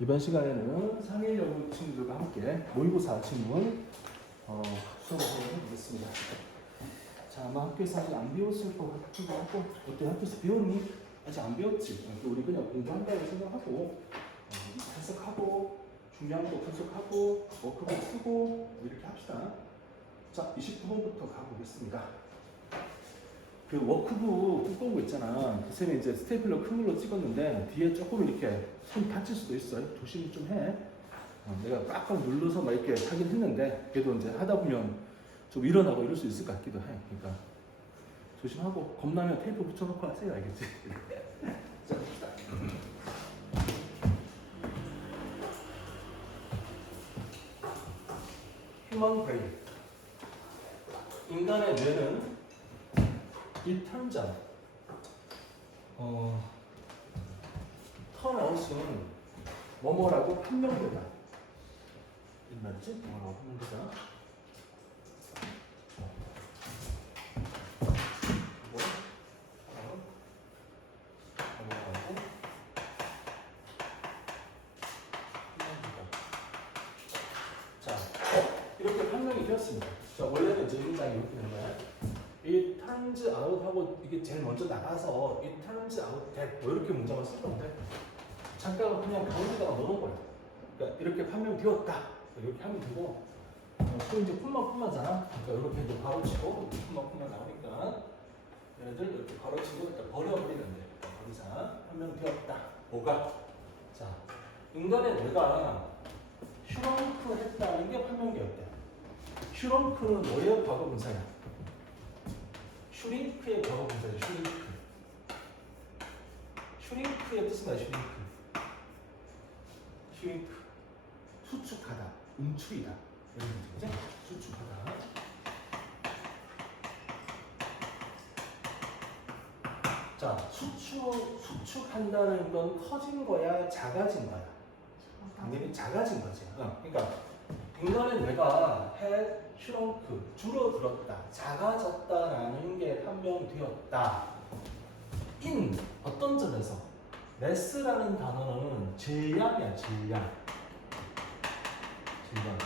이번 시간에는 상일 연구 친구들과 함께 모의고사 질문 수업을 해보겠습니다. 자, 아마 학교에서 아직 안 배웠을 것 같기도 하고, 어때? 학교에서 배웠니? 아직 안 배웠지? 우리 그냥 공부한다고 생각하고 해석하고 중요한 거 분석하고 워크북 쓰고 이렇게 합시다. 자, 29번부터 가보겠습니다. 그 워크북 두꺼운 있잖아. 쌤이 이제 스테이플러 큰 걸로 찍었는데 뒤에 조금 이렇게 손 다칠 수도 있어요. 조심 좀 해. 내가 꽉꽉 눌러서 막 이렇게 하긴 했는데 그래도 이제 하다 보면 좀 일어나고 이럴 수 있을 것 같기도 해. 그러니까 조심하고 겁나면 테이프 붙여놓고 하세요. 알겠지? 자, 봅시다. 휴먼 브레인. 인간의 뇌는 이 턴자 턴아웃은 뭐뭐라고 판명되다. 이 말이지? 뭐라고 판명되다. 자, 이렇게 판명이 되었습니다. 자, 원래는 이제 문장이 이렇게 되는 거야. 이 turns out 하고 이게 제일 먼저 나가서 이 turns out that 뭐 이렇게 문장을 쓴 건데 잠깐 그냥 가운데다가 넣어놓은 거야. 그러니까 이렇게 판명되었다. 이렇게 하면 되고 또 이제 푼만잖아. 그러니까 이렇게 이제 바로 치고 푼만 나오니까 얘네들 이렇게 바로 치고 일단 버려버리면 돼. 버리자. 판명되었다. 뭐가? 자, 인간의 뇌가 슈렁크 했다는 게 판명되었대. 슈렁크는 뭐의 과거 분사야? 슈링크의 과거 분사죠. 슈링크. 슈링크의 뜻은 뭐야? 슈링크. 수축하다. 움츠리다. 이런 뜻이죠. 수축하다. 자, 수축한다는 건 커진 거야? 작아진 거야? 당연히 작아진 거지. 그러니까 인간의 뇌가 had shrunk, 줄어들었다, 작아졌다라는 게 판명되었다. in 어떤 점에서? mass라는 단어는 질량이야, 질량.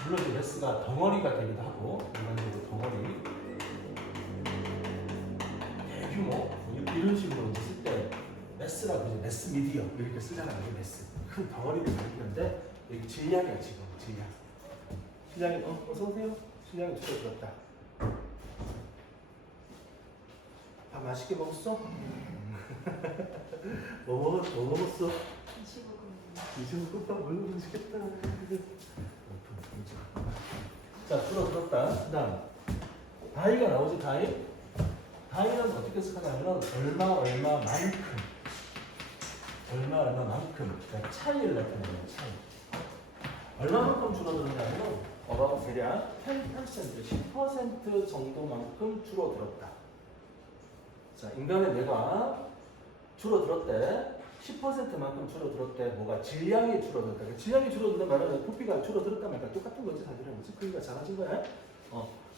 물론 이 mass가 덩어리가 되기도 하고, 일반적으로 덩어리, 대규모 이런 식으로 쓸 때 mass라고 이제 mass medium 이렇게 쓰잖아요. mass 큰 덩어리를 가리키는데 여기 질량이야, 지금 질량. 실량이 어서 오세요. 실량이 줄어들었다. 밥 맛있게 먹었어? 뭐 먹었어? 25분 밥 얼른 맛있겠다. 자, 줄어들었다. 그다음 다이가 나오지. 다이는 어떻게 생각하냐면 얼마만큼 그러니까 차이를 나타내는 거야. 차이. 얼마만큼 줄어들었냐면 대략 10% 정도만큼 줄어들었다. 자, 인간의 뇌가 줄어들었대. 10%만큼 줄어들었대. 뭐가? 질량이 줄어들었다. 그러니까 질량이 줄어든다는 말은 부피가 줄어들었다 말까 똑같은 거지. 사실은 무슨 크기가 작아진 거야.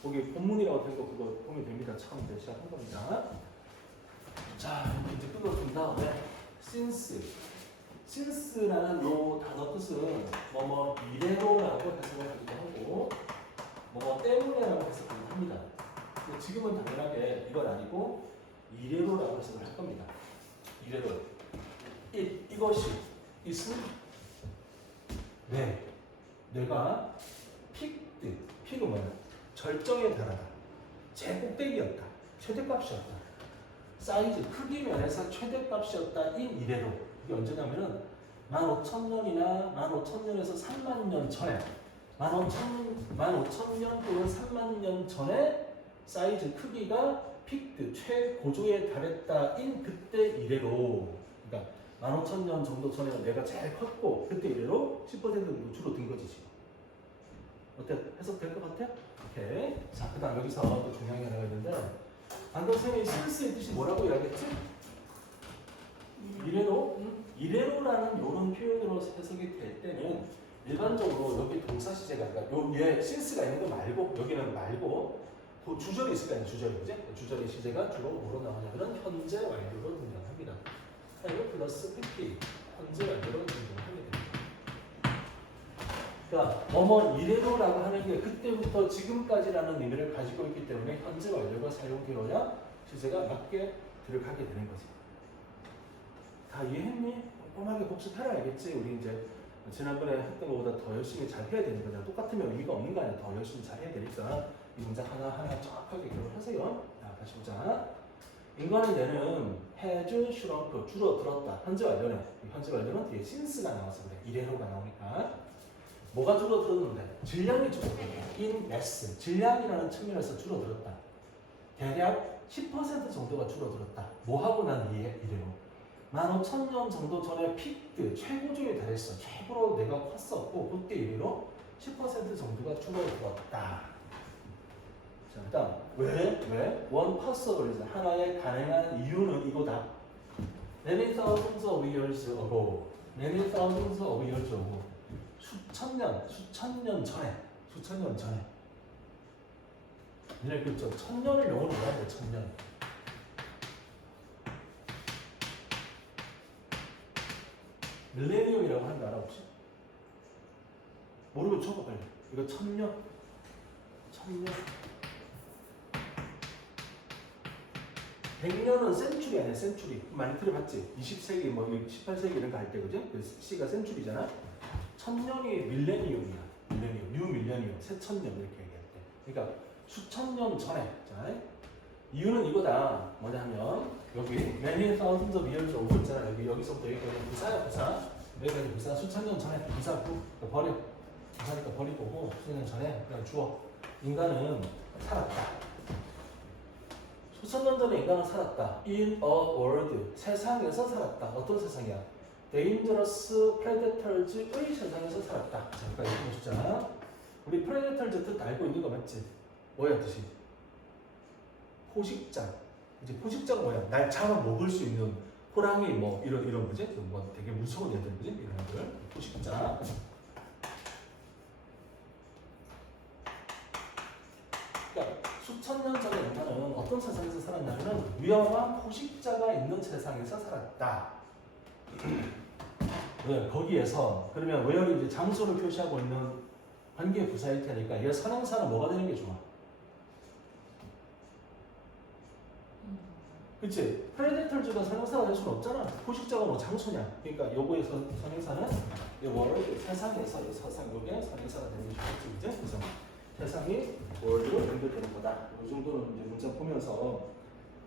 거기 본문이라고 된 거 그거 보면 됩니다. 처음 이제 시작한 겁니다. 자, 이제 끝으로 준 다음에 since라는 요 단어 뜻은 이래로라고 해석을 하기도 하고 때문에라고 해석을 합니다. 근데 지금은 당연하게 이건 아니고 이래로라고 해석을 할 겁니다. 이래로. 이것이 있으면 뇌가 픽은 뭐야? 절정에 달하다. 제꼭대기였다. 최대값이었다. 사이즈, 크기 면에서 최대값이었다. 인 이래로. 이게 언제냐면은 15,000년이나 15,000년에서 30,000년 전에 15,000년 또는 30,000년 전에 사이즈 크기가 최고조에 달했다인 그때 이래로. 그러니까 15,000년 정도 전에 내가 제일 컸고 그때 이래로 10% 정도 줄어든 거지 지금. 어때? 해석될 것 같아? 오케이. 자, 그 다음 여기서 또 중요한 게 하나 있는데 방금 선생님이 since의 뜻이 뭐라고 이야기했지? 이래로라는 이런 표현으로 해석이 될 때는 일반적으로 여기 동사 시제가 그러니까 얘 since가 있는 거 말고 여기는 말고 그 주절이 있을 거 아니야. 주절이 그지? 주절의 시제가 주로 뭐로 나오냐면 현재 완료로 등장합니다. 이거 플러스 PP 현재 완료로 등장하게 됩니다. 그러니까 뭐뭐 이래로라고 하는 게 그때부터 지금까지라는 의미를 가지고 있기 때문에 현재 완료가 사용되어야 시제가 맞게 들어가게 되는 거지. 다 이해했니? 꼼꼼하게 복습해라 알겠지? 우리 이제 지난번에 했던 것보다 더 열심히 잘 해야 되는 거잖아. 똑같으면 의미가 없는 거 아니야. 더 열심히 잘 해야 되니까 이 문장 하나하나 정확하게 기록하세요. 자, 다시 보자. 인간의 뇌는 has shrunk, 줄어들었다. 현재 완료네. 현재 완료는 뒤에 since가 나와서 그래. 이래로가 나오니까. 뭐가 줄어들었는데? 질량이 줄어들었다. in mass, 질량이라는 측면에서 줄어들었다. 대략 10% 정도가 줄어들었다. 뭐하고 난 이래로? 15,000년 정도 전에 피크, 최고조에 달했어. 최고로 내가 컸었고 그때 이래로 10% 정도가 줄어들었다. 자, 일단 왜? One possible reason, 하나의 가능한 이유는 이거다. Many thousands of years ago, many thousands of years ago, 수천 년 전에. 니네 그죠? 천년을 영어로 뭐라 해? 천년. 밀레니엄이라고 하는 거 알아 혹시? 모르면 쳐봐 빨리. 이거 천년. 100년은 센추리 아니야, 센추리. 많이 들어봤지? 20세기, 뭐 18세기 이런 거 할 때, 그죠? 그 C가 센추리잖아. 1000년이 밀레니엄이야. 밀레니엄, 뉴 밀레니엄, 새천년 이렇게 얘기할 때. 그러니까 수천 년 전에. 자, 이유는 이거다. 뭐냐 하면, 여기 many thousands of years ago 있잖아. 여기서부터 여기까지 부사야, 부사. 여기까지 부사. 수천 년 전에 부사 버려. 부사니까 버리고, 수천 년 전에 그냥 주어. 인간은 살았다. 수천 년 전에 인간은 살았다. In a world, 세상에서 살았다. 어떤 세상이야? Dangerous Predators의 세상에서 살았다. 자, 여기까지 보시자. 우리 Predators 뜻 알고 있는 거 맞지? 뭐야 뜻이? 포식자. 이제 포식자가 뭐야? 날 잡아 먹을 수 있는 호랑이 뭐 이런 거지? 뭐 되게 무서운 애들 그지? 이런 애들 포식자. 그러니까 수천 년 전에 인간은 어떤 세상에서 살았냐면 위험한 포식자가 있는 세상에서 살았다. 네, 거기에서 그러면 where이 이제 장소를 표시하고 있는 관계 부사일 테니까 얘 선행사는 뭐가 되는 게 좋아? 그치? 프레데터즈가 선행사가 될 수는 없잖아. 포식자가 뭐 장소냐? 그러니까 요거의 선행사는 이 월드 세상에서 이 세상 요게 선행사가 되는 게 좋겠지, 그치? 그래서 세상이 월드로 연결되는 거다. 이 정도는 이제 문장 보면서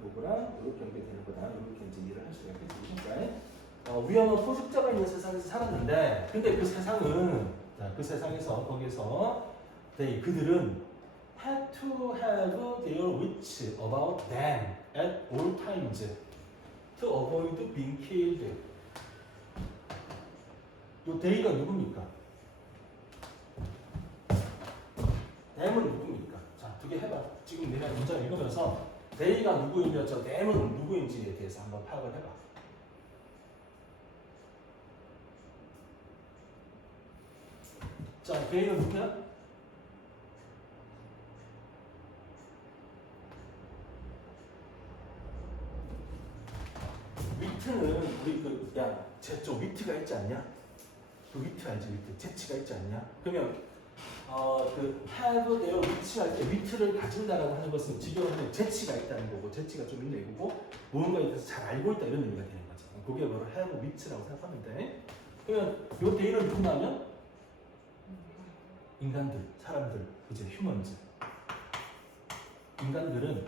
요거랑 이렇게 연결되는 거다. 이렇게 이제 이해를 할 수가 있겠지, 그러니까 위험한 포식자가 있는 세상에서 살았는데, 근데 그 세상은 그 세상에서 거기서 그들은 had to have their wits about them at all times to avoid being killed. 요 they가 누굽니까? them은 누굽니까? 자, 두 개 해봐. 지금 내가 문장 읽으면서 they가 누구이며 저 them은 누구인지에 대해서 한번 파악을 해봐. 자, they는 누구야? 위트는 우리 쟤쪽 위트가 있지 않냐? 그 위트 알지? 위트 재치가 있지 않냐? 그러면 그 have their wit가 할 때 위트를 가진다라고 하는 것은 직역하면 재치가 있다는 거고 재치가 좀 있는 거고 무언가에 대해서 잘 알고 있다 이런 의미가 되는 거죠. 그게 바로 have wit라고 생각하면 돼. 그러면 요 데이는 누구냐면 인간들, 사람들, 이제 휴먼즈. 인간들은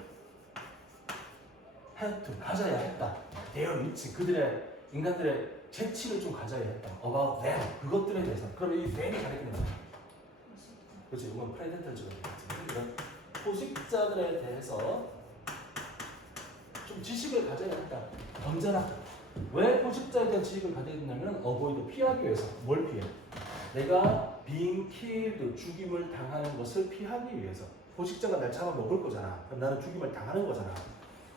had to 가져야 했다. their wit 인간들의 재치를 좀 가져야 했다. about them 그것들에 대해서. 그러면 이 them이 가리키는 거야. 그렇지, 이건 프레데터즈가 되겠지. 이런 포식자들에 대해서 좀 지식을 가져야 한다. 언제나 왜 포식자에 대한 지식을 가져야 된다면 어보이드 피하기 위해서. 뭘 피해? 내가 being killed 죽임을 당하는 것을 피하기 위해서. 포식자가 날 잡아 먹을 거잖아. 그럼 나는 죽임을 당하는 거잖아.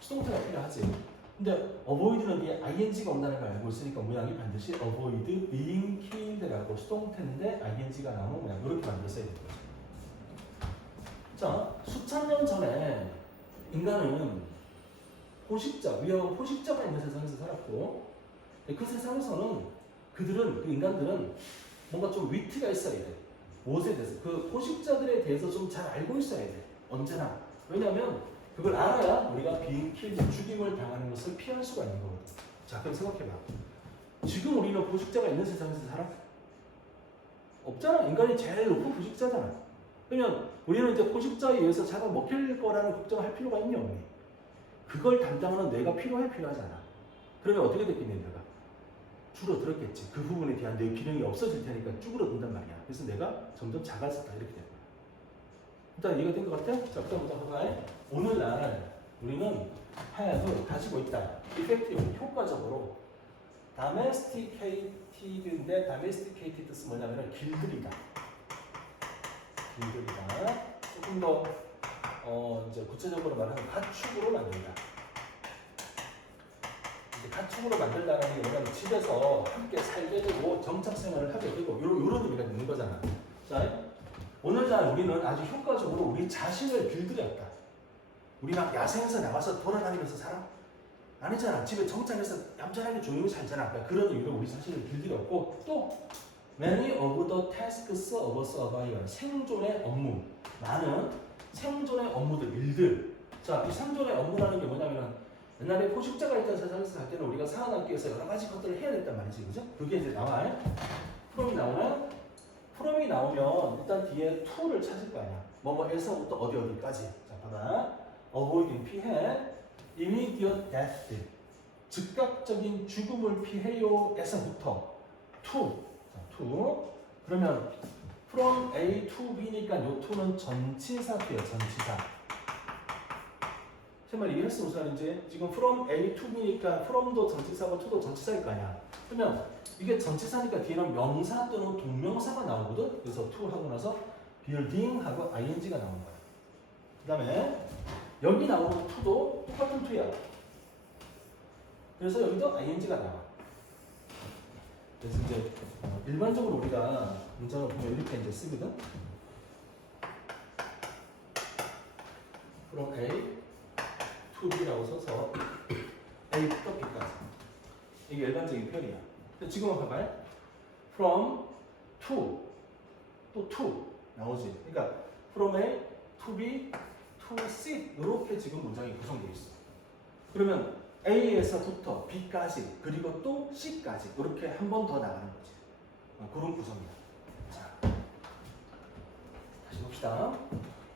수동태가 필요하지. 근데 avoid는 이 ing가 온다는 걸 알고 있으니까 모양이 반드시 avoid being killed라고 수동태인데 ing가 나오는 모양 이렇게 만들었어야 되는 거죠. 자, 수천 년 전에 인간은 포식자, 위험한 포식자가 있는 세상에서 살았고 그 세상에서는 그 인간들은 뭔가 좀 위트가 있어야 돼. 무엇에 대해서 그 포식자들에 대해서 좀 잘 알고 있어야 돼. 언제나. 왜냐하면 그걸 알아야 우리가 비킬 죽임을 당하는 것을 피할 수가 있는 거거든. 자, 그럼 생각해봐. 지금 우리는 포식자가 있는 세상에서 살아? 없잖아. 인간이 제일 높은 포식자잖아. 그러면 우리는 이제 포식자에 의해서 잡아먹힐 거라는 걱정을 할 필요가 있냐 없니? 그걸 담당하는 뇌가 필요하지 않아. 그러면 어떻게 됐겠니 내가? 줄어들었겠지. 그 부분에 대한 뇌 기능이 없어질 테니까 쭈그러든단 말이야. 그래서 내가 점점 작아졌다 이렇게 된 거야. 일단 이해가 된 것 같아? 자, 부터부터 봐봐. 오늘날 우리는 하약을 가지고 있다. effective, 효과적으로 domesticated인데 domesticated 뜻은 뭐냐면 길들이다. 조금 더 이제 구체적으로 말하면 가축으로 만든다. 이제 가축으로 만들다는 게 뭐냐면 집에서 함께 살게 되고 정착 생활을 하게 되고 이런 의미가 있는 거잖아. 자, 오늘날 우리는 아주 효과적으로 우리 자신을 길들였다. 우리 막 야생에서 나와서 돌아다니면서 살아? 아니잖아. 집에 정착해서 얌전하게 조용히 살잖아. 그러니까 그런 의미로 우리 자신을 길들였고 또 Many of the tasks of survival, 생존의 업무. 많은 생존의 업무들, 일들. 자, 이 생존의 업무라는 게 뭐냐면 옛날에 포식자가 있던 세상에서 살 때는 우리가 살아남기 위해서 여러 가지 것들을 해야 됐단 말이지, 그죠? 그게 이제 나와. 프롬이 나오면 프롬이 나오면 일단 뒤에 to를 찾을 거 아니야. 뭐뭐에서부터 어디까지. 자, 봐봐. avoiding 피해, immediate death, 즉각적인 죽음을 피해요에서부터 to. 그러면 from A to B니까 요 to는 전치사예요. 전치사. 정말 이해했어 무슨 말인지? 지금 from A to B니까 from도 전치사고 to도 전치사일 거 아니야. 그러면 이게 전치사니까 뒤에는 명사 또는 동명사가 나오거든. 그래서 to 하고 나서 building 하고 ing가 나오는 거야. 그 다음에 여기 나오는 to도 똑같은 to야. 그래서 여기도 ing가 나와. 그래서 이제 일반적으로 우리가 문장을 보면 이렇게 이제 쓰거든. from A to B라고 써서 A부터 B까지. 이게 일반적인 표현이야. 근데 지금은 봐봐요. from to 또 to 나오지. 그러니까 from A to B to C 이렇게 지금 문장이 구성되어 있어. 그러면 A에서부터 B까지 그리고 또 C까지 이렇게 한 번 더 나가는 거지. 그런 구성이야. 자, 다시 봅시다.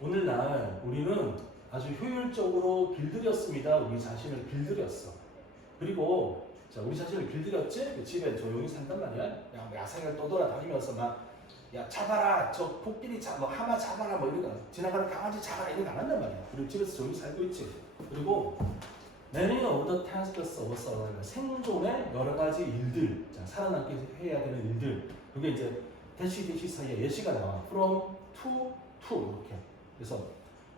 오늘날 우리는 아주 효율적으로 길들였습니다. 우리 자신을 길들였어. 그리고 자, 우리 자신을 길들였지? 집에 조용히 산단 말이야. 야, 야생을 떠돌아다니면서 막 야, 잡아라, 저 코끼리 뭐 하마 잡아라, 뭐 이런 거 지나가는 강아지 잡아라 이런 거 안 한단 말이야. 그리고 집에서 조용히 살고 있지. 그리고 Many of the tasks of survival, 생존의 여러 가지 일들, 자, 살아남기 해야 되는 일들. 그게 이제 대시 사이에 예시가 나와. From to 이렇게. 그래서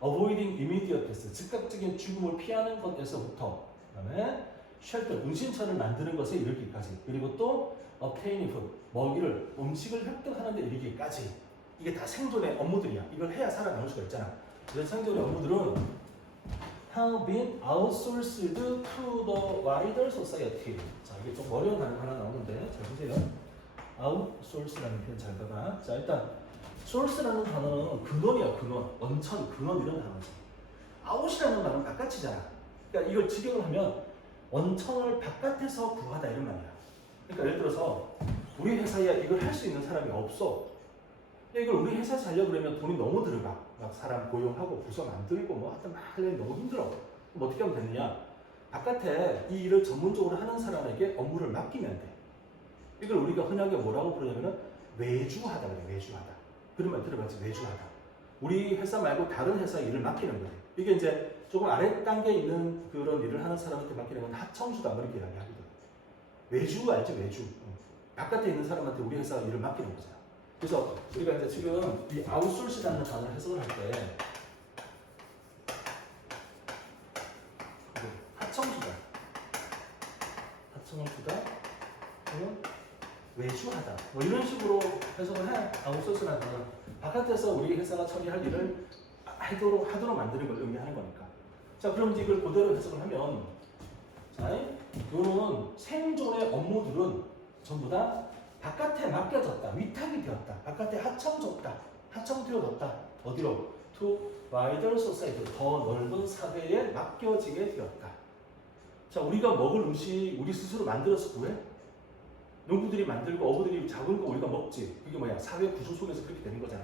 avoiding immediate death, 즉각적인 죽음을 피하는 것에서부터, 그다음에 shelter, 은신처를 만드는 것에 이르기까지. 그리고 또 obtaining food, 먹이를 음식을 획득하는 데 이르기까지. 이게 다 생존의 업무들이야. 이걸 해야 살아남을 수가 있잖아. 그래서 생존의 업무들은 have been outsourced to the wider society. 자, 이게 좀 어려운 단어가 하나 나오는데 잘 보세요. outsource라는 표현 잘 봐봐. 자, 일단 source라는 단어는 근원이야. 근원, 원천, 근원 이런 단어지. out이라는 말은 바깥이잖아. 그러니까 이걸 직역을 하면 원천을 바깥에서 구하다 이런 말이야. 그러니까 예를 들어서 우리 회사에 이걸 할 수 있는 사람이 없어. 이걸 우리 회사에서 하려고 그러면 돈이 너무 들어가. 막 사람 고용하고 부서 만들고 뭐 하여튼 막 하려면 너무 힘들어. 그럼 어떻게 하면 되느냐? 바깥에 이 일을 전문적으로 하는 사람에게 업무를 맡기면 돼. 이걸 우리가 흔하게 뭐라고 부르냐면은 외주하다 그래. 외주하다. 그런 말 들어봤지? 외주하다. 우리 회사 말고 다른 회사에 일을 맡기는 거지. 이게 이제 조금 아래 단계에 있는 그런 일을 하는 사람한테 맡기는 건 하청수다. 그렇게 이야기하거든. 외주 알지? 외주. 바깥에 있는 사람한테 우리 회사가 일을 맡기는 거잖아. 그래서 우리가 이제 지금 이 아웃소스라는 단어를 해석을 할 때 하청수다, 외주하다, 뭐 이런 식으로 해석을 해. 아웃소스라는 단어는 바깥에서 우리 회사가 처리할 일을 하도록 만드는 걸 의미하는 거니까. 자, 그럼 이제 이걸 그대로 해석을 하면, 자, 요런 생존의 업무들은 전부 다 바깥에 맡겨졌다, 위탁이 되었다. 바깥에 하청줬다. 하청되어졌다. 어디로? To wider society. 더 넓은 사회에 맡겨지게 되었다. 자, 우리가 먹을 음식 우리 스스로 만들어서 구해? 농부들이 만들고 어부들이 잡은 거 우리가 먹지. 그게 뭐야? 사회 구조 속에서 그렇게 되는 거잖아.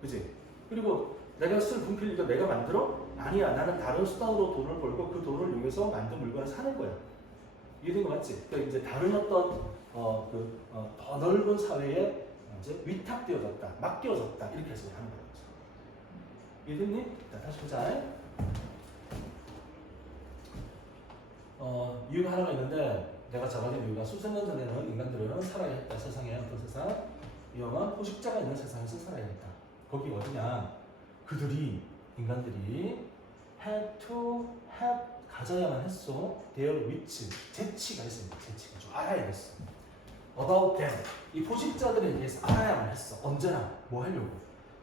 그지? 그리고 내가 쓸 분필 이거 내가 만들어? 아니야. 나는 다른 수단으로 돈을 벌고 그 돈을 이용해서 만든 물건을 사는 거야. 이해된 거 맞지? 그러니까 이제 다른 어떤 더 넓은 사회에 이제 위탁되어졌다, 맡겨졌다 이렇게 해서 하는 거죠. 이해됐니? 자, 다시 보자. 이유가 하나가 있는데 내가 잡아진 이유가 수천 년 전에는 인간들은 살아야 했다. 세상에 어떤 세상? 위험한 포식자가 있는 세상에서 살아야 했다. 거기 어디냐? 그들이 인간들이 had to have 가져야만 했어. their which 재치가 있습니다. 재치가 좀 알아야겠어. about them 이 포식자들에 대해서 알아야만 했어. 언제나 뭐 하려고?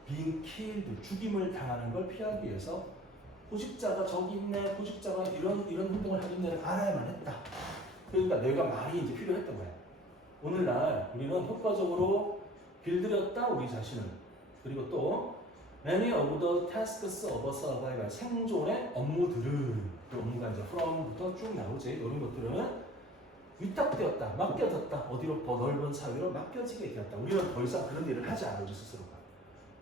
being killed 죽임을 당하는 걸 피하기 위해서 포식자가 저기 있네. 포식자가 이런 행동을 하겠네를 알아야만 했다. 그러니까 내가 말이 이제 필요했던 거야. 오늘날 우리는 효과적으로 길들였다 우리 자신을. 그리고 또 many of the tasks of survival 생존의 업무들은 그 업무가 이제 from부터 쭉 나오지. 이런 것들은 위탁되었다, 맡겨졌다. 어디로? 더 넓은 사회로 맡겨지게 되었다. 우리는 더 이상 그런 일을 하지 않아 우리 스스로가.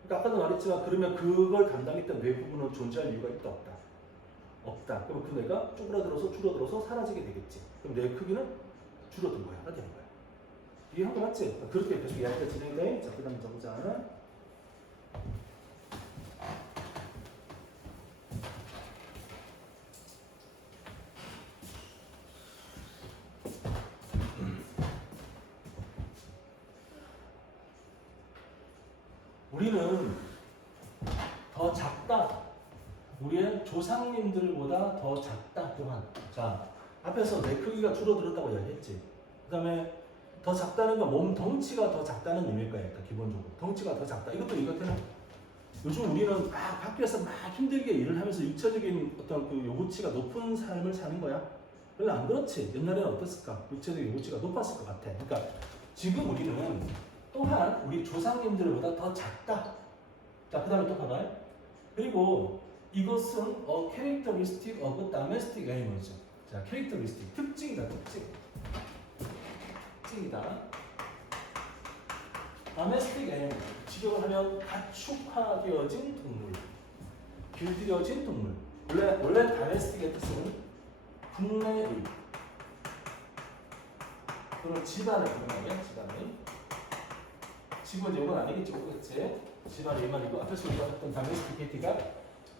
그러니까 아까도 말했지만 그러면 그걸 담당했던 뇌 부분은 존재할 이유가 있다 없다? 없다. 그럼 그 뇌가 줄어들어서 사라지게 되겠지. 그럼 뇌의 크기는 줄어든 거야. 되는 거야. 이해한 거 맞지? 그렇게 계속 이야기가 진행돼. 자, 그 다음에 보자. 우리는 더 작다. 우리의 조상님들보다 더 작다 또한. 자, 앞에서 뇌 크기가 줄어들었다고 이야기했지. 그 다음에 더 작다는 건 몸 덩치가 더 작다는 의미일 거야. 일단 기본적으로 덩치가 더 작다. 이것도 이것들은 요즘 우리는 막 밖에서 막 힘들게 일을 하면서 육체적인 어떤 그 요구치가 높은 삶을 사는 거야. 별로 안 그렇지. 옛날에는 어땠을까? 육체적인 요구치가 높았을 것 같아. 그러니까 지금 우리는 또한 우리 조상님들보다 더 작다. 자, 그 다음에 또 봐봐요. 그리고 이것은 a characteristic of domestic animals. 자, characteristic 특징이다. 특징이다. domestic animal 직역을 하면 가축화되어진 동물, 길들여진 동물. 원래 domestic의 뜻은 국내의 그런 집안의 그런 집안의 지금 이건 아니겠지, 그렇지? 집안의 말이고 앞에서 우리가 했던 domesticati가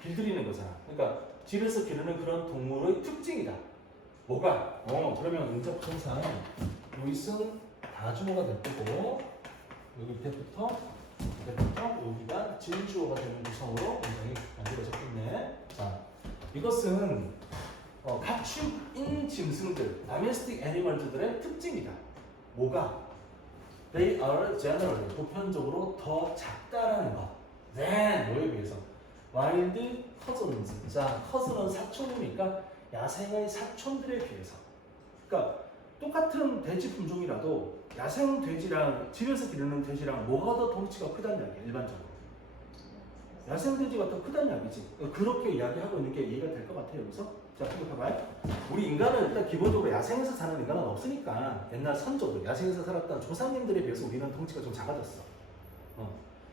길들이는 거잖아. 그러니까 집에서 기르는 그런 동물의 특징이다. 뭐가? 그러면 응접 정상 여기서는 다주어가 될 거고 여기 밑에부터 여기가 진주어가 되는 구성으로 문장이 만들어졌겠네. 자, 이것은 가축인 짐승들, domestic animals들의 특징이다. 뭐가? They are generally 보편적으로 더 작다라는 것. than 뭐에 비해서? wild cousins. 자, cousin은 사촌이니까 야생의 사촌들에 비해서. 그러니까 똑같은 돼지 품종이라도 야생 돼지랑 집에서 기르는 돼지랑 뭐가 더 덩치가 크다는 이야기야. 일반적으로. 야생 돼지가 더 크다는 이야기지. 그렇게 이야기하고 있는 게 이해가 될 것 같아요. 여기서. 자, 이거 봐봐요. 우리 인간은 일단 기본적으로 야생에서 사는 인간은 없으니까 옛날 선조들, 야생에서 살았던 조상님들에 비해서 우리는 덩치가 좀 작아졌어.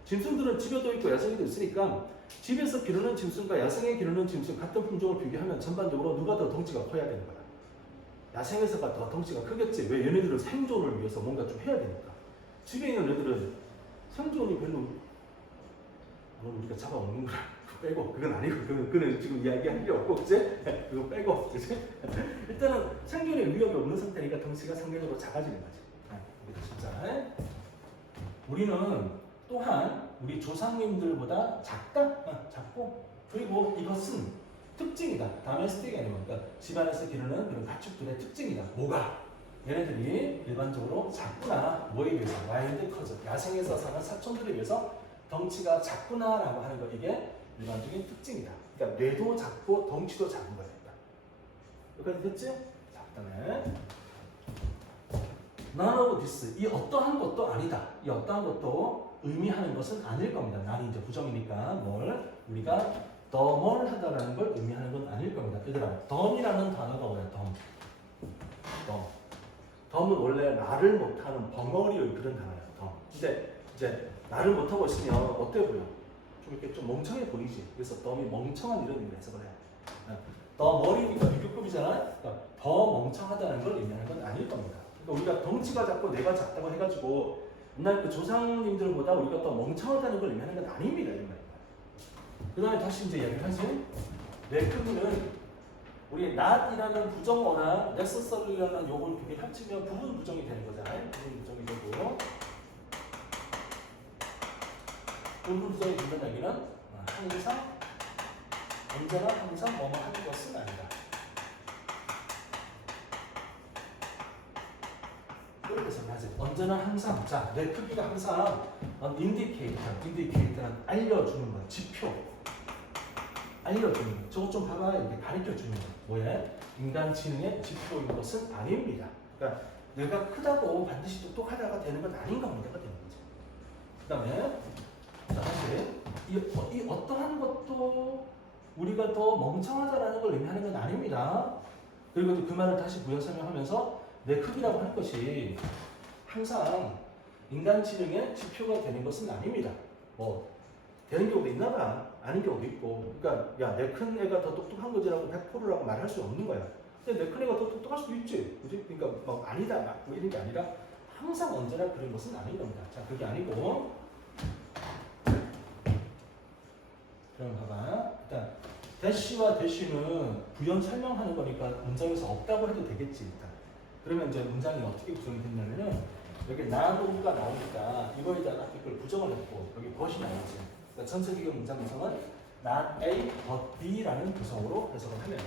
짐승들은 집에도 있고 야생에도 있으니까 집에서 기르는 짐승과 야생에 기르는 짐승 같은 품종을 비교하면 전반적으로 누가 더 덩치가 커야 되는 거야. 야생에서가 더 덩치가 크겠지. 왜? 얘네들은 생존을 위해서 뭔가 좀 해야 되니까. 집에 있는 애들은 생존이 별로 우리가 잡아먹는 거라 빼고 그건 아니고 그건 지금 이야기할 필요 없고 그치? 그거 빼고 그치? 일단은 생존에 위협이 없는 상태니까 덩치가 상대적으로 작아지는 거지. 진짜 우리는 또한 우리 조상님들보다 작다? 작고 그리고 이것은 특징이다. domestic animal, 그러니까 집안에서 기르는 그런 가축들의 특징이다. 뭐가? 얘네들이 일반적으로 작구나. 뭐에 비해서? wild cousin, 야생에서 사는 사촌들에 비해서 덩치가 작구나라고 하는 거 이게 일반적인 특징이다. 그러니까 뇌도 작고 덩치도 작은 거야. 여기까지 됐지? 자, 그다음에 none of this. 이 어떠한 것도 아니다. 이 어떠한 것도 의미하는 것은 아닐 겁니다. non이 이제 부정이니까 뭘 우리가 더 뭘 하다라는 걸 의미하는 건 아닐 겁니다. 얘들아, 덤이라는 단어가 뭐야? 덤. 덤은 원래 말을 못하는 벙어리를 그런 단어야. 덤. 근데 이제 말을 못하고 있으면 어때 보여? 좀 이렇게 좀 멍청해 보이지. 그래서 덤이 멍청한 이런 의미로 해석을 해. 더 머리니까 비교급이잖아. 그러니까 더 멍청하다는 걸 의미하는 건 아닐 겁니다. 그러니까 우리가 덩치가 작고 뇌가 작다고 해가지고 옛날 그 조상님들보다 우리가 더 멍청하다는 걸 의미하는 건 아닙니다. 이런 말입니다. 그 다음에 다시 이제 얘기하지. 뇌 크기는 우리 not이라는 부정어나 necessary라는 요걸 두개 합치면 부분 부정이 되는 거잖아요. 부분 부정이 되고 부분 부정이 된다는 얘기는 항상 언제나 항상 뭐뭐 하는 것은 아니다. 이렇게 설명하지. 언제나 항상. 자, 뇌 크기가 항상 indicator는 알려주는 거야. 지표. 알려주는 거. 저거 좀 봐봐. 이렇게 가르쳐주는 거. 뭐야? 인간 지능의 지표인 것은 아닙니다. 그러니까 뇌가 크다고 반드시 똑똑하다가 되는 건 아닌 겁니다. 되는 거지. 그 다음에 자, 사실 이 어떠한 것도 우리가 더 멍청하다라는 걸 의미하는 건 아닙니다. 그리고 그 말을 다시 부연 설명하면서 뇌 크기라고 하는 것이 항상 인간 지능의 지표가 되는 것은 아닙니다. 뭐 되는 경우도 있나 봐. 아닌 경우도 있고. 그러니까 야, 내 큰 애가 더 똑똑한 거지라고 100%라고 말할 수 없는 거야. 근데 내 큰 애가 더 똑똑할 수도 있지. 그지? 그러니까 뭐 아니다 뭐 이런 게 아니라 항상 언제나 그런 것은 아닌 겁니다. 자, 그게 아니고 그럼 봐봐. 일단 대시와 대시는 부연 설명하는 거니까 문장에서 없다고 해도 되겠지. 일단. 그러면 이제 문장이 어떻게 구성이 됐냐면은 여기 나도가 나오니까 이거에다가 이걸 부정을 했고 여기 벗이 나오지. 그러니까 전체적인 문장 구성은 not A but B라는 구성으로 해석을 하면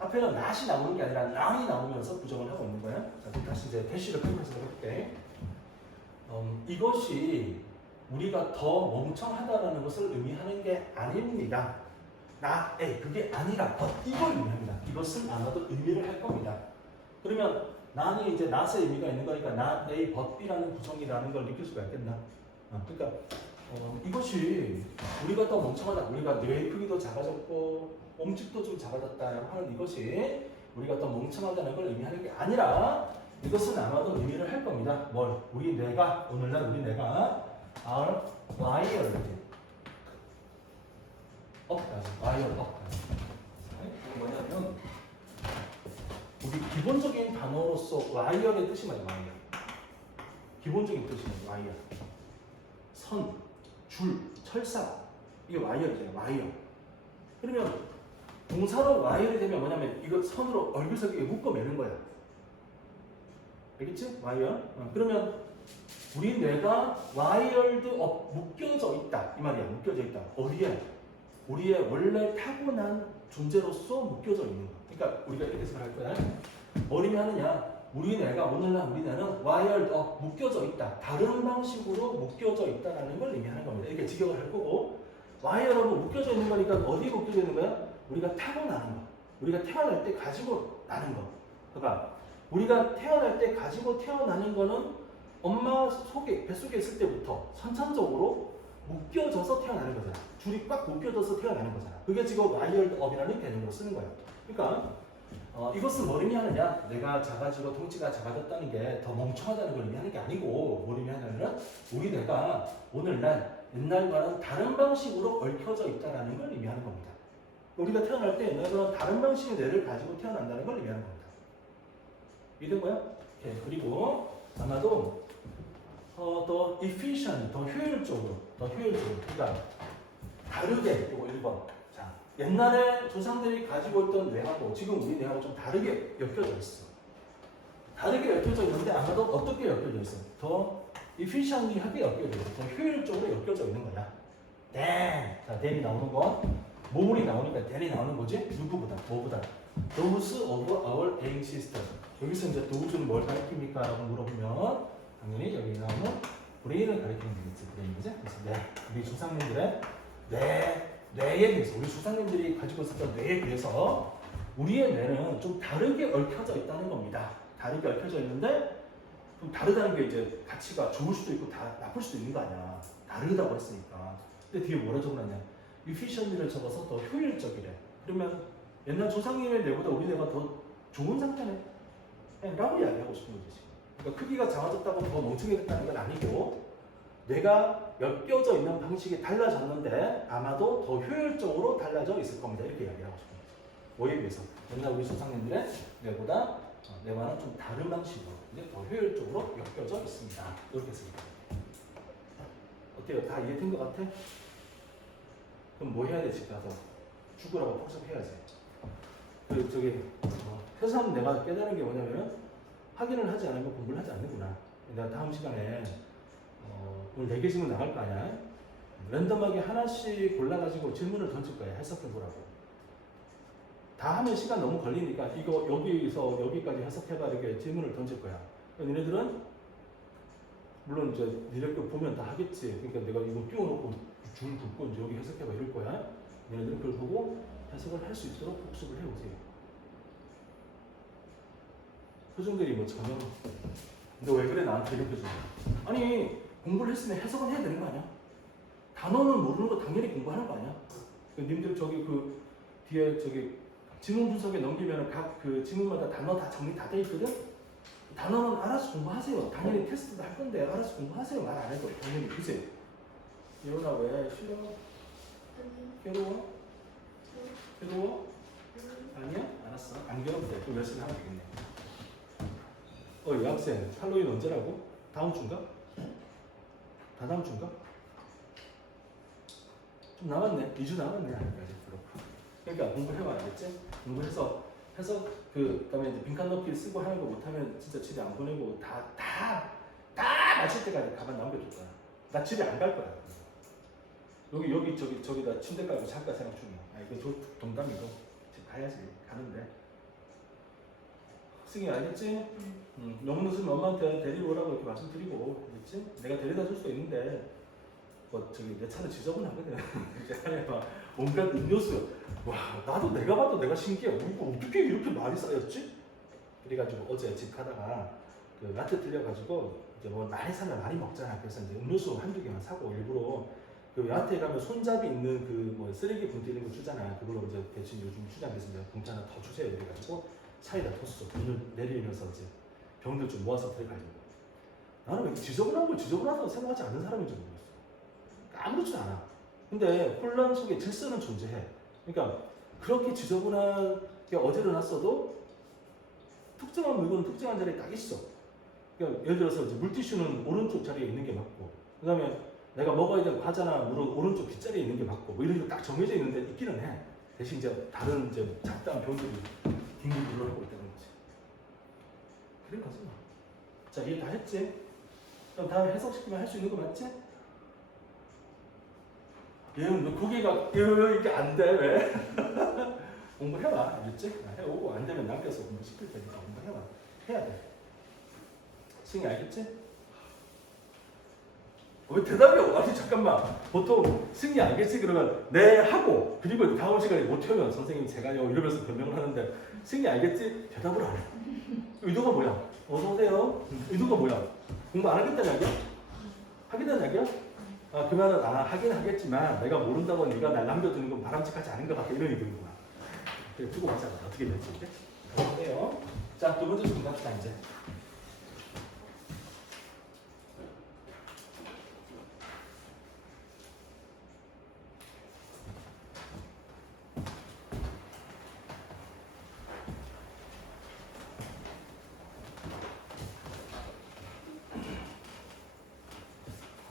앞에는 not이 나오는 게 아니라 now이 나오면서 부정을 하고 있는 거야. 자, 다시 이제 대시를 풀고 해석을 해볼게. 이것이 우리가 더 멍청하다라는 것을 의미하는 게 아닙니다. not A 그게 아니라 but 이걸 의미합니다. 이것은 아마도 의미를 할 겁니다. 그러면 not이 이제 not의 의미가 있는 거니까 not A but B라는 구성이라는 걸 느낄 수가 있겠나? 그러니까 이것이 우리가 더 멍청하다, 우리가 뇌 크기도 작아졌고 몸집도 좀 작아졌다 하는 이것이 우리가 더 멍청하다는 걸 의미하는 게 아니라 이것은 아마도 의미를 할 겁니다. 뭘? 우리 뇌가 오늘날 우리 뇌가 are wired up까지, wired up까지. 뭐냐면 우리 기본적인 단어로서 wire의 뜻이 뭐예요? wire. 기본적인 뜻이 뭐예요? wire. 선, 줄, 철사 이게 와이어잖아요. 와이어. 그러면 동사로 와이어이 되면 뭐냐면 이거 선으로 얼굴석에 묶어 매는 거야. 알겠지? 와이어. 그러면 우리 뇌가 와이어드 업 묶여져 있다 이 말이야. 묶여져 있다. 어디에? 우리의 원래 타고난 존재로서 묶여져 있는 거. 그러니까 우리가 이렇게 생각할 거야. 뭐를 하느냐? 우리 뇌가 오늘날 우리 뇌는 wired up 묶여져 있다. 다른 방식으로 묶여져 있다라는 걸 의미하는 겁니다. 이렇게 직역을 할 거고 wired up 묶여져 있는 거니까 어디에 묶여져 있는 거야? 우리가 타고나는 거. 우리가 태어날 때 가지고 나는 거. 그러니까 우리가 태어날 때 가지고 태어나는 거는 엄마 속에 뱃속에 있을 때부터 선천적으로 묶여져서 태어나는 거잖아. 줄이 꽉 묶여져서 태어나는 거잖아. 그게 지금 wired up이라는 개념으로 쓰는 거야. 그러니까 이것은 뭘 의미하느냐? 내가 작아지고 덩치가 작아졌다는 게 더 멍청하다는 걸 의미하는 게 아니고 뭘 의미하냐면 우리 뇌가 오늘날 옛날과는 다른 방식으로 얽혀져 있다는 걸 의미하는 겁니다. 우리가 태어날 때 옛날과는 다른 방식의 뇌를 가지고 태어난다는 걸 의미하는 겁니다. 믿은 거야? 네, 그리고 아마도 더 efficient, 더 효율적으로 그러니까 다르게 이거 1번. 옛날에 조상들이 가지고 있던 뇌하고 지금 우리 뇌하고 좀 다르게 엮여져 있어. 다르게 엮여져 있는데 아마도 어떻게 엮여져 있어? 더 efficient하게 엮여져 있어. 더 효율적으로 엮여져 있는 거야. 자, then이 나오는 거. 모물이 나오니까 then이 나오는 거지? 누구보다? 뭐보다? Those of our ancestors. 여기서 이제 those는 뭘 가리킵니까? 라고 물어보면 당연히 여기 나오는 브레인을 가리키는 거겠지. 브레인, 그지? 그래서 우리 조상님들의 뇌에 대해서 우리 조상님들이 가지고 있었던 뇌에 비해서 우리의 뇌는 좀 다르게 얽혀져 있다는 겁니다. 다르게 얽혀져 있는데 그럼 다르다는 게 이제 가치가 좋을 수도 있고 다 나쁠 수도 있는 거 아니야. 다르다고 했으니까. 근데 뒤에 뭐라 적어놨냐? efficient를 적어서 더 효율적이래. 그러면 옛날 조상님의 뇌보다 우리 뇌가 더 좋은 상태네. 라고 이야기하고 싶은 거지 지금. 그러니까 크기가 작아졌다고 더 멍청해졌다는 건 아니고 뇌가 엮여져 있는 방식이 달라졌는데 아마도 더 효율적으로 달라져 있을 겁니다. 이렇게 이야기하고 싶은 거죠. 뭐에 비해서? 옛날 우리 조상님들의 뇌보다 뇌와는 좀 다른 방식으로 이제 더 효율적으로 엮여져 있습니다. 이렇게 씁니다. 어때요? 다 이해된 것 같아? 그럼 뭐 해야 되지? 가서 죽으라고 폭습해야지. 회사는 내가 깨달은 게 뭐냐면 확인을 하지 않으면 공부를 하지 않는구나. 내가 다음 시간에 오늘 4개 질문 나갈 거 아니야? 랜덤하게 하나씩 골라가지고 질문을 던질 거야. 해석해보라고. 다 하면 시간 너무 걸리니까 이거 여기서 여기까지 해석해봐 이렇게 질문을 던질 거야. 니네들은 물론 이제 니네 거 보면 다 하겠지. 그러니까 내가 이거 띄워놓고 줄 긋고 이제 여기 해석해봐 이럴 거야. 니네들은 그걸 보고 해석을 할 수 있도록 복습을 해오세요. 표정들이 뭐 전혀 너 왜 그래 나한테 이런 표정? 아니 공부를 했으면 해석은 해야 되는 거 아니야? 단어는 모르는 거 당연히 공부하는 거 아니야? 님들 저기 그 뒤에 저기 지문 분석에 넘기면 각 그 지문마다 단어 다 정리 다 돼 있거든? 단어는 알아서 공부하세요. 당연히 테스트도 할 건데 알아서 공부하세요. 말 안 해도 당연히 그지? 이러나 왜 싫어? 괴로워? 괴로워? 아니야? 알았어. 안 괴롭대. 또 열심히 하면 되겠네. 여학생 할로윈 언제라고? 다음 주인가? 다 다음 주인가? 좀 남았네. 2주 남았네. 아직까지. 그러니까 공부해봐. 알겠지? 공부해서 그다음에 이제 빈칸 넣기 쓰고 하는 거 못하면 진짜 집에 안 보내고 다 마칠 때까지 가만 남겨둘 거야. 나 집에 안 갈 거야. 여기 저기다 침대 깔고 잠깐 생각 중이야. 이거 동담이고 집 가야지. 가는데. 승희 알겠지? 너무 늦으면 엄마한테 데리고 오라고 이렇게 말씀드리고, 알겠지? 내가 데려다 줄 수도 있는데 내 차는 지저분하거든. 이제 막 온갖 음료수. 와, 나도 내가 봐도 내가 신기해. 이거 어떻게 이렇게 많이 쌓였지? 그래가지고 어제 집 가다가 그 마트 들려가지고 이제 뭐 많이 사면 많이 먹잖아. 그래서 이제 음료수 한두 개만 사고 일부러 그 마트에 가면 손잡이 있는 그 뭐 쓰레기 봉투 이런 거 주잖아. 그걸로 이제 대신 요즘 추장해서 이제 봉투 하나 더 주세요. 그래가지고 차에다 뒀어. 문을 내리면서 이제 병들 좀 모아서 들어가려고. 나는 왜 지저분한 걸 지저분하다고 생각하지 않는 사람인지 모르겠어. 아무렇지 않아. 근데 혼란 속에 질서는 존재해. 그러니까 그렇게 지저분한 게 어지러놨어도 특정한 물건은 특정한 자리에 딱 있어. 그러니까 예를 들어서 이제 물티슈는 오른쪽 자리에 있는 게 맞고, 그 다음에 내가 먹어야 될 과자나 물은 오른쪽 뒷자리에 있는 게 맞고, 뭐 이런 식으로 딱 정해져 있는데 있기는 해. 대신 이제 다른 이제 잡다한 병들이 빙빙 둘러하고 있다는 거지. 그런 거지 뭐. 자, 이해 다 했지? 그럼 다음에 해석시키면 할 수 있는 거 맞지? 얘는 너 고개가 이렇게 안 돼, 왜? 공부해봐, 알겠지? 해오고 안 되면 남겨서 공부시킬 테니까 공부해봐. 해야 돼. 승희 알겠지? 왜 대답이 아니 잠깐만. 보통 승희 알겠지? 그러면 네 하고 그리고 다음 시간에 못 하면 선생님 제가요 이러면서 변명을 하는데 승희 알겠지? 대답을 안 해. 의도가 뭐야? 어서 오세요. 의도가 뭐야? 공부 안 하겠다는 이야기야? 하겠다는 이야기야? 그 말은 하긴 하겠지만 내가 모른다고 네가 날 남겨두는 건 바람직하지 않은 것 같아 이런 얘기구나. 그래 두고 가자. 어떻게 될지 이제. 어때요? 자, 두 번째 질문 갑시다 이제.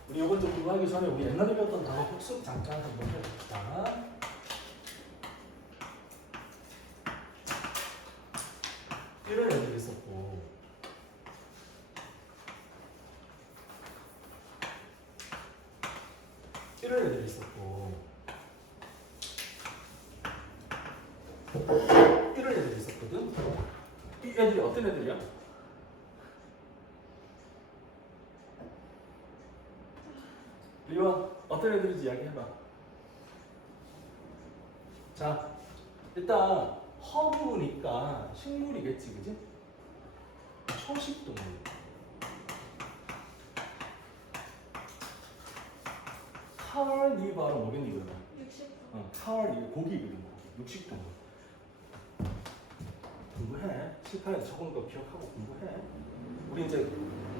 우리 이번 주 공부하기 전에 우리 옛날에 배웠던 단어 복습 잠깐 한번 해봅시다. 이런 애들이 있었고, 이런 애들이 있었고, 이런 애들이 있었거든. 이 애들이 어떤 애들이야? 리원 어떤 애들인지 이야기해봐. 자, 일단 허브니까 식물이겠지, 그지? 초식동물. 카니발은 뭐겠니 그러면? 60분. 카니 고기거든. 육식동. 공부해. 칠판에 적은 거 기억하고 공부해. 우리 이제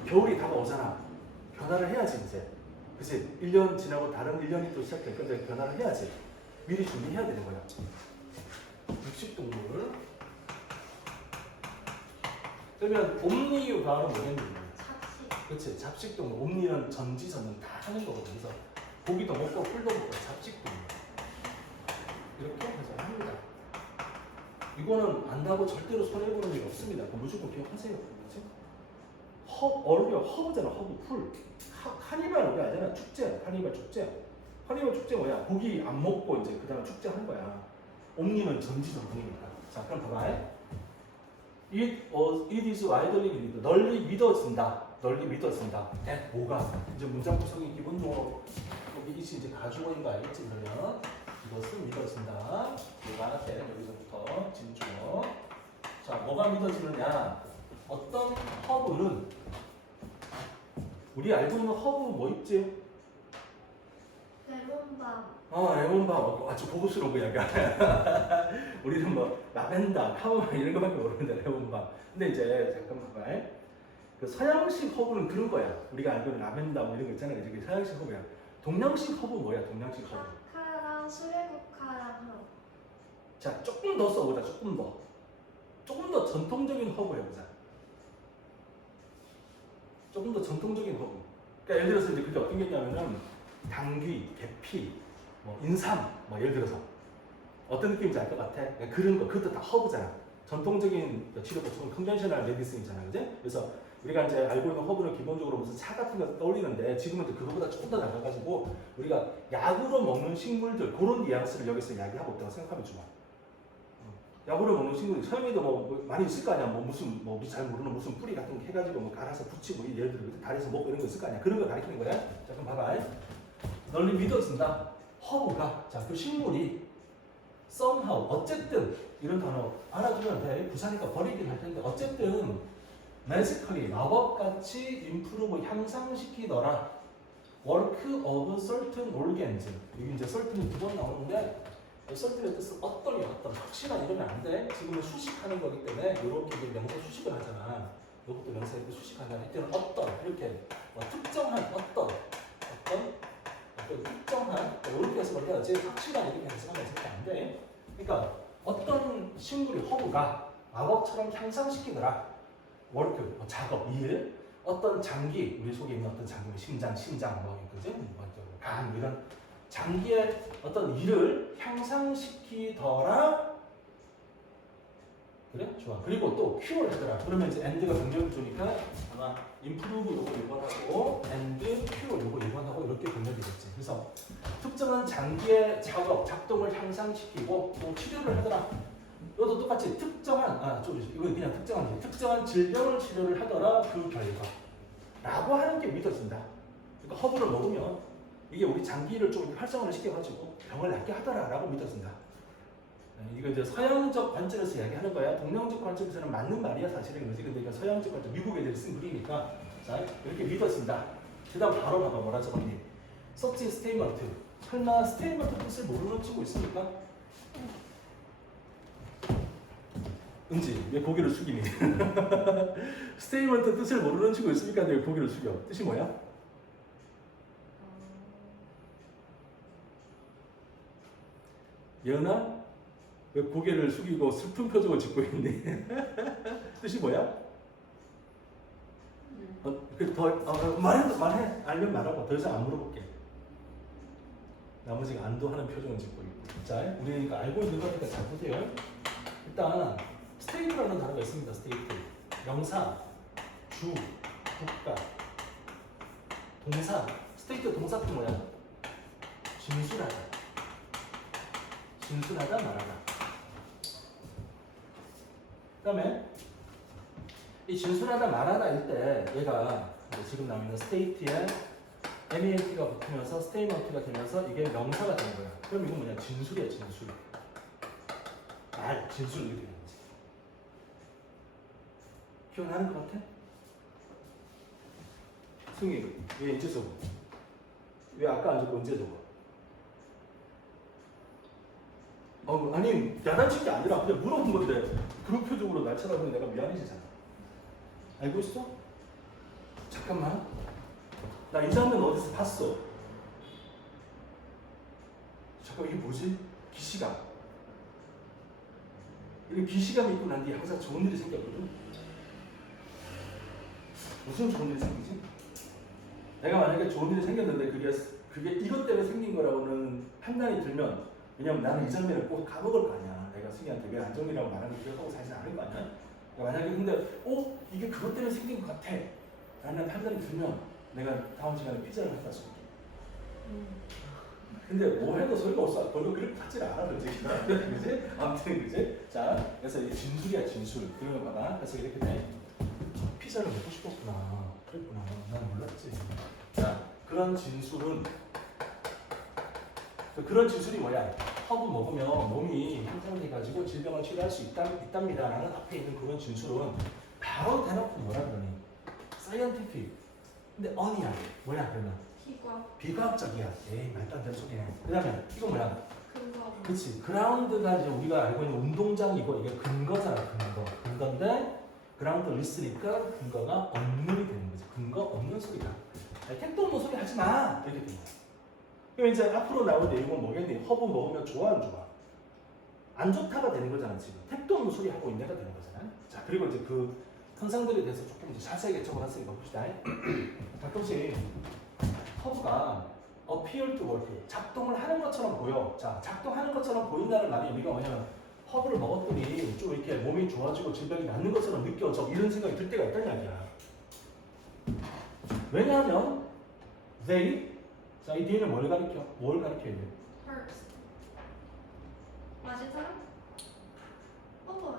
겨울이 다가오잖아. 변화를 해야지 이제. 그치? 1년 지나고 다른 1년이 또 시작될 건데 변화를 해야지. 미리 준비해야 되는 거야. 육식동물. 그러면 옴니유가는 뭐겠니? 잡식. 그치? 잡식동물. 옴니는 전지전능 다 하는 거거든. 그래서 고기도 먹고 풀도 먹고 잡식동물. 이렇게 해서 합니다. 이거는 안다고 절대로 손해보는 일 없습니다. 무조건 기억하세요. 그치? 허브잖아. 허브, 풀. 카니발 우리 알잖아. 축제. 카니발 축제. 카니발 축제 뭐야? 고기 안 먹고 이제 그 다음에 축제 하는 거야. 옴니는 전지전능이니까. 자, 그럼 봐봐. it is widely believed. 널리 믿어진다. 널리 믿어진다. 뭐가? 이제 문장 구성이 기본적으로 이게 이제 가주어인 거 알겠지? 그러면 이것은 믿어진다. 뭐가 돼? 여기서부터 진주어. 자, 뭐가 믿어지느냐? 어떤 허브는 우리 알고 있는 허브 뭐 있지? 레몬밤. 레몬밤. 아주 고급스러운 거 이야기야. 우리는 뭐 라벤더, 카모마일 이런 거밖에 모르는데 레몬밤. 근데 이제 잠깐만 봐봐. 그 서양식 허브는 그런 거야. 우리가 알고 있는 라벤더 뭐 이런 거 있잖아. 그게 서양식 허브야. 동양식 허브 뭐야? 동양식 허브. 카카랑 수레국화랑 흑. 자, 조금 더 써보자. 조금 더 전통적인 허브 해보자. 조금 더 전통적인 허브. 그러니까 예를 들어서 이제 그게 어떤 게 있냐면은 당귀, 계피, 뭐 인삼, 뭐 예를 들어서 어떤 느낌인지 알 것 같아? 그러니까 그런 거, 그것도 다 허브잖아. 전통적인 치료법은 컨벤셔널 메디슨이잖아, 그지? 그래서 우리가 이제 알고 있는 허브는 기본적으로 무슨 차 같은 거 떠올리는데 지금은 그거보다 조금 더 나가가지고 우리가 약으로 먹는 식물들 그런 뉘앙스를 여기서 이야기하고 있다고 생각하면 좋아. 약으로 먹는 식물이 서양에도 뭐 많이 있을 거 아니야. 뭐 무슨 뭐 잘 모르는 무슨 뿌리 같은 거 해가지고 뭐 갈아서 붙이고 예를 들어 다리에서 먹고 이런 거 있을 거 아니야. 그런 거 가리키는 거야. 자, 그럼 봐봐. 널리 믿어진다. 허브가 자, 그 식물이 somehow 어쨌든 이런 단어 알아두면 돼. 부사니까 버리긴 할 텐데 어쨌든 magically 마법같이 improve 향상시키더라. work of certain organism. 여기 이제 certain이 두 번 나오는데 certain의 뜻은 어떤이 어떤 확실한 이러면 안 돼. 지금은 수식하는 거기 때문에 이렇게 이제 명사 수식을 하잖아. 이것도 명사 이렇게 수식하잖아. 이때는 어떤 이렇게 뭐 특정한 어떤 특정한 이렇게 해석을 해야지 확실한 이렇게 해석하면 안 돼. 그러니까 어떤 식물이 허브가 마법처럼 향상시키더라. 워크 뭐 작업 일 어떤 장기 우리 속에 있는 어떤 장기 심장 뭐 그지 간 이런 장기의 어떤 일을 향상시키더라. 그래? 좋아. 그리고 또 큐어를 하더라. 그러면 이제 and가 병렬을 주니까 아마 improve 요거 1번하고 and cure 요거 1번하고 이렇게 병렬되겠지. 그래서 특정한 장기의 작동을 향상시키고 또 치료를 하더라. 이것도 똑같이 특정한 이거 그냥 특정한 질병을 치료를 하더라. 그 결과 라고 하는 게 믿어진다. 그러니까 허브를 먹으면 이게 우리 장기를 좀 활성화를 시켜가지고 병을 낫게 하더라라고 믿어진다. 이거 이제 서양적 관점에서 이야기하는 거야. 동양적 관점에서는 맞는 말이야 사실은 그렇지. 근데 이거 서양적 관점 미국 애들이 쓴 글이니까 자 이렇게 믿어진다. 그다음 바로 봐봐 뭐라 적었니? 서치 스테이먼트. 설마 스테이먼트 뜻을 모르는 친구 있습니까? 은지 왜 고개를 숙이니? 스테이먼트 뜻을 모르는 친구 있습니까? 왜 고개를 숙여? 뜻이 뭐야? 예은아? 왜 고개를 숙이고 슬픈 표정을 짓고 있니? 뜻이 뭐야? 말해. 알면 말하고 더 이상 안 물어볼게. 나머지가 안도하는 표정을 짓고 있고. 자, 우리 그러니까 알고 있는 거니까 잘 보세요. 일단 스테이트라는 단어가 있습니다. 스테이트. 명사, 주, 국가, 동사. 스테이트 동사 뜻 뭐야? 진술하다. 진술하다, 말하다. 그 다음에 이 진술하다 말하다일 때 얘가 지금 나오는 스테이트에 MENT가 붙으면서 스테이먼트가 되면서 이게 명사가 되는 거야. 그럼 이건 뭐냐? 진술이야, 진술. 진술 이렇게 되는 거지. 기억나는 것 같아? 승희, 왜 이제 적어? 왜 아까 안 적고 언제 적어? 아니 야단친 게 아니라 그냥 물어본 건데 그런 표정으로 날 쳐다보니 내가 미안해지잖아. 알고 있어? 잠깐만. 나 이 장면 어디서 봤어? 잠깐 이게 뭐지? 기시감. 이거 기시감이 있고 난 뒤에 항상 좋은 일이 생겼거든. 무슨 좋은 일이 생기지? 내가 만약에 좋은 일이 생겼는데 그게 이것 때문에 생긴 거라고는 판단이 들면, 왜냐면 나는 이 장면을 꼭 까먹을 거 아니야. 내가 승희한테 왜 안정이라고 말하는 걸 기억하고 살지 않을 거 아니야. 만약에 근데 이게 그것 때문에 생긴 것 같아 라는 판단이 들면 내가 다음 시간에 피자를 갖다 줄게. 근데 뭐 해도 소리가 없어. 별로 그렇게 같지 않아, 그지? 그지? 아무튼 그지? 자, 그래서 이게 진술이야, 진술. 그러면 봐봐. 그래서 이렇게 돼. 피자를 먹고 싶었구나. 그랬구나. 난 몰랐지. 자, 그런 진술은 그런 진술이 뭐야? 허브 먹으면 몸이 향상돼가지고 질병을 치료할 수 있답니다. 라는 앞에 있는 그런 진술은 바로 대놓고 뭐라 그러니? 사이언티픽. 근데 어니야. 뭐야 그러면? 비과학적이야. 에이 말도 안 되는 소리야. 그 다음에 이거 뭐야? 근거. 그치. 그라운드가 이제 우리가 알고 있는 운동장이고 이게 근거잖아. 근거인데 그라운드 리스니까 근거가 없는 되는 거지. 근거 없는 소리다. 택도 없는 소리 하지 마. 이렇게 됩니다. 그럼 이제 앞으로 나올 내용은 뭐겠니? 허브 먹으면 좋아 안 좋아? 안 좋다가 되는 거잖아 지금. 택도 없는 소리 하고 있는 애가 되는 거잖아. 자 그리고 이제 그 현상들에 대해서 조금 이제 자세하게 적어놨으니까 봅시다. 가끔씩 허브가 appear to work, 작동을 하는 것처럼 보여. 자, 작동하는 것처럼 보인다는 말이 우리가 뭐냐면 허브를 먹었더니 좀 이렇게 몸이 좋아지고 질병이 낫는 것처럼 느껴져. 이런 생각이 들 때가 있다는 이야기야. 왜냐하면 they, 자, 이 뒤에는 뭘 가르쳐? 뭘 가르쳐야 돼? hurts. 맞은 사람? 아니에요?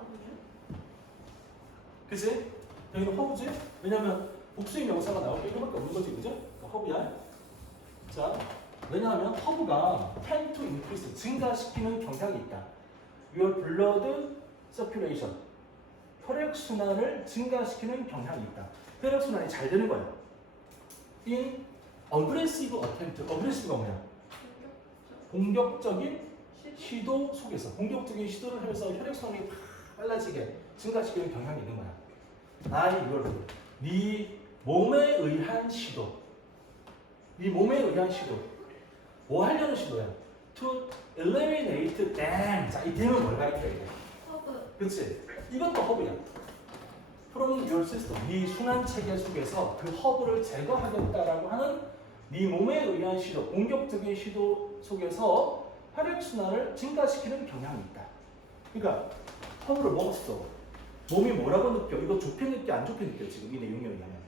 그치? 여기는 허브지? 왜냐하면 복수의 명사가 나올 때 이거밖에 없는 거지, 그죠? 허브야. 자, 왜냐하면 허브가 tend to increase, 증가시키는 경향이 있다. Your blood circulation, 혈액순환을 증가시키는 경향이 있다. 혈액순환이 잘 되는 거야. In aggressive attempt, aggressive가 뭐야? 공격적인 시도 속에서, 공격적인 시도를 하면서 혈액순환이 빨라지게 증가시키는 경향이 있는 거야. 네 몸에 의한 시도. 네 몸에 의한 시도. 뭐 하려는 시도야? To eliminate them. 자, 이 them은 뭘 가리켜야 돼? 허브. 그치? 이것도 허브야. From your system. 네 순환 체계 속에서 그 허브를 제거하겠다라고 하는 네 몸에 의한 시도, 공격적인 시도 속에서 혈액순환을 증가시키는 경향이 있다. 그러니까 허브를 먹었어. 몸이 뭐라고 느껴? 이거 좋게 느껴? 안 좋게 느껴? 지금 이 내용에 의하면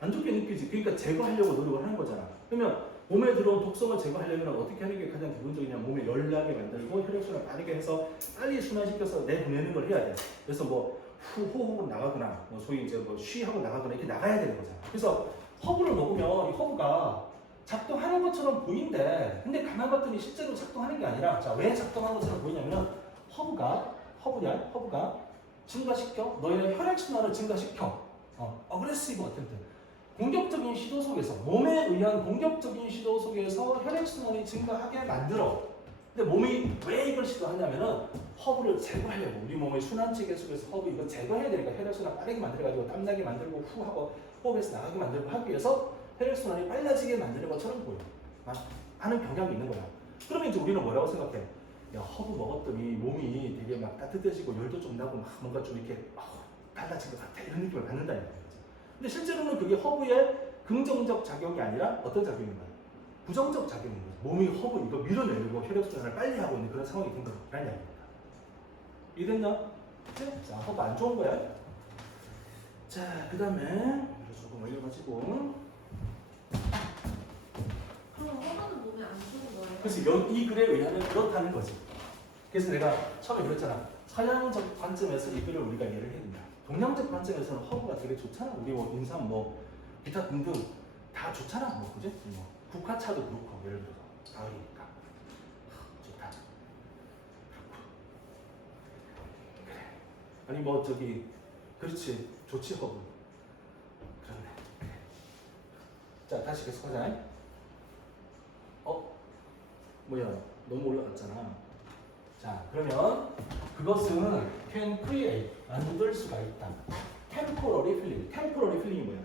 안 좋게 느끼지. 그러니까 제거하려고 노력을 하는 거잖아. 그러면 몸에 들어온 독성을 제거하려면 어떻게 하는 게 가장 기본적이냐? 몸에 열 나게 만들고 혈액순환을 빠르게 해서 빨리 순환시켜서 내보내는 걸 해야 돼. 그래서 뭐 호흡은 나가거나 뭐 소위 이제 뭐 쉬하고 나가거나 이렇게 나가야 되는 거잖아. 그래서 허브를 먹으면 이 허브가 작동하는 것처럼 보인대. 근데 가만 봤더니 실제로 작동하는 게 아니라, 자, 왜 작동하는 것처럼 보이냐면 허브가 증가시켜. 너의 혈액순환을 증가시켜. 어그레시브 어템트. 공격적인 시도 속에서, 몸에 의한 공격적인 시도 속에서 혈액순환이 증가하게 만들어. 근데 몸이 왜 이걸 시도하냐면은 허브를 제거하려고. 우리 몸의 순환체계 속에서 허브 이거 제거해야 되니까 혈액순환 빠르게 만들어가지고 땀나게 만들고 후 하고 호흡에서 나가게 만들고 하기 위해서 혈액순환이 빨라지게 만드는 것처럼 보여. 하는 경향이 있는 거야. 그러면 이제 우리는 뭐라고 생각해? 야, 허브 먹었더니 몸이 되게 막 따뜻해지고 열도 좀 나고 막 뭔가 좀 이렇게 달라진 것 같아. 이런 느낌을 받는다. 근데 실제로는 그게 허브의 긍정적 작용이 아니라 어떤 작용인 거야? 부정적 작용인 거야. 몸이 허브 이거 밀어내고 혈액순환을 빨리 하고 있는 그런 상황이 된 거라는 이야기입니다. 이해됐나? 그치? 자, 허브 안 좋은 거야. 자, 그 다음에 이거 조금 올려가지고. 그럼 허브는 몸에 안 좋은 거예요? 그래서 이 글에 의하면 그렇다는 거지. 그래서 내가 처음에 그랬잖아. 서양적 관점에서 이 글을 우리가 이해를 해야 된다. 동양적 관점에서는 허브가 되게 좋잖아. 우리 뭐 인삼 뭐 기타 등등 다 좋잖아. 뭐 그지? 뭐 국화차도 그렇고 예를 들어서 가을이니까 좋다. 그래. 아니 뭐 저기 그렇지 좋지 허브. 그렇네. 그래. 자 다시 계속하자. 뭐야 너무 올라갔잖아. 자, 그러면 그것은 can create, 만들 수가 있다. temporary feeling. temporary feeling이 뭐야?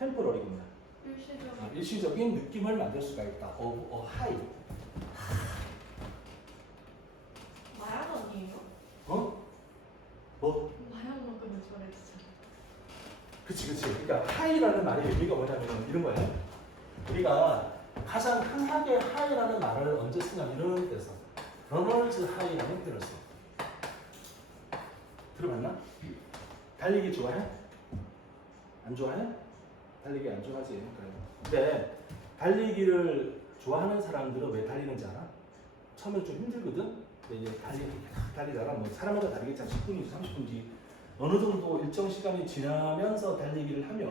temporary가 뭐야? 일시적인. 일시적인 느낌을 만들 수가 있다. of a high. 마약 아니에요? 어? 뭐? 마약 먹으면 저래지잖아. 그치. 그러니까 하이라는 말의 의미가 뭐냐면 이런 거야. 우리가 가장 흔하게 하이라는 말을 언제 쓰냐면 이런 데서 러널즈 하이라는 표현을 써. 들어봤나? 달리기 좋아해? 안 좋아해? 달리기 안 좋아하지. 그래. 근데 달리기를 좋아하는 사람들은 왜 달리는지 알아? 처음엔 좀 힘들거든. 근데 이제 달리다가 뭐 사람마다 다르겠지만 10분인지 30분인지 어느 정도 일정 시간이 지나면서 달리기를 하면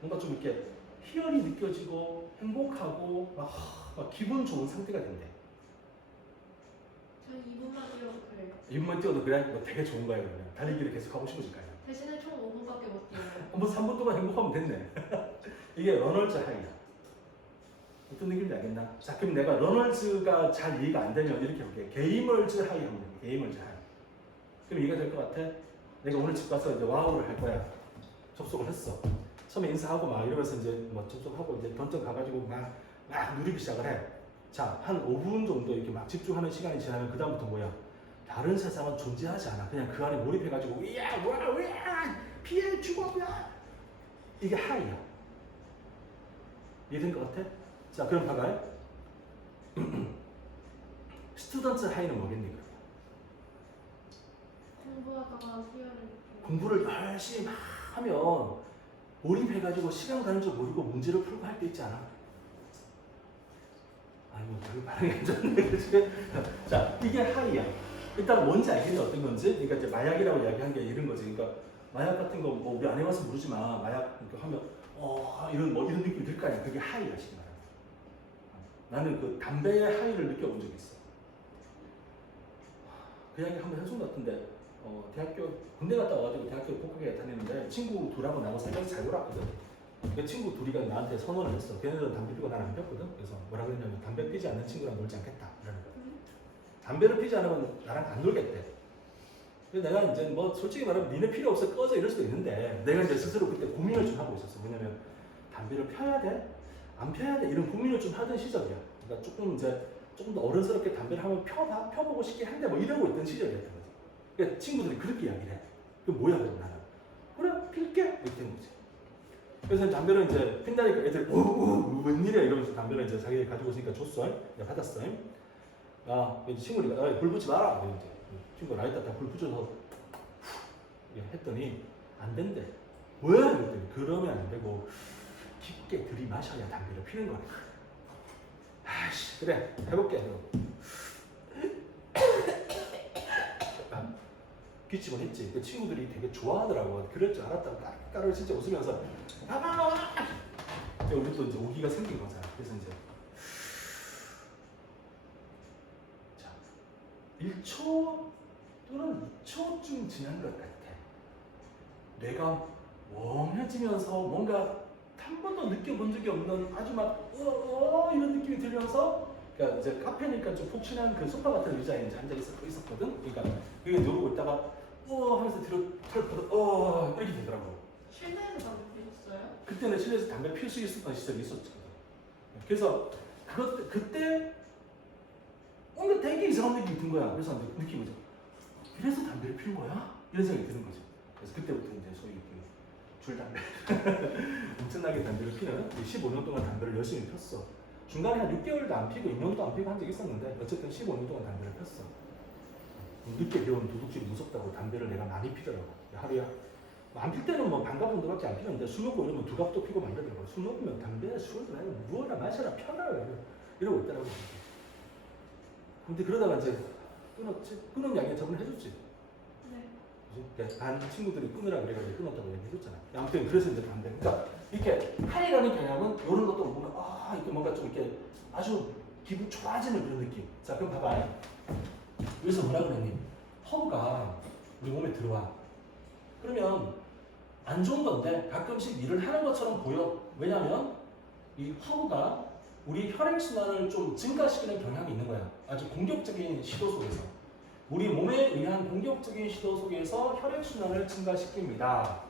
뭔가 좀 이렇게 희열이 느껴지고 행복하고 막 기분 좋은 상태가 된대. 전 2분만 뛰어도 그래요. 2분만 뛰어도 그래? 뭐 되게 좋은 거야 그러면. 달리기를 계속 하고 싶어질 거야. 대신에 총 5분밖에 못 뛰어요. 뭐 3분 동안 행복하면 됐네. 이게 러널즈 하이야. 어떤 느낌인지 알겠나? 자, 그럼 내가 러널즈가 잘 이해가 안 되면 이렇게 볼게. 게이머즈 하이 하면 돼. 게이머즈 하이. 그럼 이해가 될 것 같아? 내가 오늘 집 가서 이제 와우를 할 거야. 접속을 했어. 처음에 인사하고 막 이러면서 이제 뭐 접속하고 이제 던전 가가지고 막 누리기 시작을 해. 자, 한 5분 정도 이렇게 막 집중하는 시간이 지나면 그다음부터 뭐야? 다른 세상은 존재하지 않아. 그냥 그 안에 몰입해가지고 으야 피해 죽어야 이게 하이야. 이해된 것 같아? 자, 그럼 봐봐요. 스튜던트 하이는 뭐겠니? 공부하다가 희열을 느끼고. 공부를 열심히 막 하면 몰입해가지고 시간 가는 줄 모르고 문제를 풀고 할 때 있지 않아? 아이고, 별로 반응이 안 좋네. 그치? 자, 이게 하이야. 일단 뭔지 알겠니? 어떤 건지? 그러니까 이제 마약이라고 이야기한 게 이런 거지. 그러니까 마약 같은 거 뭐 우리 안 해봐서 모르지만 마약 이렇게 하면 이런 느낌이 들 거 아니야. 그게 하이야, 지금 말하는. 나는 그 담배의 하이를 느껴본 적이 있어. 그 이야기 한번 해준 것 같은데 대학교 군대 갔다 와가지고 대학교 복학에 다녔는데 친구 둘하고 나하고 살면서 잘 놀았거든. 그 친구 둘이가 나한테 선언을 했어. 걔네들은 담배 피고 나는 안 폈거든. 그래서 뭐라 그랬냐면 담배 피지 않는 친구랑 놀지 않겠다. 이러는 거야. 담배를 피지 않으면 나랑 안 놀겠대. 그래서 내가 이제 뭐 솔직히 말하면 니네 필요 없어 꺼져 이럴 수도 있는데 내가 이제 스스로 그때 고민을 좀 하고 있었어. 뭐냐면 담배를 펴야 돼? 안 펴야 돼? 이런 고민을 좀 하던 시절이야. 그러니까 조금 더 어른스럽게 담배를 한번 펴보고 싶긴 한데 뭐 이러고 있던 시절이었던 거지. 그러니까 친구들이 그렇게 이야기를 해. 그럼 뭐야 그럼 나는? 그래 필게 이렇게 된 거지. 그래서 담배를 이제 핀다니까 애들 웬일이야 이러면서 담배를 이제 자기 가지고 있으니까 줬어. 내가 받았어. 이제 친구가 불 붙지 마라. 이제 친구가 라이터 다 불 붙여서 했더니 안 된대. 왜? 그랬더니 그러면 안 되고 깊게 들이마셔야 담배를 피는 거래. 아이씨 그래 해볼게. 기침을 했지. 그 친구들이 되게 좋아하더라고. 그럴 줄 알았다고 까르르 진짜 웃으면서 우리 또 이제 오기가 생긴 거잖아. 그래서 이제 자 1초 또는 2초쯤 지난 것 같아. 뇌가 멍해지면서 뭔가 한 번도 느껴본 적이 없는 아주 막 이런 느낌이 들면서 그러니까 이제 카페니까 좀 푹신한 그 소파 같은 의자에 이제 앉아 있었거든. 그러니까 그게 누르고 있다가 하면서 뒤로 털 이렇게 되더라고. 실내에서 담배 피웠어요? 그때는 실내에서 담배 필 수 있었던 시절이 있었거든. 그래서 그때 뭔가 되게 이상한 느낌이 든 거야. 그래서 느낌이 뭐죠? 그래서 담배를 피운 거야? 이런 생각이 드는 거죠. 그래서 그때부터 이제 소위 줄담배 엄청나게 담배를 피는 15년 동안 담배를 열심히 폈어. 중간에 한 6개월도 안 피고 2년도 안 피고 한 적이 있었는데 어쨌든 15년 동안 담배를 폈어. 늦게 배운 도둑질이 무섭다고 담배를 내가 많이 피더라고. 하루에 안 필 때는 뭐 반갑 정도밖에 안 피는데 술 먹고 이러면 두 갑도 피고 막 이러더라고. 술 먹으면 담배, 술도 말고 무어라 마셔라 펴라 이러고 있더라고. 근데 그러다가 이제 끊었지. 끊은 양에 저번에 해줬지. 네. 그치? 반 친구들이 끊으라 그래가지고 끊었다고 얘기해줬잖아. 아무튼 그래서 이제 담배. 그러니까 이렇게 하이라는 경향은 이런 것도 뭔가 이렇게 뭔가 좀 이렇게 아주 기분 좋아지는 그런 느낌. 자 그럼 봐봐. 여기서 뭐라 그랬니? 허브가 우리 몸에 들어와. 그러면 안 좋은 건데 가끔씩 일을 하는 것처럼 보여. 왜냐면 이 허브가 우리 혈액순환을 좀 증가시키는 경향이 있는 거야. 아주 공격적인 시도 속에서. 우리 몸에 의한 공격적인 시도 속에서 혈액순환을 증가시킵니다.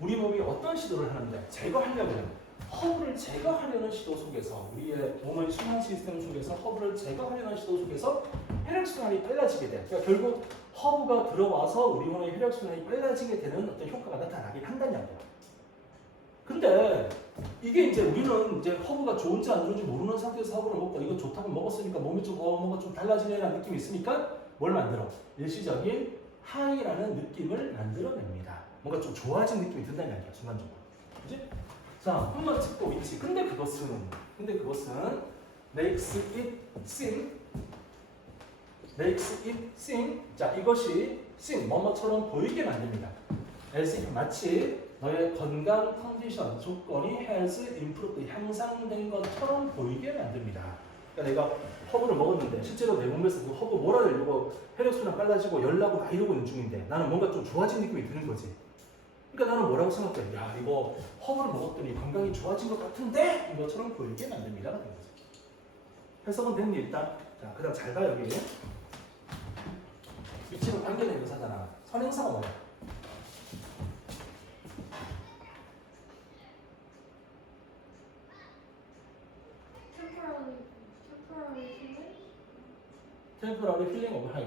우리 몸이 어떤 시도를 하는데 제거하려면 허브를 제거하려는 시도 속에서 우리의 몸의 순환 시스템 속에서 허브를 제거하려는 시도 속에서 혈액순환이 빨라지게 돼. 그러니까 결국 허브가 들어와서 우리 몸의 혈액순환이 빨라지게 되는 어떤 효과가 나타나긴 한다는 이야기야. 근데 이게 이제 우리는 이제 허브가 좋은지 안 좋은지 모르는 상태에서 허브를 먹고 이거 좋다고 먹었으니까 몸이 좀 뭔가 좀 달라지네라는 느낌이 있으니까 뭘 만들어? 일시적인 하이라는 느낌을 만들어냅니다. 뭔가 좀 좋아진 느낌이 든다는 이야기야, 순간적으로. 그지? 자, 한번 찍고 있지. 근데 그것은 makes it seem 자, 이것이 seem 뭐뭐처럼 보이게 만듭니다. as if 마치 너의 건강 컨디션 조건이 has improved 향상된 것처럼 보이게 만듭니다. 그러니까 내가 허브를 먹었는데 실제로 내 몸에서 그 허브 몰아내려고 혈액순환 빨라지고 열나고 막 이러고 있는 중인데 나는 뭔가 좀 좋아진 느낌이 드는 거지. 그러니까 나는 뭐라고 생각해? 야, 이거 허브를 먹었더니 건강이 좋아진 것 같은데 이것처럼 보이게 만듭니다. 라는 거지. 해석은 됐니 일단? 자, 그다음 잘 봐 여기. 위치는 관계된 명사잖아. 선행사가 뭐야? temporary temporary feeling? feeling of high.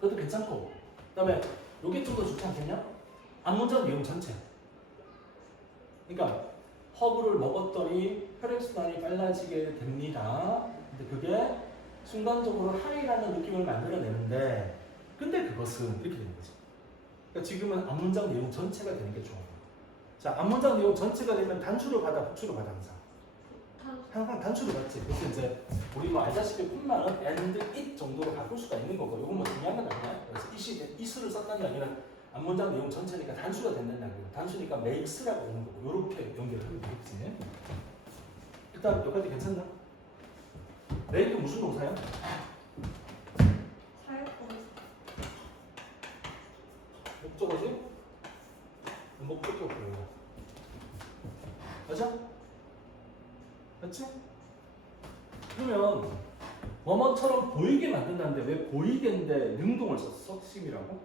그것도 괜찮고. 그다음에 요게 좀 더 좋지 않겠냐? 앞문장 내용 전체. 그러니까 허브를 먹었더니 혈액순환이 빨라지게 됩니다. 근데 그게 순간적으로 하이라는 느낌을 만들어내는데 근데 그것은 이렇게 되는 거지. 그러니까 지금은 앞문장 내용 전체가 되는 게 좋아. 자, 앞문장 내용 전체가 되면 단수를 받아, 복수를 받아 항상 단수를 받지. 그래서 이제 우리 뭐 알다시피 콤마는 and it 정도로 바꿀 수가 있는 거고 이건 뭐 중요한 건 아니야. 그래서 it을 썼다는 게 아니라 앞문장 내용 전체니까 단수가 된다는 거예요. 단수니까 makes라고 하는 거고 이렇게 연결을 하면 되겠지. 일단 여기까지 괜찮나? make 무슨 동사야? 사역권. 목적어지? 목적격 보여. 맞아? 맞지? 그러면 뭐뭐처럼 보이게 만든다는데 왜 보이게인데 능동을 썼어? 심이라고?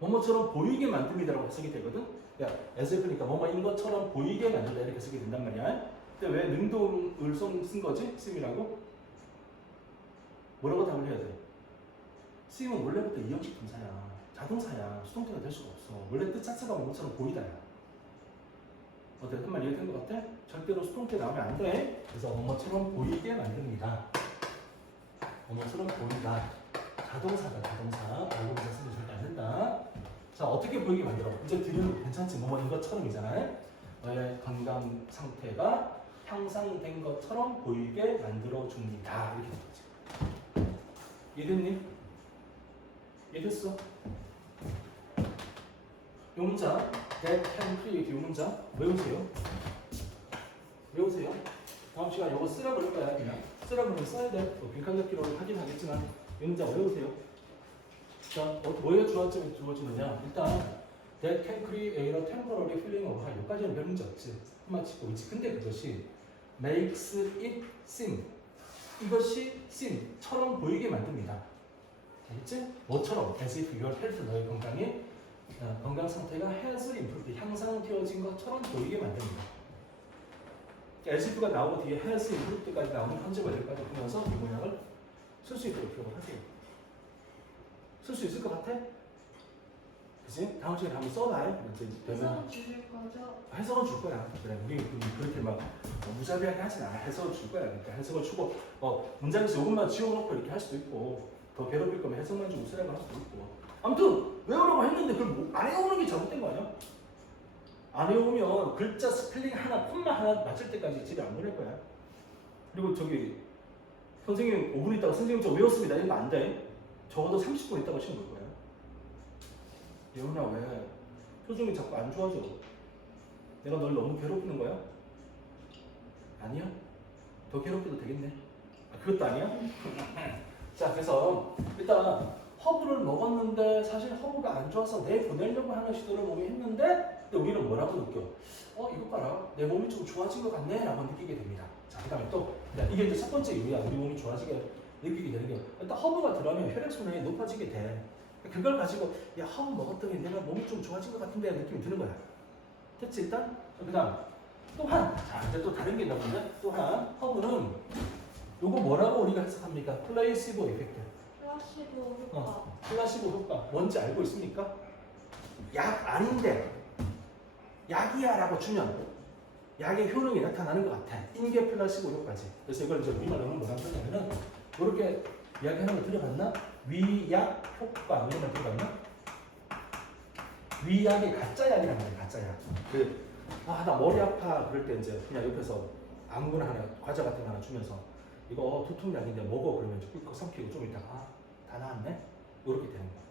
뭐뭐처럼 보이게 만듭니다라고 해석이 되거든? 야, as if니까 뭐뭐인 것처럼 보이게 만든다 이렇게 해석이 된단 말이야. 근데 왜 능동을 쓴 거지? 심이라고? 뭐라고 답을 해야 돼? 심은 원래부터 이형식 동사야. 자동사야. 수동태가 될 수가 없어. 원래 뜻 자체가 뭐뭐처럼 보이다야. 어때? 그 말 이해된 것 같아? 절대로 수동태 나오면 안 돼. 그래서 뭐뭐처럼 보이게 만듭니다. 뭐뭐처럼 보인다. 자동사다, 자동사. 알고 보자 쓰면 절대 안 된다. 자, 어떻게 보이게 만들어? 이제 뒤는 괜찮지? 뭐뭐인 것처럼이잖아. 너의 건강 상태가 향상된 것처럼 보이게 만들어줍니다. 이렇게 된 거지. 이해됐니? 이해됐어? 요 문장 that can create 요 문장 외우세요. 외우세요. 다음 시간 요거 쓰라 그럴 거야. 그냥 쓰라 그러면 써야 돼. 빈칸 잡기로 하긴 하겠지만 요 문장 외우세요. 자, 뭐에 주어지느냐? 일단 that can create a temporary feeling of high. 여기까지는 별 문제 없지. 한마디 짚고 있지. 근데 그것이 makes it seem 이것이 seem처럼 보이게 만듭니다. 알겠지? 뭐처럼? as if your health 너의 건강이 건강 상태가 has improved 향상되어진 것처럼 보이게 만듭니다. as if가 나오고 뒤에 has improved까지 나오는 현재 완료까지 보면서 이 문장을 쓸 수 있도록 기억을 하세요. 쓸 수 있을 것 같아? 그치? 다음 시간에 한번 써봐. 해석은 주실 거죠? 해석은 줄 거야. 그래, 우리 그렇게 막 무자비하게 하진 않아. 해석을 줄 거야. 그러니까 해석을 주고 문장에서 이것만 지워놓고 이렇게 할 수도 있고 더 괴롭힐 거면 해석만 주고 쓰라고 할 수도 있고. 아무튼 외우라고 했는데 그걸 안 외우는 게 잘못된 거 아니야? 안 외우면 글자 스펠링 하나, 콤마 하나 맞출 때까지 집에 안 보낼 거야. 그리고 저기 선생님 5분 있다가 선생님 저 외웠습니다. 이런 거 안 돼. 적어도 30분 있다가 시험 볼 거야. 예훈아 왜 표정이 자꾸 안 좋아져? 내가 널 너무 괴롭히는 거야? 아니야? 더 괴롭혀도 되겠네. 그것도 아니야? 자, 그래서 일단 허브를 먹었는데 사실 허브가 안 좋아서 내보내려고 하는 시도를 몸이 했는데 근데 우리는 뭐라고 느껴? 이것 봐라. 내 몸이 좀 좋아진 것 같네 라고 느끼게 됩니다. 자, 그 다음에 또 이게 이제 첫 번째 이유야. 우리 몸이 좋아지게 느끼게 되는 게 일단 허브가 들어가면 혈액순환이 높아지게 돼. 그걸 가지고 야 허브 먹었더니 내가 몸이 좀 좋아진 것 같은데 느낌이 드는 거야. 됐지 일단? 그 다음 또한 자 이제 또 다른 게 있나 본데 또한 허브는 요거 뭐라고 우리가 해석합니까? 플레이시보 이펙트. 플라시보 효과. 플라시보 효과 뭔지 알고 있습니까? 약 아닌데 약이야 라고 주면 약의 효능이 나타나는 것 같아. 인계 플라시보 효과지. 그래서 이걸 이제 우리말로는 뭐라고 하냐면은 이렇게 이야기하는 거 들어봤나? 위약 효과 이런 말 들어봤나? 위약이 가짜 약이란 말이야. 가짜 약. 나 머리 아파 그럴 때 이제 그냥 옆에서 아무거나 하나 과자 같은 거 하나 주면서 이거 두통약인데 먹어 그러면 꿀꺽 삼키고 좀 있다가 다 나았네? 이렇게 되는 거야.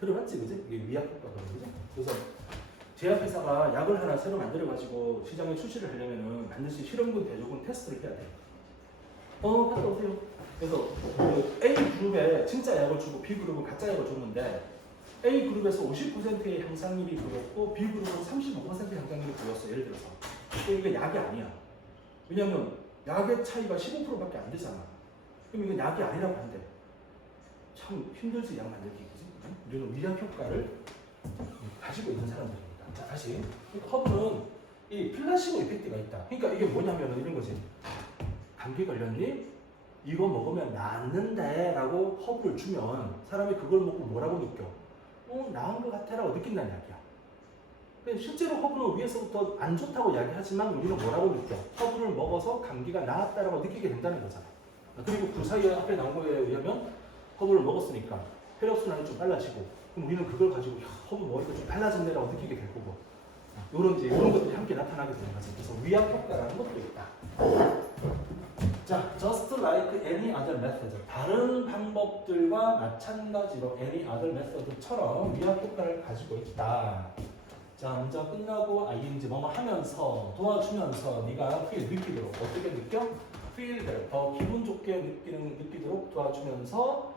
들어봤지 그지? 이게 위약 효과거든 그지? 그래서 제약회사가 약을 하나 새로 만들어가지고 시장에 출시를 하려면은 반드시 실험군 대조군 테스트를 해야 돼. 갔다 오세요. 그래서 그 A 그룹에 진짜 약을 주고 B 그룹은 가짜 약을 줬는데 A 그룹에서 50%의 향상률이 보였고 B 그룹은 35%의 향상률이 보였어. 예를 들어서. 근데 이게 약이 아니야. 왜냐면 약의 차이가 15%밖에 안 되잖아. 그럼 이건 약이 아니라고 한대. 참 힘들지 약 만들기 그지? 우리는 위약 효과를 가지고 있는 사람들입니다. 자 다시 허브는 이 플라시보 이펙트가 있다. 그러니까 이게 뭐냐면 이런 거지. 감기 걸렸니? 이거 먹으면 낫는데 라고 허브를 주면 사람이 그걸 먹고 뭐라고 느껴? 나은 것 같아 라고 느낀다는 이야기야. 실제로 허브는 위에서부터 안 좋다고 이야기하지만 우리는 뭐라고 느껴? 허브를 먹어서 감기가 나았다라고 느끼게 된다는 거잖아. 그리고 그 사이에 앞에 나온 거에 의하면 허브를 먹었으니까 혈액순환이 좀 빨라지고 그럼 우리는 그걸 가지고 허브 먹으니까 좀 달라졌네라고 느끼게 될 거고 이런 것들이 함께 나타나게 되는 거지. 그래서 위약 효과라는 것도 있다. 자, just like any other method. 다른 방법들과 마찬가지로 any other method처럼 위약 효과를 가지고 있다. 자, 문장 끝나고 ing 뭐뭐 하면서 도와주면서 네가 feel 느끼도록 어떻게 느껴? feel better. 더 기분 좋게 느끼도록 도와주면서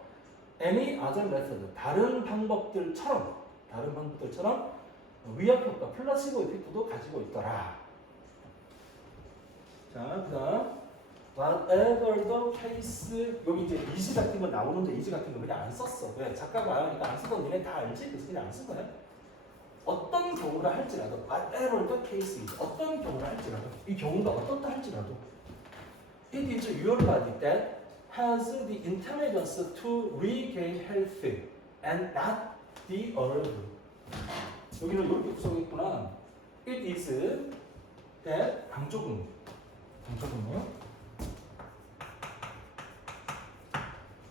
any other method. 다른 방법들처럼 위약 효과 플라시보 이펙트도 가지고 있더라. 자, 그다음 whatever the case 여기 이제 is 같은 거 나오는데 is 같은 거 그냥 안 썼어. 왜? 작가가 그러니까 안 쓰던 니네 다 알지? 그래서 그냥 안 쓴 거야. 어떤 경우라 할지라도 whatever the case is 어떤 경우라 할지라도 이 경우가 어떻다 할지라도 it is your body that has the intelligence to regain health and not the other. 여기는 이렇게 구성했구나. It is that 강조근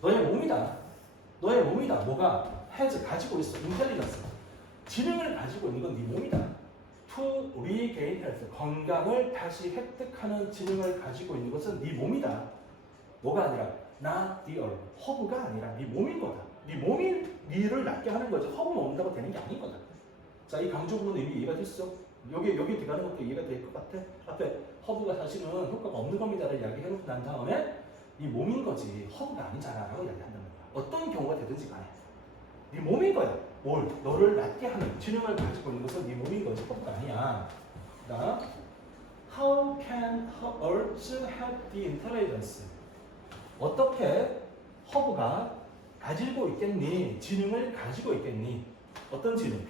너의 몸이다. 뭐가 has 가지고 있어. intelligence 지능을 가지고 있는 건 네 몸이다. To regain health 건강을 다시 획득하는 지능을 가지고 있는 것은 네 몸이다. 뭐가 아니라 not the other. 허브가 아니라 네 몸인 거다. 네 몸이 니를 낫게 하는 거지. 허브 먹는다고 되는 게 아닌 거다. 자, 이 강조부는 이미 이해가 됐어. 여기 들어가는 것도 이해가 될 것 같아. 앞에 허브가 사실은 효과가 없는 겁니다를 이야기해놓고 난 다음에 이 몸인 거지 허브가 아니잖아 라고 이야기한다는 거야. 어떤 경우가 되든지 간에 네 몸인 거야. 너를 낫게 하는 지능을 가지고 있는 것은 네 몸인 거지 허브가 아니야. 그다음 How can herbs have the intelligence? 어떻게 허브가 가지고 있겠니? 지능을 가지고 있겠니? 어떤 지능?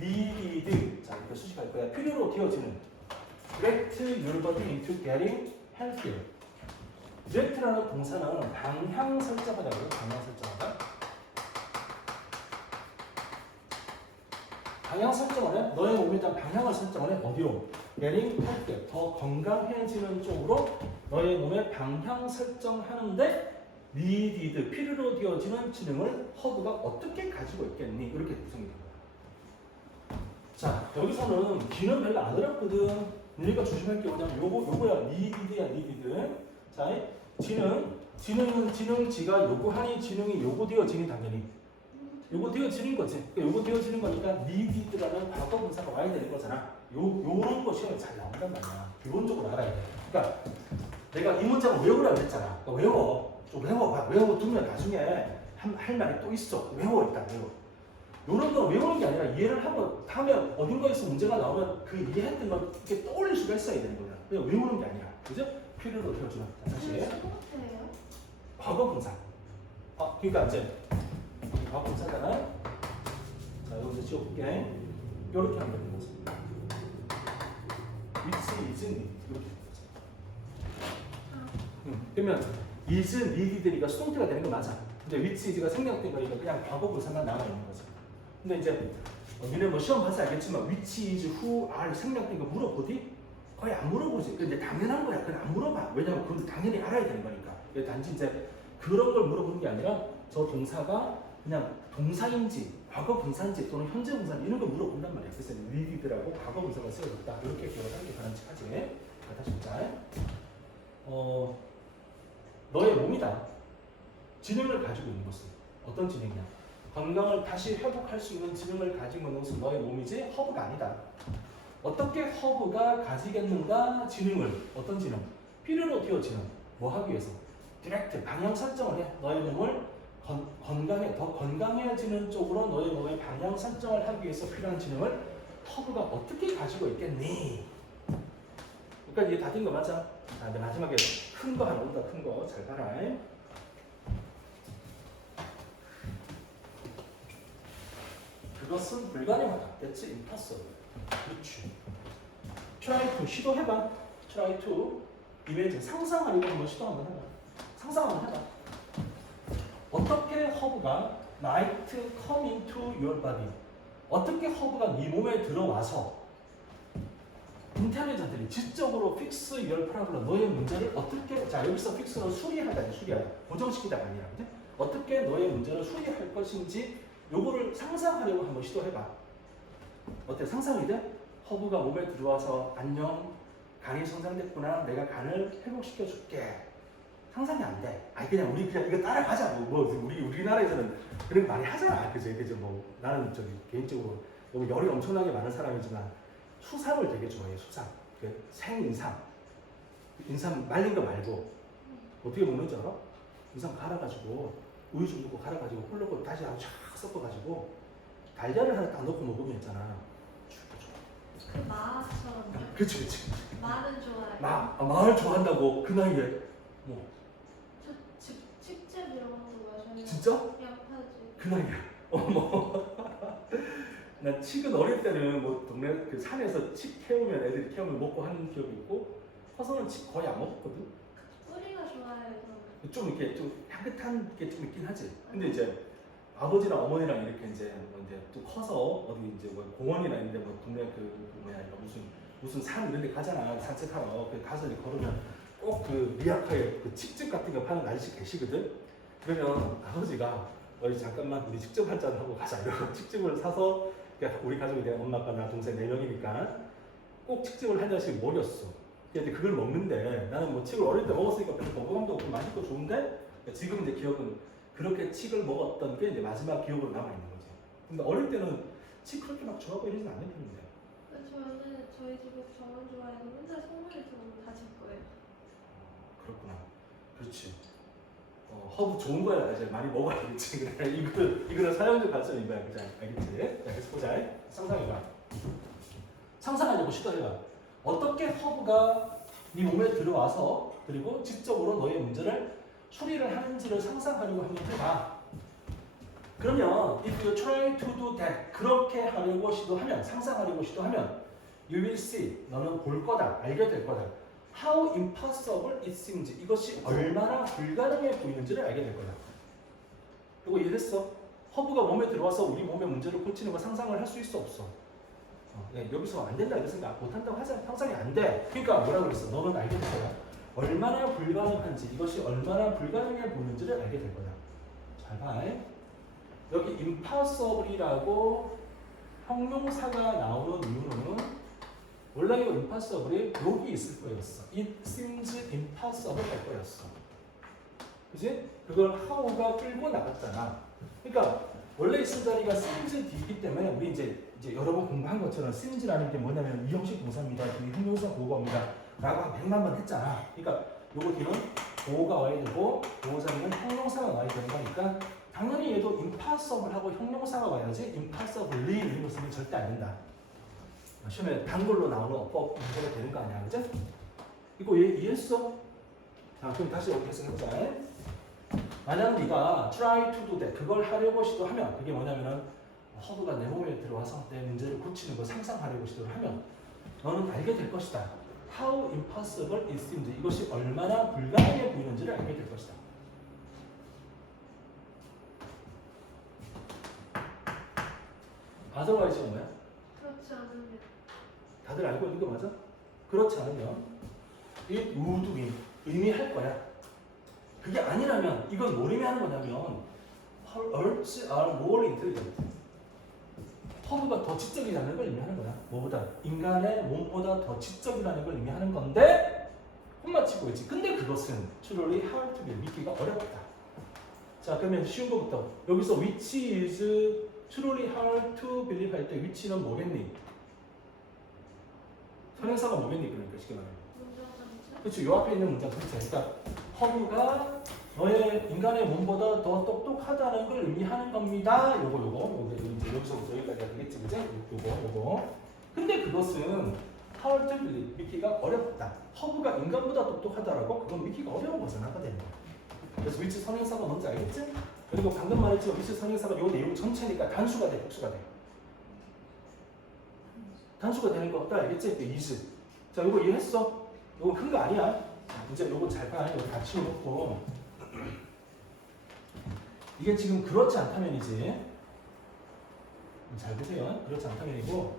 needed. 자, 이거 수식할 거야. 필요로 되어지는. direct your body into getting healthier. direct라는 동사는 방향 설정하다고요. 방향 설정하다. 방향 설정을 해. 너의 몸에 대한 방향을 설정을 해. 어디로? getting healthier. 더 건강해지는 쪽으로 너의 몸의 방향 설정하는데 needed. 필요로 되어지는 지능을 허브가 어떻게 가지고 있겠니? 이렇게 구성이 됩니다. 자, 여기서는 기는 별로 안 어렵거든. 우리가 조심할 게 뭐냐면 요거야. needed야, needed. 자, 지능지가 요구하니 지능이 요구되어지니 당연히 요구되어지는 거지. 그러니까 요구되어지는 거니까 needed라는 과거 분사가 와야 되는 거잖아. 요런 거 시험에 잘 나온단 말이야. 기본적으로 알아야 돼. 그러니까 내가 이 문장을 외우라고 했잖아. 그러니까 외워봐. 외워두면 나중에 할 말이 또 있어. 외워 일단 외워. 이런 걸 외우는 게 아니라 이해를 하고 하면 어딘가에서 문제가 나오면 그 이해했던 걸 이렇게 떠올릴 수가 있어야 되는 거야. 그냥 외우는 게 아니라, 그죠? 필요로 들어주는. 자, 다시 스포츠예요? 과거 분사. 그러니까 이제 과거 분사잖아. 자, 여기서 지워볼게. 이렇게 하면 되는 거지. which is need 이렇게. 그러면 is need 되니까 수동태가 되는 거 맞아. 근데 which is가 생략된 거니까 그냥 과거 분사만 남아 있는 거지. 근데 이제 니네 뭐 시험 봐서 알겠지만 which is, who are 생략된 거 물어보디? 거의 안 물어보지. 근데 당연한 거야. 그냥 안 물어봐. 왜냐면 그건 당연히 알아야 되는 거니까. 단지 이제 그런 걸 물어보는 게 아니라 저 동사가 그냥 동사인지 과거 분사인지 또는 현재 분사인지 이런 걸 물어본단 말이야. 그래서 need라고 과거 분사가 쓰여졌다. 이렇게 기억을 하는 게 바람직하지. 자, 다시 보자. 너의 몸이다. 지능을 가지고 있는 것은 어떤 지능이냐? 건강을 다시 회복할 수 있는 지능을 가지고 있는 것은 너의 몸이지 허브가 아니다. 어떻게 허브가 가지겠는가? 지능을. 어떤 지능? 필요로 튀어 지능. 뭐 하기 위해서? 디렉트 방향 설정을 해. 너의 몸을 더 건강해지는 쪽으로 너의 몸의 방향 설정을 하기 위해서 필요한 지능을 허브가 어떻게 가지고 있겠니? 그러니까 이게 다 된 거 맞아? 자, 이제 마지막에 큰 거 하나 온다. 큰 거 잘 봐라. 그것은 불가능하다. That's impossible. 그렇지. Try to 시도해봐. Try to imagine 상상하려고 한번 시도 한번 해봐. 상상 한번 해봐. 어떻게 허브가 might come into your body? 어떻게 허브가 네 몸에 들어와서 인텔리전트리 지적으로 fix your problem 너의 문제를 어떻게 자 여기서 fix는 수리하다 수리하다 고정시키다가 아니라 그치? 어떻게 너의 문제를 수리할 것인지 요거를 상상하려고 한번 시도해봐. 어때? 상상이 돼? 허브가 몸에 들어와서 안녕 간이 성장됐구나 내가 간을 회복시켜 줄게. 상상이 안 돼. 아니 그냥 우리 그냥 이거 따라가자고. 뭐 우리나라에서는 그런 거 많이 하잖아. 그죠? 뭐 나는 저기 개인적으로 너무 열이 엄청나게 많은 사람이지만 수삼을 되게 좋아해요. 수삼. 그 생인삼. 인삼 말린 거 말고 어떻게 먹는지 알아? 인삼 갈아가지고 우유 좀 넣고 갈아가지고 꿀 넣고 다시 쫙 섞어가지고 달걀을 하나 딱 넣고 먹으면 있잖아. 그 마처럼요? 그치. 마는 좋아해요. 마을 좋아한다고 그 나이에. 뭐 저 칡즙 이런 거 좋아하셔요. 진짜? 양파즙. 그 나이에. 어머. 난 칡은 어릴 때는 뭐 동네 그 산에서 칡 캐오면 애들이 캐오면 먹고 하는 기억이 있고 커서는 칡 거의 안 먹었거든. 뿌리가 좋아해요. 좀 이렇게 좀 향긋한 게 좀 있긴 하지. 근데 이제 아버지랑 어머니랑 이렇게 이제 또 커서 어디 이제 뭐 공원이나 이런데 뭐 동네 그 뭐야 이거 무슨 산 이런 데 가잖아. 산책하러. 그 가서 이렇게 걸으면 꼭 그 미약하게 그 칡즙 같은 거 파는 아저씨 계시거든. 그러면 아버지가 어이 잠깐만 우리 칡즙 한 잔 하고 가자 이러고 칡즙을 사서 그러니까 우리 가족이 내가 엄마 아빠 나 동생 4명이니까 꼭 칡즙을 한 잔씩 먹였어. 근데 그걸 먹는데 나는 뭐 칡을 어릴 때 먹었으니까 별로 거부감도 없고 맛있고 좋은데 지금 이제 기억은 그렇게 칡을 먹었던 게 이제 마지막 기억으로 남아 있는 거지. 근데 어릴 때는 칡 그렇게 막 좋아하고 이러진 않는 편인데. 저는 저희 집에 정원 좋아해서 맨날 선물을 들어오면 다 제 거예요. 그렇구나. 그렇지. 허브 좋은 거야 이제 많이 먹어야겠지. 그래 이거는 사용적 관점인 거야, 그죠? 알겠지? 자, 계속 보자. 상상해봐. 상상하려고 시도해봐. 어떻게 허브가 네 몸에 들어와서 그리고 지적으로 너의 문제를 수리를 하는지를 상상하려고 한번 해봐. 그러면 if you try to do that 그렇게 하려고 시도하면 상상하려고 시도하면 you will see 너는 볼 거다 알게 될 거다. How impossible it seems 이것이 얼마나 불가능해 보이는지를 알게 될 거다. 이거 이해됐어? 허브가 몸에 들어와서 우리 몸의 문제를 고치는 거 상상을 할 수 있어 없어? 네, 여기서 안 된다 이런 생각 못 한다고 하자. 상상이 안 돼. 그러니까 뭐라고 그랬어? 너는 알게 될 거야. 얼마나 불가능한지 이것이 얼마나 불가능해 보이는지를 알게 될 거다. 잘 봐. 여기 impossible이라고 형용사가 나오는 이유는 원래 이 impossible이 여기 있을 거였어. It seems impossible 할 거였어. 그치? 그걸 how가 끌고 나갔잖아. 그러니까 원래 있을 자리가 seems D이기 때문에 우리 이제 여러 번 공부한 것처럼 seems라는 게 뭐냐면 이 형식 동사입니다. 뒤에 형용사 보호가입니다. 라고 100만 번 했잖아. 그러니까 요거 뒤는 보호가 와야 되고 보호자는 형용사가 와야 되는 거니까 당연히 얘도 impossible하고 형용사가 와야지 impossibly 이런 거 쓰면 절대 안 된다. 시험에 단글로 나오는 어법 문제가 되는 거 아니야, 그죠? 이거 이해했어? 자, 그럼 다시 여기 해석해보자. 만약 네가 try to do that 그걸 하려고 시도하면 그게 뭐냐면은 허브가 내 몸에 들어와서 내 문제를 고치는 걸 상상하려고 시도를 하면 너는 알게 될 것이다. How impossible it seems. 이것이 얼마나 불가능해 보이는지를 알게 될 것이다. otherwise가 뭐야? 그렇지 않으면 다들 알고 있는 거 맞아? 그렇지 않으면 it would win. 의미할 거야. 그게 아니라면 이건 뭘 의미하는 거냐면 Earths are more intelligent. 허브가 더 지적이라는 걸 의미하는 거야. 뭐보다? 인간의 몸보다 더 지적이라는 걸 의미하는 건데 혼마치고 있지. 근데 그것은 truly hard to believe. 믿기가 어렵다. 자, 그러면 쉬운 거부터. 여기서 which is truly hard to believe 할 때 which는 뭐겠니? 선행사가 뭐겠니? 그러니까 쉽게 말하면. 문장 전체? 그렇죠. 요 앞에 있는 문장 전체. 그러니까 허브가 너의 인간의 몸보다 더 똑똑하다는 걸 의미하는 겁니다. 요거 이제 여기서부터 여기까지가 되겠지, 그죠? 요거. 근데 그것은 hard to believe, 믿기가 어렵다. 허브가 인간보다 똑똑하다라고 그건 믿기가 어려운 것은 하거든요. 그래서 which 선행사가 뭔지 알겠지? 그리고 방금 말했지만 which 선행사가 요 내용 전체니까 단수가 돼, 복수가 돼. 단수가 되는 거 없다, 알겠지? is. 자, 요거 이해했어? 요거 큰 거 아니야. 자, 이제 요거 잘 봐. 요거 다 치워놓고. 이게 지금 그렇지 않다면이지. 잘 보세요. 그렇지 않다면이고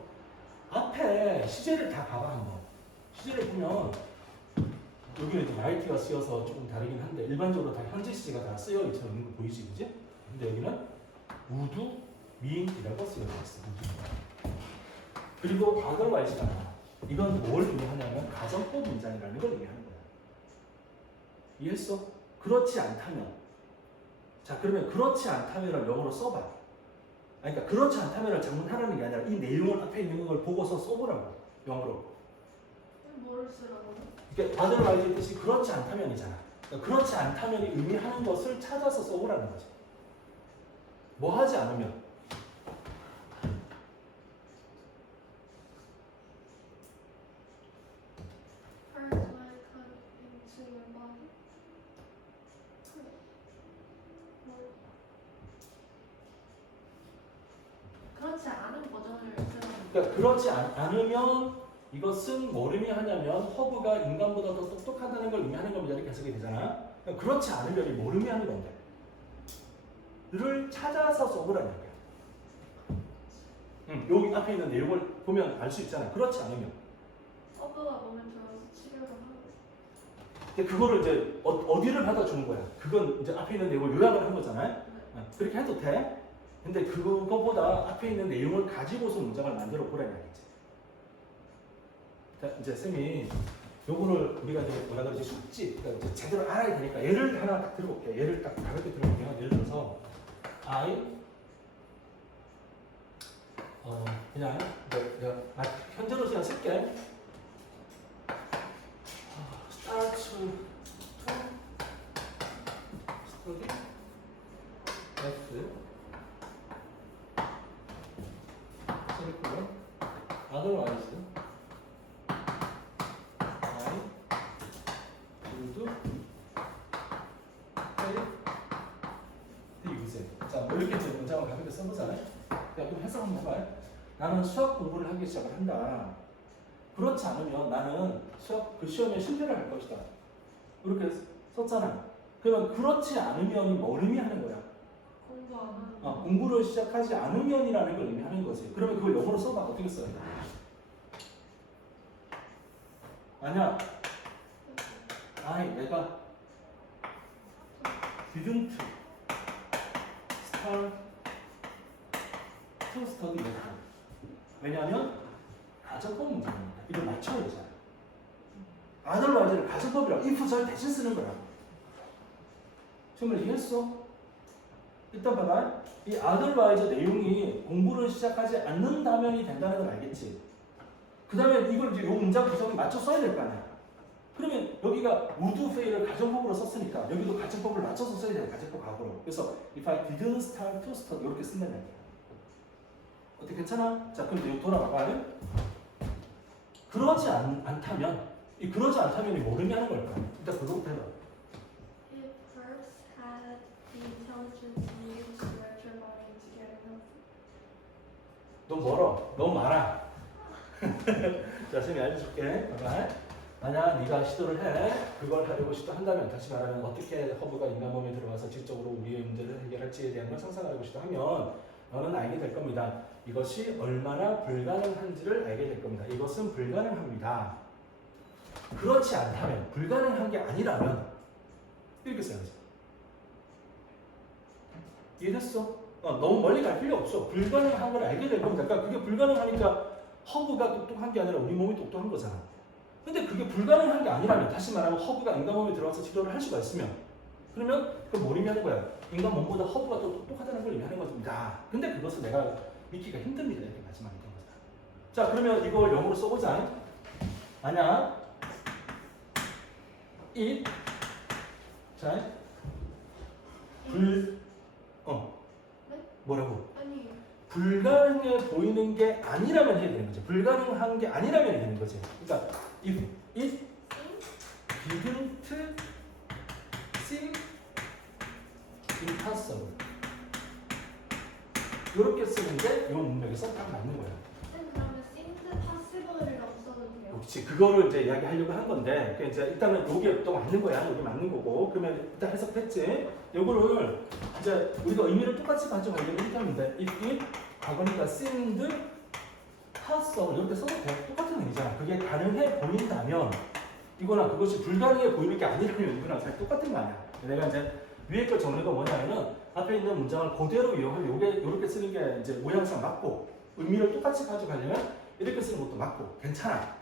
앞에 시제를 다 봐봐 한번. 시제를 보면 여기는 이제 right가 쓰여서 조금 다르긴 한데 일반적으로 다 현재 시제가 다 쓰여 있는 거 보이지, 그지? 근데 여기는 would, mean이라고 쓰여져 있어. 그리고 otherwise가 나와. 이건 뭘 의미하냐면 가정법 문장이라는 걸 의미하는 거야. 이해했어? 그렇지 않다면. 자, 그러면 그렇지 않다면을 영어로 써봐. 아니, 그러니까 그렇지 않다면을 작문하라는 게 아니라 이 내용을 앞에 있는 걸 보고서 써보라고. 영어로. 뭐를 쓰라고요? 이게 otherwise의 뜻이 그렇지 않다면이잖아. 그러니까 그렇지 않다면이 의미하는 것을 찾아서 써보라는 거지. 뭐 하지 않으면. Parts might come into your body. 그렇지 않은 버전을 쓰라는 그러니까 그렇지 않으면 이것은 뭘 의미하냐면 허브가 인간보다 더 똑똑하다는 걸 의미하는 겁니다. 이렇게 해석이 되잖아. 그러니까 그렇지 않으면이 뭘 의미하는 건데? 를 찾아서 써보라는 거야. 여기 앞에 있는 내용을 보면 알 수 있잖아. 그렇지 않으면. 허브가 몸에 들어와서 치료를 하고 근데 그거를 이제 어디를 받아주는 거야? 그건 이제 앞에 있는 내용을 요약을 한 거잖아요. 그렇게 해도 돼. 근데 그거보다 앞에 있는 내용을 가지고서 문장을 만들어 보라는 거지. 이제 쌤이 요거를 우리가 이제 뭐라 그러지? 숙지. 그러니까 이제 제대로 알아야 되니까 예를 하나 딱 들어볼게요. 예를 딱 가볍게 들어볼게요. 예를 들어서 그냥 내가 현재로 그냥 쓸게. Start to study math. semicolon. Otherwise, I would pay the exam. 자, 뭐 이렇게 이제 문장을 가볍게 써보자. 그럼 해석 한번 해봐요. 나는 수학 공부를 하기 시작을 한다. 그렇지 않으면 나는 수학 그 시험에 실패를 할 것이다. 이렇게 썼잖아. 그러면 그렇지 않으면이 뭘 의미하는 거야? 공부 안 하는 거. 공부를 시작하지 않으면이라는 걸 의미하는 거지. 그러면 그걸 영어로 써봐. 어떻게 써야 돼? 아니야. 내가 didn't start to study math. 왜냐하면 가정법 문제입니다. 이걸 맞춰야 되잖아. otherwise를 가정법이라고 if 절 대신 쓰는 거야. 정말 이해했어? 일단 봐봐. 이 otherwise 내용이 공부를 시작하지 않는다면이 된다는 걸 알겠지? 그 다음에 이걸 이제 요 문장 구성에 맞춰 써야 될 거 아니야. 그러면 여기가 would fail을 가정법으로 썼으니까 여기도 가정법을 맞춰서 써야 돼요. 가정법 과거로. 그래서 if I didn't start to study 이렇게 쓴다는 얘기야. 어떻게 괜찮아? 자 그럼 여기 돌아가봐요. 그러지 않다면 이 그러지 않다면이 뭘 의미하는 걸까? 일단 그거부터 해봐. If verbs had the intelligence needed to write your mind together. 너무 멀어. 너무 많아. 자, 선생님이 알려줄게. 봐봐. 만약 네가 시도를 해. 그걸 하려고 시도한다면 다시 말하면 어떻게 허브가 인간 몸에 들어가서 질적으로 우리의 문제를 해결할지에 대한 걸 상상하려고 시도하면 너는 알게 될 겁니다. 이것이 얼마나 불가능한지를 알게 될 겁니다. 이것은 불가능합니다. 그렇지 않다면, 불가능한 게 아니라면 이렇게 써야지. 이해됐어? 너무 멀리 갈 필요 없어. 불가능한 걸 알게 될 겁니다. 그러니까 그게 불가능하니까 허브가 똑똑한 게 아니라 우리 몸이 똑똑한 거잖아. 근데 그게 불가능한 게 아니라면, 다시 말하면 허브가 인간 몸에 들어가서 치료를 할 수가 있으면, 그러면 그건 뭘 의미하는 거야? 인간 몸보다 허브가 더 똑똑하다는 걸 의미하는 겁니다. 근데 그것은 내가 믿기가 힘듭니다. 이렇게 마지막에 된 거잖아. 자, 그러면 이걸 영어로 써보자. 만약 it, 자, 뭐라고? 아니, 불가능해 보이는 게 아니라면 해야 되는 거죠. 불가능한 게 아니라면 해야 되는 거지. 그러니까 if it didn't seem impossible 이렇게 쓰는 게 이 문맥에서 딱 맞는 거야. 그러면 seemed possible이라고 써도 돼요? 그렇지. 그거를 이제 이야기하려고 한 건데, 이제 일단은 여기에 또 맞는 거야. 여기 맞는 거고. 그러면 일단 해석했지. 요거를 이제 우리가 의미를 똑같이 가져가려고 이렇게 하면 돼. if it 과거니까 seemed possible 이렇게 써도 돼. 똑같은 의미잖아. 그게 가능해 보인다면 이거나 그것이 불가능해 보이는 게 아니라면 이거랑 사실 똑같은 거 아니야. 내가 이제 위에 걸 정리가 뭐냐면은 앞에 있는 문장을 그대로 이용하면 요게 이렇게 쓰는 게 이제 모양상 맞고, 의미를 똑같이 가져가려면 이렇게 쓰는 것도 맞고 괜찮아.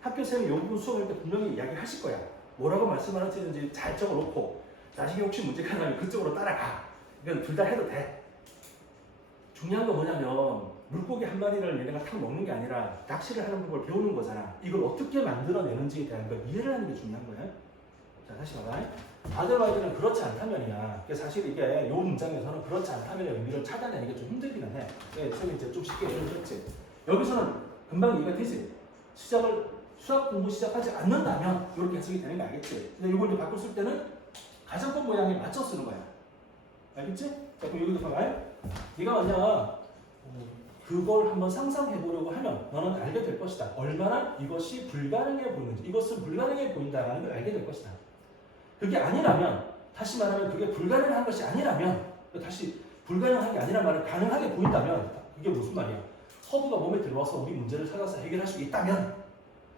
학교 선생님이 이 부분 수업할 때 분명히 이야기하실 거야. 뭐라고 말씀하시는지 잘 적어놓고 자식이 혹시 문제가 나면 그쪽으로 따라가. 이건 둘 다 해도 돼. 중요한 건 뭐냐면 물고기 한 마리를 얘네가 탁 먹는 게 아니라 낚시를 하는 법을 배우는 거잖아. 이걸 어떻게 만들어내는지에 대한 걸 이해를 하는 게 중요한 거야. 자, 다시 봐봐. 아들바이들은 그렇지 않다면이야. 사실 이게 이 문장에서는 그렇지 않다면의 의미를 찾아내는 게 좀 힘들기는 해. 선생님이 이제 좀 쉽게 예를 들었지. 여기서는 금방 이해가 되지. 수학 공부 시작하지 않는다면 이렇게 해석이 되는 거 알겠지? 근데 이걸 이제 바꿨을 때는 가정법 모양에 맞춰 쓰는 거야. 알겠지? 자, 그럼 여기도 봐봐. 네가 만약 그걸 한번 상상해 보려고 하면 너는 알게 될 것이다. 얼마나 이것이 불가능해 보이는지, 이것은 불가능해 보인다라는 걸 알게 될 것이다. 그게 아니라면, 다시 말하면 그게 불가능한 것이 아니라면, 다시 불가능한 게 아니란 말은 가능하게 보인다면, 그게 무슨 말이야? 허브가 몸에 들어와서 우리 문제를 찾아서 해결할 수 있다면,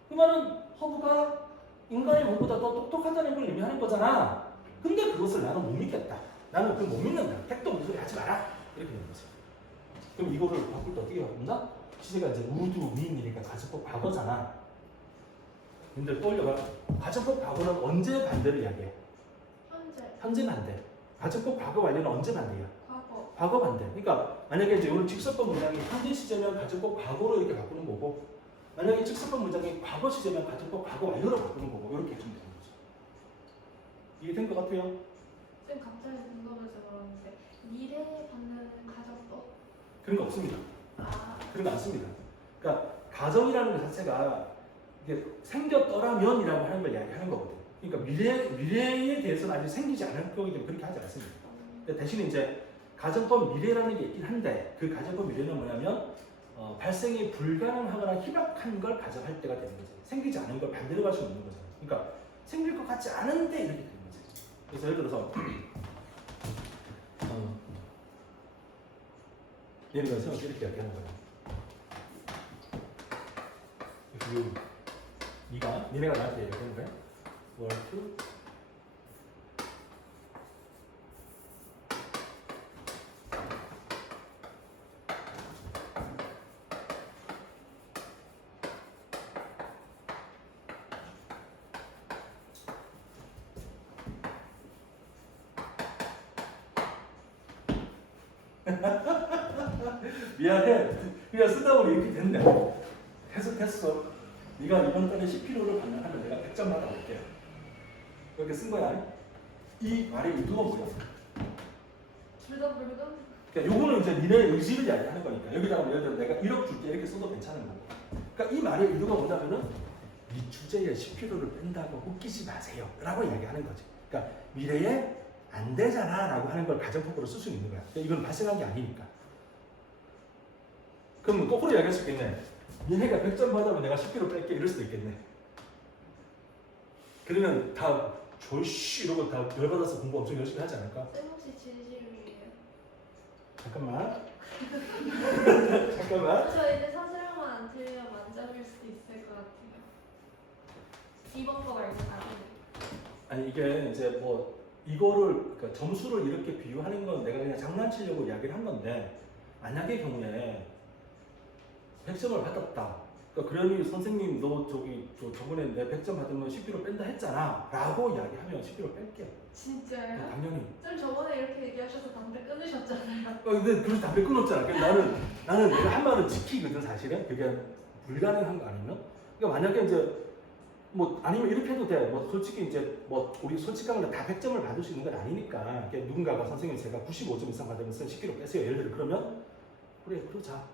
그 말은 허브가 인간의 몸보다 더 똑똑하다는 걸 의미하는 거잖아. 근데 그것을 나는 못 믿겠다. 나는 그걸 못 믿는다. 택도 없는 소리 하지 마라. 이렇게 되는 거지. 그럼 이거를 바꿀 때 어떻게 바꾼다? 시제가 이제 우드 미인이니까 가정법 과거잖아. 근데 떠올려봐. 가정법 과거는 언제 반대를 이야기해? 현재, 현재 반대. 가정법 과거 완료는 언제 반대야? 과거. 과거 반대. 그러니까 만약에 이제 오늘 직설법 문장이 현재 시제면 가정법 과거로 이렇게 바꾸는 거고, 만약에 직설법 문장이 과거 시제면 가정법 과거 완료로 바꾸는 거고, 이렇게 해주면 되는 거죠. 이해된 것 같아요? 쌤 갑자기 궁금해서 그러는데 미래에 받는 가정법? 그런 거 없습니다. 아, 그런 거 안 씁니다. 그러니까 가정이라는 것 자체가 이게 생겼더라면이라고 하는 걸 이야기하는 거거든요. 그러니까 미래에 대해서는 아직 생기지 않을 거기 때문에 그렇게 하지 않습니다. 근데 대신에 이제 가정법 미래라는 게 있긴 한데, 그 가정법 미래는 뭐냐면 발생이 불가능하거나 희박한 걸 가정할 때가 되는 거죠. 생기지 않은 걸 반대로 갈 수 없는 거죠. 그러니까 생길 것 같지 않은데 이렇게 되는 거죠. 그래서 예를 들어서 예를 들어서 이렇게 이야기하는 거예요. 니네가 나한테 얘기하는 거야? Were to 미안해. 그냥 쓰다 보니 이렇게 됐네. 해석했어. 네가 이번 달에 10kg를 반납하면 내가 100점 받아올게요. 이렇게 쓴 거야. 이 말의 의도가 뭐야? 불금 불금. 그러니까 요거는 이제 니네 의지를 이야기하는 거니까 여기다가 예를 들어 내가 1억 줄게 이렇게 써도 괜찮은 거고. 그러니까 이 말의 의도가 뭐냐면은 이 주제에 10kg를 뺀다고 웃기지 마세요 라고 이야기하는 거지. 그러니까 미래에 안 되잖아 라고 하는 걸 가정법으로 쓸 수 있는 거야. 그러니까 이건 발생한 게 아니니까. 그럼 거꾸로 이야기할 수 있겠네. 얘네가 100점 받으면 내가 10kg 뺄게 이럴 수도 있겠네. 그러면 다 졸씨 이러고 다 열받아서 공부 엄청 열심히 하지 않을까? 쌤 혹시 진심이에요? 잠깐만. 잠깐만. 저 이제 사실만 안 틀리면 만점일 수도 있을 것 같아요. 이번 거 말고 다른 아니 이게 이제 뭐 이거를 그러니까 점수를 이렇게 비유하는 건 내가 그냥 장난치려고 이야기를 한 건데 만약의 경우에 100점을 받았다. 그러니까 그러니 선생님 너 저번에 내 100점 받으면 10kg 뺀다 했잖아 라고 이야기하면 10kg 뺄게요. 진짜요? 당연히. 쌤 저번에 이렇게 얘기하셔서 담배 끊으셨잖아요. 근데 그래서 담배 끊었잖아. 그래서 나는 내가 한 말은 지키거든 사실은. 그게 불가능한 거 아니면. 그러니까 만약에 이제 뭐 아니면 이렇게 해도 돼. 뭐 솔직히 이제 뭐 우리 솔직하게 다 100점을 받을 수 있는 건 아니니까. 누군가가 선생님 제가 95점 이상 받으면 10kg 빼세요. 예를 들어 그러면 그래 그러자.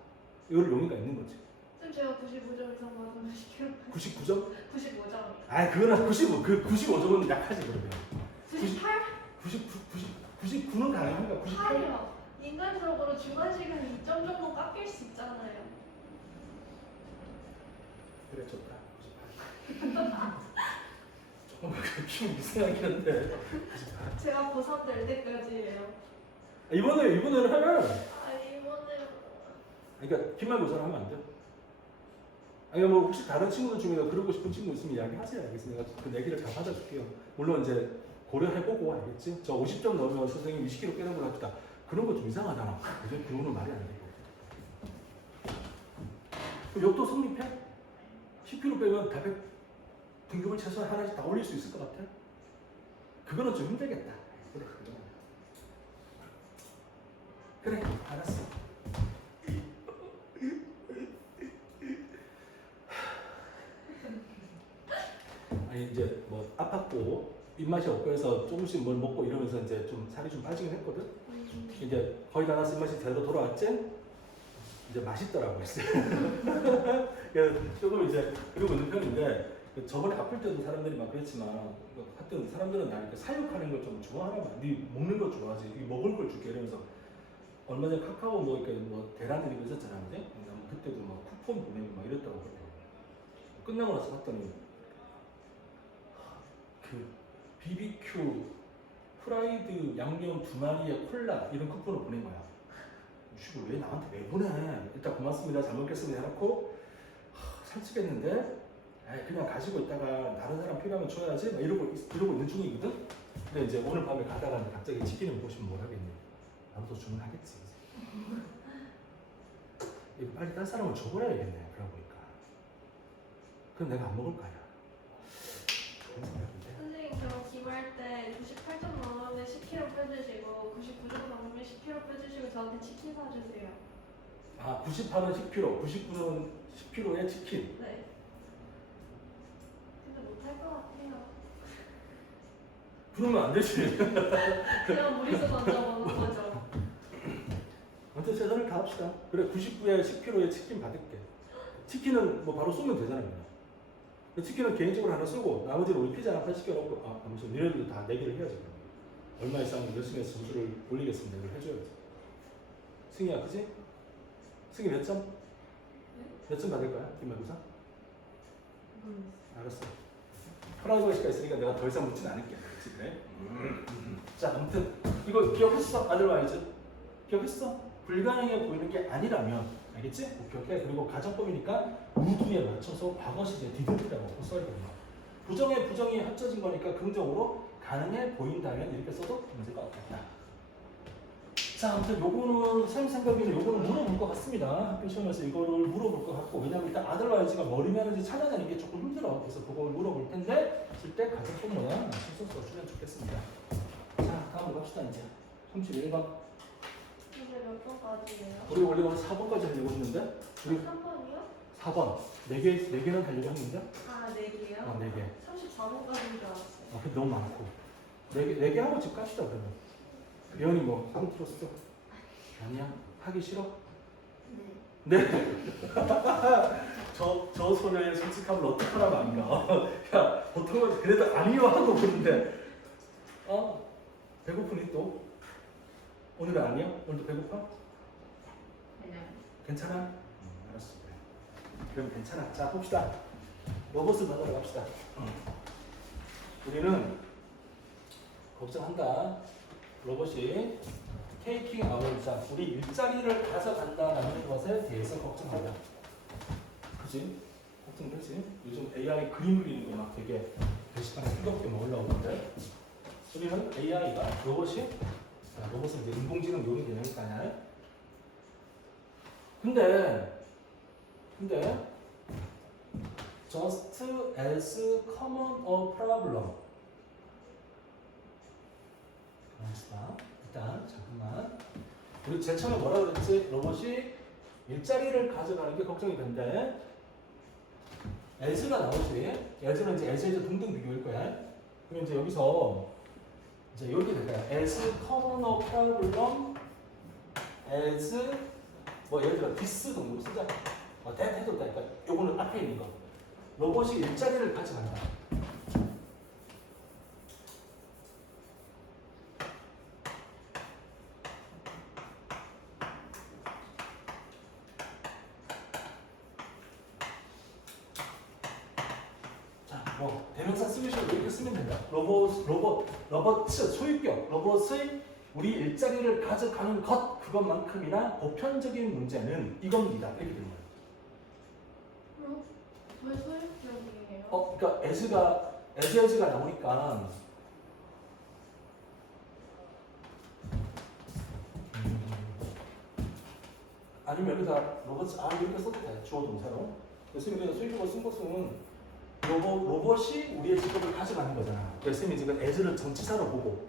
이걸 용의가 있는 거지. 쌤 제가 95점 이상 받으면 10kg 99점? 95점. 아 그거는 95. 그 95점은 약하지 그러면. 98? 99는 가능한가? 98? 8이요. 인간적으로 중간 시간에 2점 정도 깎일 수 있잖아요. 그래 좋다. 98. 조금 좀 이상하긴 한데. 98. 제가 고3 될 때까지예요. 이번에는 하면. 아 이번에 그러니까 기말고사를 하면 안 돼. 아니 뭐 혹시 다른 친구들 중에 그러고 싶은 친구 있으면 이야기하세요. 알겠습니다. 내가 그 얘기를 다 받아줄게요. 물론 이제 고려해보고 알겠지? 저 50점 넣으면 선생님 20kg 빼는 걸 합시다. 그런 거 좀 이상하잖아. 그죠? 그거는 말이 안 되고. 욕도 성립해? 10kg 빼면 다 100, 등급을 최소한 하나씩 다 올릴 수 있을 것 같아? 그거는 좀 힘들겠다. 그래, 알았어. 아니 이제 뭐 아팠고 입맛이 없고 해서 조금씩 뭘 먹고 이러면서 이제 좀 살이 좀 빠지긴 했거든. 이제 거의 다 나서 입맛이 제대로 돌아왔지? 이제 맛있더라고 했어요. 그래서 조금 이제 그러고 있는 편인데 저번에 아플 때도 사람들이 막 그랬지만 하여튼 사람들은 나 이렇게 사육하는 걸 좀 좋아하나 봐. 네 먹는 거 좋아하지. 이 먹을 걸 줄게 이러면서 얼마 전에 카카오 뭐 이렇게 뭐 대란 드리고 있었잖아, 근데 그때도 막 쿠폰 보내고 막 이랬다고 그러고 끝나고 나서 봤더니 그 BBQ 프라이드 양념 2마리에 콜라 이런 쿠폰을 보낸 거야. 이걸 왜 나한테 왜 보내? 일단 고맙습니다. 잘 먹겠습니다 해놓고 살찌겠는데 그냥 가지고 있다가 다른 사람 필요하면 줘야지 막 이러고 있는 중이거든. 근데 이제 오늘 밤에 가다가 갑자기 치킨을 먹고 싶으면 뭘 하겠니? 나도 주문하겠지. 이거 빨리 딴 사람을 줘버려야겠네. 그러고 보니까. 그럼 내가 안 먹을 거 아니야. 그런 생각인데. 선생님 저 기말 때 98점 넘으면 10kg 빼주시고 99점 넘으면 10kg 빼주시고 저한테 치킨 사주세요. 아 98은 10kg, 99는 10kg의 치킨. 네. 근데 못할 것 같아요. 그러면 안 되지. 그냥 무리수 던져보는 거죠. 아무튼 최선을 다합시다. 그래 99에 10kg의 치킨 받을게. 치킨은 뭐 바로 쏘면 되잖아요. 그냥. 치킨은 개인적으로 하나 쓰고 나머지는 우리 피자 하나 시켜놓고 아무튼 니네들도 다 내기를 해야지. 얼마 이상 열심히 해서 점수를 올리겠습니다. 이걸 해줘야지. 승희야 그지? 승희 몇 점? 몇 점 받을 거야? 기말고사? 알았어. 프라이버시가 있으니까 내가 더 이상 묻진 않을게. 그치 그래? 자 아무튼 이거 기억했어? 아들와이즈? 기억했어? 불가능해 보이는 게 아니라면 알겠지? 오케이. 그리고 가정법이니까 우두에 맞춰서 과거 시제 디귿이라고 써야 됩니다. 부정이 합쳐진 거니까 긍정으로 가능해 보인다면 이렇게 써도 문제가 없겠다. 자, 아무튼 요거는 쌤 생각에는 요거는 물어볼 것 같습니다. 학교 시험에서 이거를 물어볼 것 같고 왜냐면 일단 아들와이즈가 머리면은지 찾아내는 게 조금 힘들어. 그래서 그걸 물어볼 텐데 쓸 때 가정법 모양 맞춰서 써주면 좋겠습니다. 자, 다음으로 갑시다 이제. 31번. 이제 몇 번까지예요? 우리 원래 오늘 4번까지 하려고 했는데 우리 3번이요? 4번. 4개는 하려고 했는데? 아, 4개요? 4개. 34번까지인 줄 알았어요. 근데 너무 많고. 4개 하고 집 갑시다, 그러면. 예원이 뭐, 안 들었어? 아니야? 하기 싫어? 네. 네. 저 손에 솔직함을 어떻게 하라고 아닌가? 야, 보통은 그래도 아니요 하고 그러는데, 배고프니 또? 오늘은 아니야? 오늘도 배고파? 네. 괜찮아? 알았어. 그럼 괜찮아. 자, 봅시다. 로봇을 만나러 갑시다. 우리는 걱정한다. 로봇이 테이킹 아워자, 우리 일자리를 가져간다라는 것에 대해서 걱정한다. 그지? 걱정되지? 요즘 AI 그림 그리는 거 막 되게 게시판에 뜨겁게 막 올라오는데 우리는 AI가 로봇은 이제 인공지능 요리 개념이니까. 근데 just as common a problem. 일단 잠깐만. 우리 제일 처음에 뭐라 그랬지? 로봇이 일자리를 가져가는 게 걱정이 된대. as가 나오지. as는 이제 as 동등 비교일 거야. 그럼 이제 여기서 이제 이렇게 될 거야. as common a problem as 뭐 예를 들어 this 정도로 쓰자. that 해도 돼. 그러니까 요거는 앞에 있는 거. 로봇이 일자리를 가져간다. 자, 뭐 대명사 쓰기식으로 이렇게 쓰면 된다. 로봇 소유격 로봇의 우리 일자리를 가져가는 것 그것만큼이나 보편적인 문제는 이겁니다. 이렇게 되는 거예요. 그럼 왜 소유격이에요? 그러니까 as가 나오니까 아니면 여기다 로봇 이렇게 써도 돼. 주어 동사로. 그래서 우리가 소유격을 쓴 것은 로봇이 우리의 직업을 가져가는 거잖아. 그래서 쌤이 지금 as를 전치사로 보고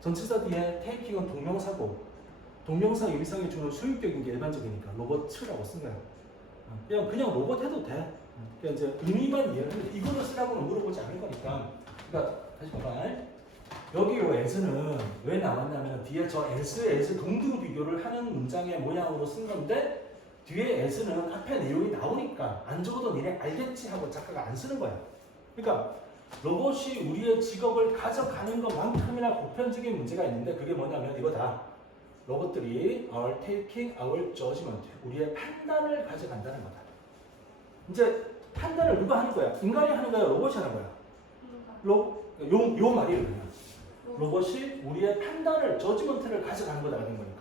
전치사 뒤에 taking은 동명사고 동명사 유리상에 주는 소유격인 게 일반적이니까 로봇이라고 쓴 거야. 그냥 로봇 해도 돼. 그냥 이제 의미만 이해를 하면 이거를 쓰라고는 물어보지 않을 거니까. 그러니까 다시 봐봐. 여기 요 as는 왜 나왔냐면 뒤에 저 as 동등 비교를 하는 문장의 모양으로 쓴 건데 뒤에 as는 앞에 내용이 나오니까 안 적어도 니네 알겠지 하고 작가가 안 쓰는 거야. 그러니까 로봇이 우리의 직업을 가져가는 것만큼이나 보편적인 문제가 있는데 그게 뭐냐면 이거다. 로봇들이 are taking our judgment. 우리의 판단을 가져간다는 거다. 이제 판단을 누가 하는 거야? 인간이 하는 거야? 로봇이 하는 거야? 요 말이에요. 그냥. 로봇이 우리의 판단을 저지먼트를 가져가는 거다라는 거니까.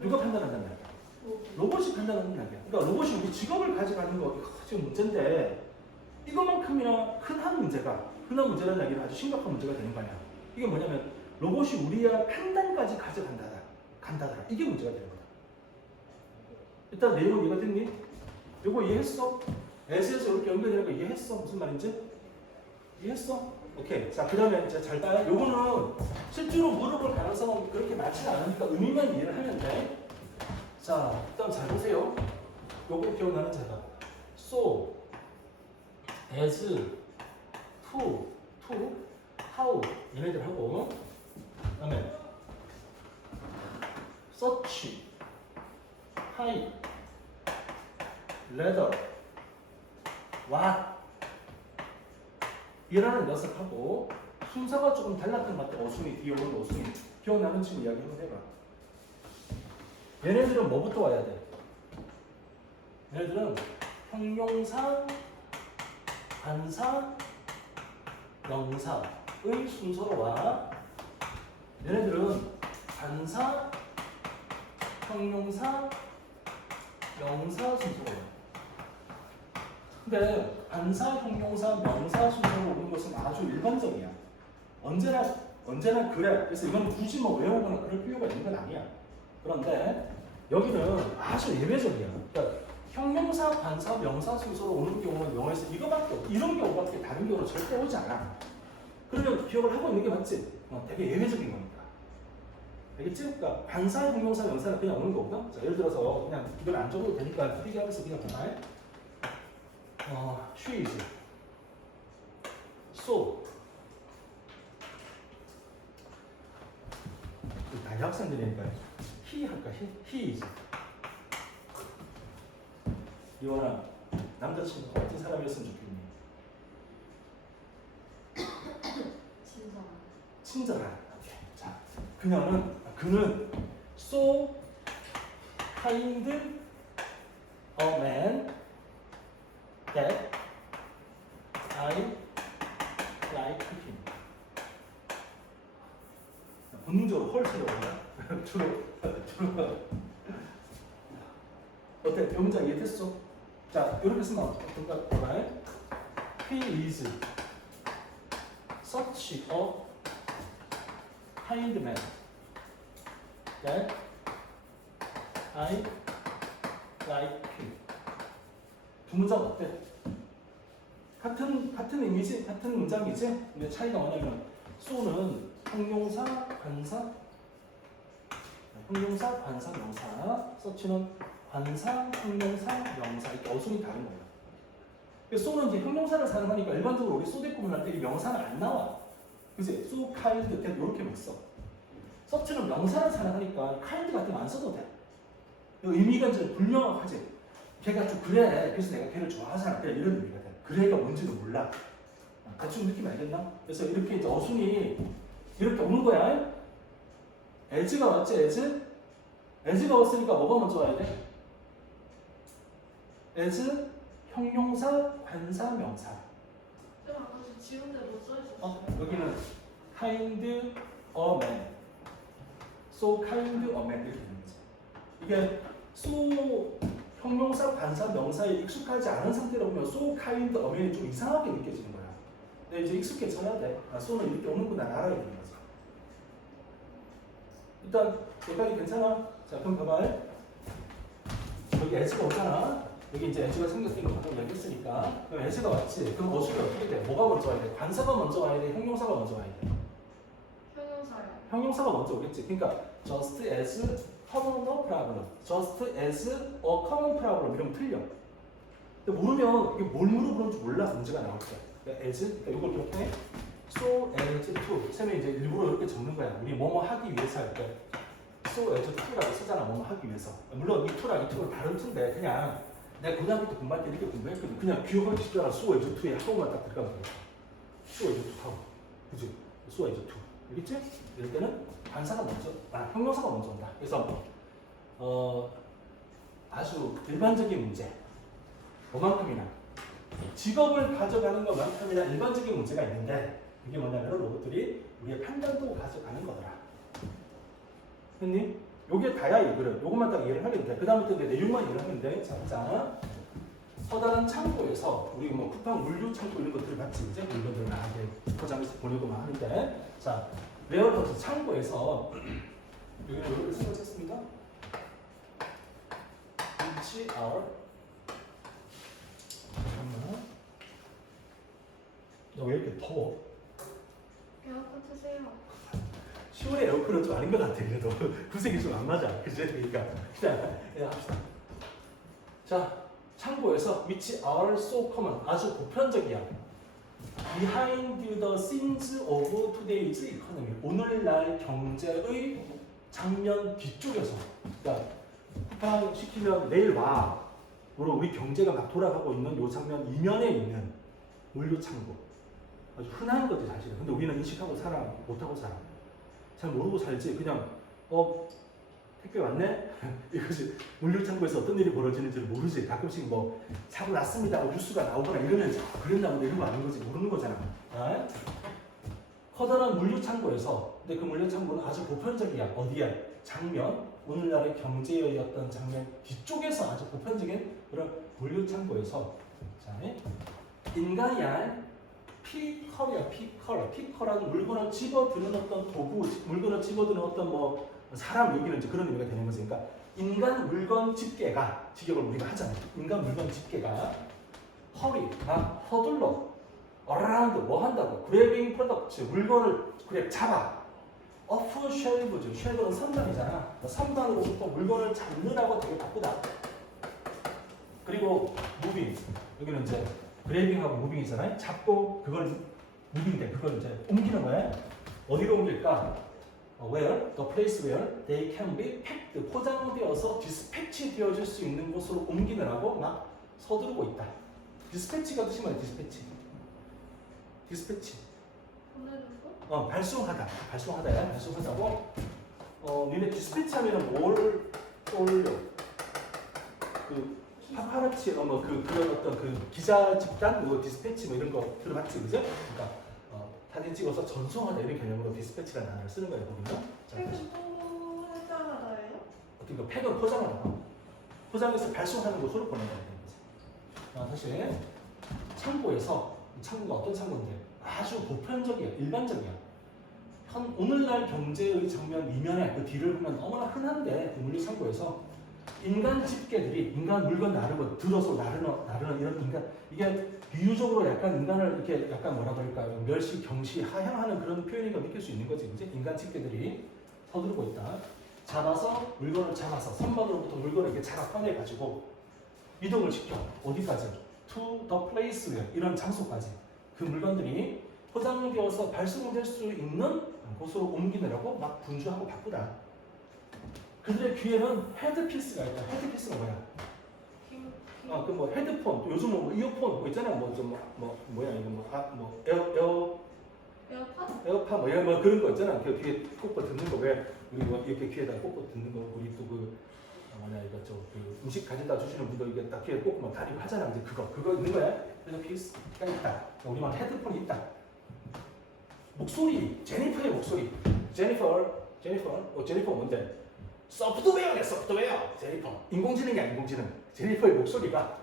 누가 판단한다는 거야? 로봇이 판단하는 게 아니야. 그러니까 로봇이 우리 직업을 가져가는 거 지금 문제인데 이거만큼이나 흔한 문제라는 얘기는 아주 심각한 문제가 되는 거 아니야. 이게 뭐냐면 로봇이 우리의 판단까지 가져간다더라. 이게 문제가 되는 거다. 일단 내용 이해가 됐니? 이거 이해했어? S에서 이렇게 연결되는 거 이해했어? 무슨 말인지? 이해했어? 오케이. 자, 그 다음에 잘 봐요. 요거는 실제로 물어볼 가능성은 그렇게 많지는 않으니까 의미만 이해를 하면 돼. 자, 일단 잘 보세요. 요거 기억나는 제가. So, as, to, how 얘네들 하고 그 다음에 such, high, leather, what 이라는 녀석하고 순서가 조금 달랐던 것 같아. 어순이 뒤에 오는 어순이 기억나는 친구 이야기 한번 해봐. 얘네들은 뭐부터 와야 돼? 얘네들은 형용사, 관사, 명사의 순서로 와. 얘네들은 관사, 형용사, 명사 순서로 와. 근데 관사, 형용사, 명사 순서로 오는 것은 아주 일반적이야. 언제나 그래. 그래서 이건 굳이 뭐 외우거나 그럴 필요가 있는 건 아니야. 그런데 여기는 아주 예외적이야. 그러니까 형용사, 관사, 명사 순서로 오는 경우는 영어에서 이거밖에 없고 이런 경우밖에 다른 경우는 절대 오지 않아. 그러면 기억을 하고 있는 게 맞지? 되게 예외적인 거니까. 알겠지? 그러니까 관사, 형용사, 명사는 그냥 오는 거거든. 자, 예를 들어서 그냥 이걸 안 적어도 되니까 비교하면서 그냥 봐봐. she is. So. 다 학생들이니까 he 할까? he is. 이거는 남자친구가 어떤 사람이었으면 좋겠니? 친절한. 친절한. 오케이. 자, 그는 so kind a man that I like him. 본능적으로 헐 쓰려고 주로 어때? 병자 이해됐어? 자, 이렇게 쓰면 어떤가? 봐봐. He is such a kind man that I like him. 두 문장 어때? 같은 의미지? 같은 문장이지? 근데 차이가 뭐냐면 so는 형용사, 관사, 명사, such는 관사, 형용사, 명사 이렇게 어순이 다른 거예요. 그래서 so는 이제 형용사를 사용하니까 일반적으로 우리 so 대꾸 문할 때 이 명사는 안 나와. 그지? so, kind, that 이렇게 써. such는 명사를 사용하니까 kind 같은 거 안 써도 돼. 의미가 이제 불명확하지. 걔가 좀 그래. 그래서 내가 걔를 좋아하잖아. 그래 이런 의미가 돼. 그래가 뭔지는 몰라. 대충 느낌 알겠나? 그래서 이렇게 이제 어순이 이렇게 오는 거야. as가 왔지, as가 왔으니까 뭐가 먼저 와야 돼? as, 형용사, 관사, 명사. 쌤 아까 저 지운데 못 써있었어요. 여기는 kind a man, so kind a man 이렇게 되는 거지. 이게 so 형용사, 관사, 명사에 익숙하지 않은 상태로 보면 so kind a man이 좀 이상하게 느껴지는 거야. 근데 이제 익숙해져야 돼. so는 이렇게 오는구나 알아야 되는 거지. 일단 여기까지 괜찮아? 자, 그럼 봐봐. 여기 as가 오잖아. 여기 이제 as가 생겼던 거 방금 얘기했으니까. 그럼 as가 왔지. 그럼 어순이 어떻게 돼? 뭐가 먼저 와야 돼? 관사가 먼저 와야 돼? 형용사가 먼저 와야 돼? 형용사요. 형용사가 먼저 오겠지. 그러니까 just as common problem, just as a common problem 이러면 틀려. 근데 모르면 이게 뭘 물어보는지 몰라 문제가 나올 때. 그러니까 as, 그러니까 이걸 기억해. so as to. 쌤이 이제 일부러 이렇게 적는 거야. 우리 뭐뭐 하기 위해서 할 때. so as to라고 쓰잖아. 뭐뭐 하기 위해서. 물론 이 to랑 이 to는 다른 to인데 그냥 내가 고등학교 때 공부할 때 이렇게 공부했거든. 그냥 기억하기 쉽잖아. so as to에 하고만 딱 들어가면 돼. so as to 하고. 그치? so as to. 알겠지? 이럴 때는 관사가 먼저, 형용사가 먼저 온다. 그래서 아주 일반적인 문제, 그만큼이나 직업을 가져가는 것만큼이나 일반적인 문제가 있는데 그게 뭐냐면 로봇들이 우리의 판단도 가져가는 거더라. 형님, 요게 다야 이거를. 요것만 딱 이해를 하면 돼. 그 다음부터 이제 내용만 이해를 하면 돼. 자, 커다란 창고에서 우리 뭐 쿠팡 물류 창고 이런 것들을 봤지 이제 물건들을 나한테 포장해서 보내고 막 하는데 자 웨어하우스 창고에서 여기는 이렇게 생각했습니다. which are 잠깐만 너 왜 이렇게 더워? 에어컨 트세요. 10월에 에어컨은 좀 아닌 것 같아. 그래도 구색이 좀 안 맞아. 그치? 그러니까 그냥 합시다. 자 창고에서 which are so common 아주 보편적이야. behind the scenes of today's economy 오늘날 경제의 장면 뒤쪽에서 그러니까 쿠팡 시키면 내일 와. 물론 우리 경제가 막 돌아가고 있는 요 장면 이면에 있는 물류 창고 아주 흔한 거지 사실은. 근데 우리는 인식하고 살아 못하고 살아. 잘 모르고 살지. 그냥 택배 왔네? 이거지. 물류창고에서 어떤 일이 벌어지는지를 모르지. 가끔씩 뭐 사고 났습니다 하고 뉴스가 나오거나 이러면 그랬나 보다 이런 거 아닌 거지. 모르는 거잖아. 커다란 물류창고에서 근데 그 물류창고는 아주 보편적이야. 어디야? 장면. 오늘날의 경제의 어떤 장면 뒤쪽에서 아주 보편적인 그런 물류창고에서 자, 인간이야. 피커야 피커라. 피커라는 물건을 집어드는 어떤 도구, 물건을 집어드는 어떤 뭐 사람 여기는 이제 그런 의미가 되는 거지. 그러니까 인간 물건 집게가 직역을 우리가 하잖아요. 인간 물건 집게가 허리, 막 서둘러, around 뭐 한다고, grabbing product 물건을 그래 잡아, off shelves shelve는 선반이잖아. 선반으로부터 물건을 잡느라고 되게 바쁘다. 그리고 무빙. 여기는 이제 그래빙하고 무빙이잖아요. 잡고 그걸 무빙돼. 그걸 이제 옮기는 거예요. 어디로 옮길까? Where? The place where they can be packed. 포장되어서 디스패치 되어질 수 있는 곳으로 옮기느라고 막 서두르고 있다. 디스패치가 뜻이 뭐야? 디스패치. 보내는 거? 발송하다. 발송하다야. 발송하다고. 니네 디스패치 하면은 뭘 떠올려? 그 파파라치 그런 어떤 그 기자 집단 뭐 디스패치 뭐 이런 거 들어봤지, 그죠? 그러니까 사진 찍어서 전송하다 이런 개념으로 디스패치라는 단어를 쓰는 거예요, 보면요. 팩은 또 해당하다예요? 어떻게 그 팩은 포장하다. 포장해서 발송하는 곳으로 보낸다는 거지. 사실 창고에서 창고가 어떤 창고인데 아주 보편적이야, 일반적이야. 오늘날 경제의 정면 이면에 그 뒤를 보면 너무나 흔한데 그 물류 창고에서 인간 집게들이 인간 물건 나르고 들어서 나르는 이런 인간, 이게 비유적으로 약간 인간을 이렇게 약간 뭐라 그럴까요? 멸시, 경시, 하향하는 그런 표현이가 느낄 수 있는 거지, 이제 인간 집게들이 서두르고 있다. 물건을 잡아서 선박으로부터 물건을 이렇게 잡아 꺼내 가지고 이동을 시켜. 어디까지? To the place where, 이런 장소까지 그 물건들이 포장되어서 발송될 수 있는 곳으로 옮기느라고 막 분주하고 바쁘다. 그들의 귀에는 헤드피스가 있다. 헤드피스가 뭐야? 그 뭐 헤드폰, 또 요즘 뭐 이어폰 뭐 있잖아요. 뭐야 이거 에어팟 뭐 그런 거 있잖아. 그 귀에 꽂고 듣는 거. 왜 우리 뭐 이렇게 귀에다 꽂고 듣는 거, 우리 또 그 이거 그 음식 가져다 주시는 분들 이게 딱 귀에 꽂고 막 다니고 하잖아. 이제 그거 있는 거야. 헤드피스가 있다. 우리만 헤드폰이 있다. 목소리, 제니퍼의 목소리. 제니퍼 뭔데? 소프트웨어네, 소프트웨어. 제니퍼. 인공지능이야, 인공지능. 제니퍼의 목소리가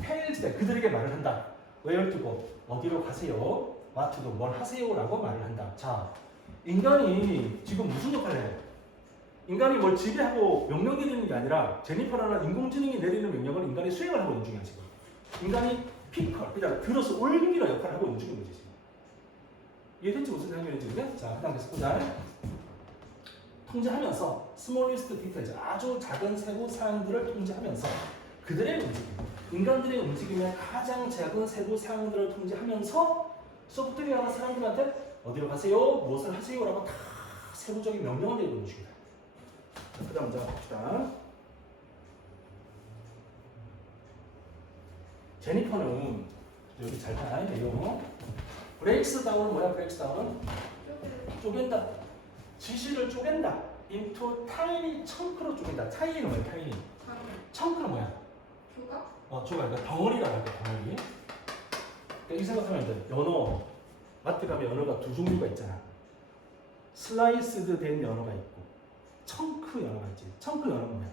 페일즈대 그들에게 말을 한다. Where to go? 어디로 가세요? What to do? 뭘 하세요라고 말을 한다. 자, 인간이 지금 무슨 역할을 해? 인간이 뭘 지배하고 명령 내리는 게 아니라 제니퍼라는 인공지능이 내리는 명령을 인간이 수행을 하고 있는 중이야, 지금. 인간이 피커, 그냥 들어서 올리는 역할을 하고 있는 중인 거지, 지금. 이해됐지? 무슨 상관인지, 그래? 자, 그 다음 계속 보자. 통제하면서 smallest details, 아주 작은 세부 사항들을 통제하면서 그들의 움직임, 인간들의 움직임의 가장 작은 세부 사항들을 통제하면서 소프트웨어가 사람들한테 어디로 가세요? 무엇을 하세요? 라고 다 세부적인 명령을 내리고 있는 중이다. 그 다음 먼저 봅시다. 제니퍼는 여기 잘 봐야 돼요. 브레이크스 다운은 뭐야? 브레이크스 다운은 쪼갠다. 지시를 쪼갠다. into tiny chunk로 쪼갠다. tiny는 뭐야? tiny. chun크는 뭐야? 조각? 조각. 그러니까 덩어리라고 할게, 덩어리. 그러니까 이 생각하면 돼. 연어. 마트 가면 연어가 두 종류가 있잖아. 슬라이스드 된 연어가 있고, 청크 연어가 있지. 청크 연어는 뭐야?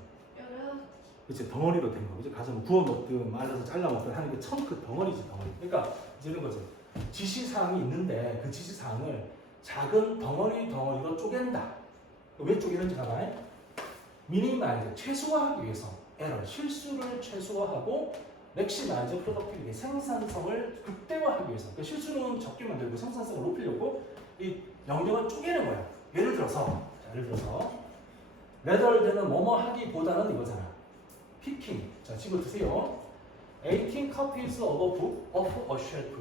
그치, 덩어리로 된 거. 이제 가서 뭐 구워 먹든 말라서 잘라 먹든 하는 게 청크 덩어리지, 덩어리. 그러니까 이제 이런 거죠. 지시사항이 있는데 그 지시사항을 작은 덩어리로 쪼갠다. 왜 쪼개는지 봐봐. 미니마이즈, 최소화하기 위해서 에러, 실수를 최소화하고 맥시마이즈, 프로덕티비티, 생산성을 극대화하기 위해서. 그러니까 실수는 적게 만들고 생산성을 높이려고 이 영역을 쪼개는 거야. 예를 들어서 레덜되는 뭐뭐 하기보다는 이거잖아. 피킹. 자, 집을 드세요. 18 copies of a book off a shelf.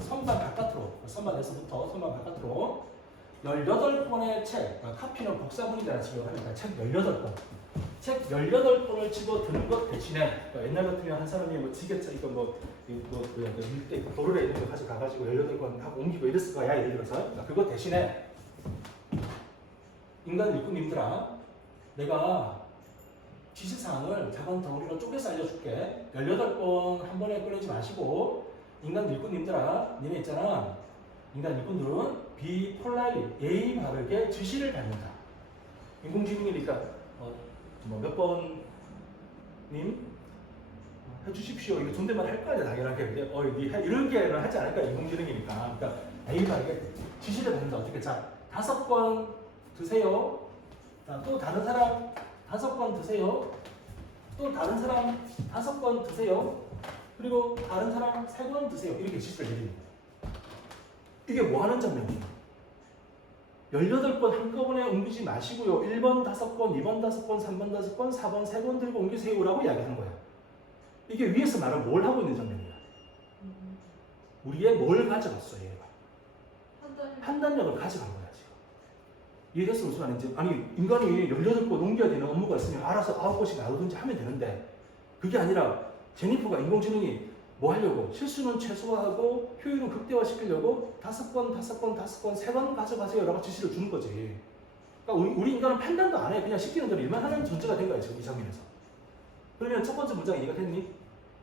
선반 바깥으로. 18권의 책. 카피는 복사본이잖아, 지금 하니까. 책 18권. 책 18권을 집어드는 것 대신에, 옛날 같으면 한 사람이 뭐 지게차, 밀대, 도로에 있는 거 가져가가지고 18권 하고 옮기고 이랬을 거야, 예를 들어서. 그거 대신에, 인간 일꾼님들아, 내가 지시사항을 작은 덩어리로 쪼개서 알려줄게. 18권 한 번에 꺼내지 마시고, 인간 일꾼님들아, 니네 있잖아. 인간 일꾼들은 be polite, 예의 바르게 지시를 받는다. 인공지능이니까, 몇 번님 해주십시오. 이거 존댓말 할 거야, 당연하게. 이런 게는 하지 않을 거야, 인공지능이니까. 그러니까 예의 바르게 지시를 받는다. 어떻게? 자, 5권 드세요. 자, 또 다른 사람 5권 드세요. 또 다른 사람 5권 드세요. 그리고 다른 사람 3권 드세요. 이렇게 지시를 내립니다. 이게 뭐 하는 장면이에요? 18번 한꺼번에 옮기지 마시고요. 1번 5권, 2번 5권, 3번 5권, 4번 3권 들고 옮기세요라고 이야기하는 거야. 이게 위에서 말은 뭘 하고 있는 장면이야? 우리의 뭘 가져갔어 얘가? 판단력을 가져간 거야 지금. 이해됐어 무슨 말인지? 아니 인간이 18번 넘겨야 되는 업무가 있으면 알아서 9번씩 나오든지 하면 되는데 그게 아니라 제니퍼가 인공지능이 뭐 하려고 실수는 최소화하고 효율은 극대화시키려고 5번, 3번 가져가세요라고 지시를 주는 거지. 그러니까 우리 인간은 판단도 안 해. 그냥 시키는 대로 일만 하는 존재가 된 거야 지금 이 장면에서. 그러면 첫 번째 문장 이해가 됐니?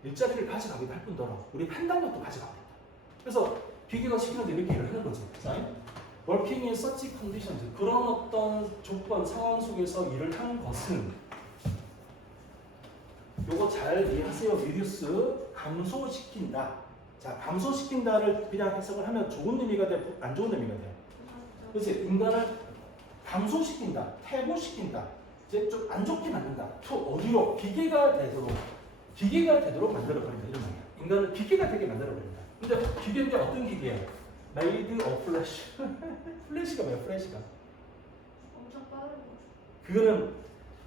일자리를 가져가기도 할 뿐더러 우리 판단력도 가져가고 있다. 그래서 기계가 시키는 대로 이렇게 일을 하는 거지. working in such conditions. 그런 어떤 조건, 상황 속에서 일을 하는 것은 요거 잘 이해하세요. reduce, 감소시킨다. 자, 감소시킨다를 그냥 해석을 하면 좋은 의미가 돼, 안 좋은 의미가 돼. 그렇지? 인간을 감소시킨다, 퇴보시킨다. 이제 좀 안 좋게 만든다. 어디로? 기계가 되도록 만들어버린다. 이런 말이야. 인간을 기계가 되게 만들어버린다. 근데 기계인데 어떤 기계야? Made of flesh. 플래시가 뭐야? 플래시가. 엄청 빠른 거. 그거는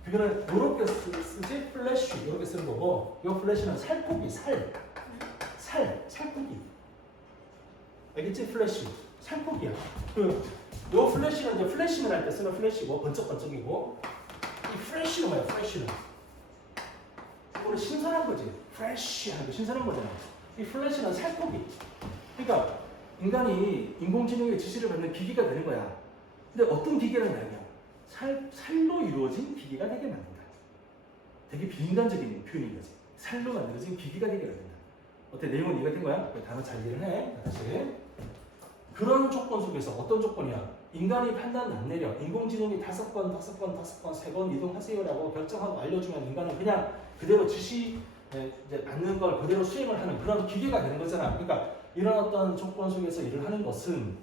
이렇게 쓰지? 플래시 이렇게 쓰는 거고, 이 플래시는 살코기, 살코기. 알겠지? 플래시, 살코기야. 요 플래시는 이제 플래시맨 할 때 쓰는 플래시고 번쩍번쩍이고, 이 플래시는 뭐야? 플래시는 원래 신선한 거지. 프레쉬 하는 거 신선한 거잖아. 이 플래시는 살코기. 그러니까 인간이 인공지능의 지시를 받는 기기가 되는 거야. 근데 어떤 기계라는 말이야? 살로 이루어진 기계가 되게 만든다. 되게 비인간적인 표현인 거지. 살로 만들어진 기계가 되게 만든다. 어때? 내용은 이해가 된 거야? 단어 잘 이해를 해. 다시. 그런 조건 속에서 어떤 조건이야? 인간이 판단 안 내려. 인공지능이 5번, 3번 이동하세요라고 결정하고 알려주면 인간은 그냥 그대로 지시 이제 받는 걸 그대로 수행을 하는 그런 기계가 되는 거잖아. 그러니까 이런 어떤 조건 속에서 일을 하는 것은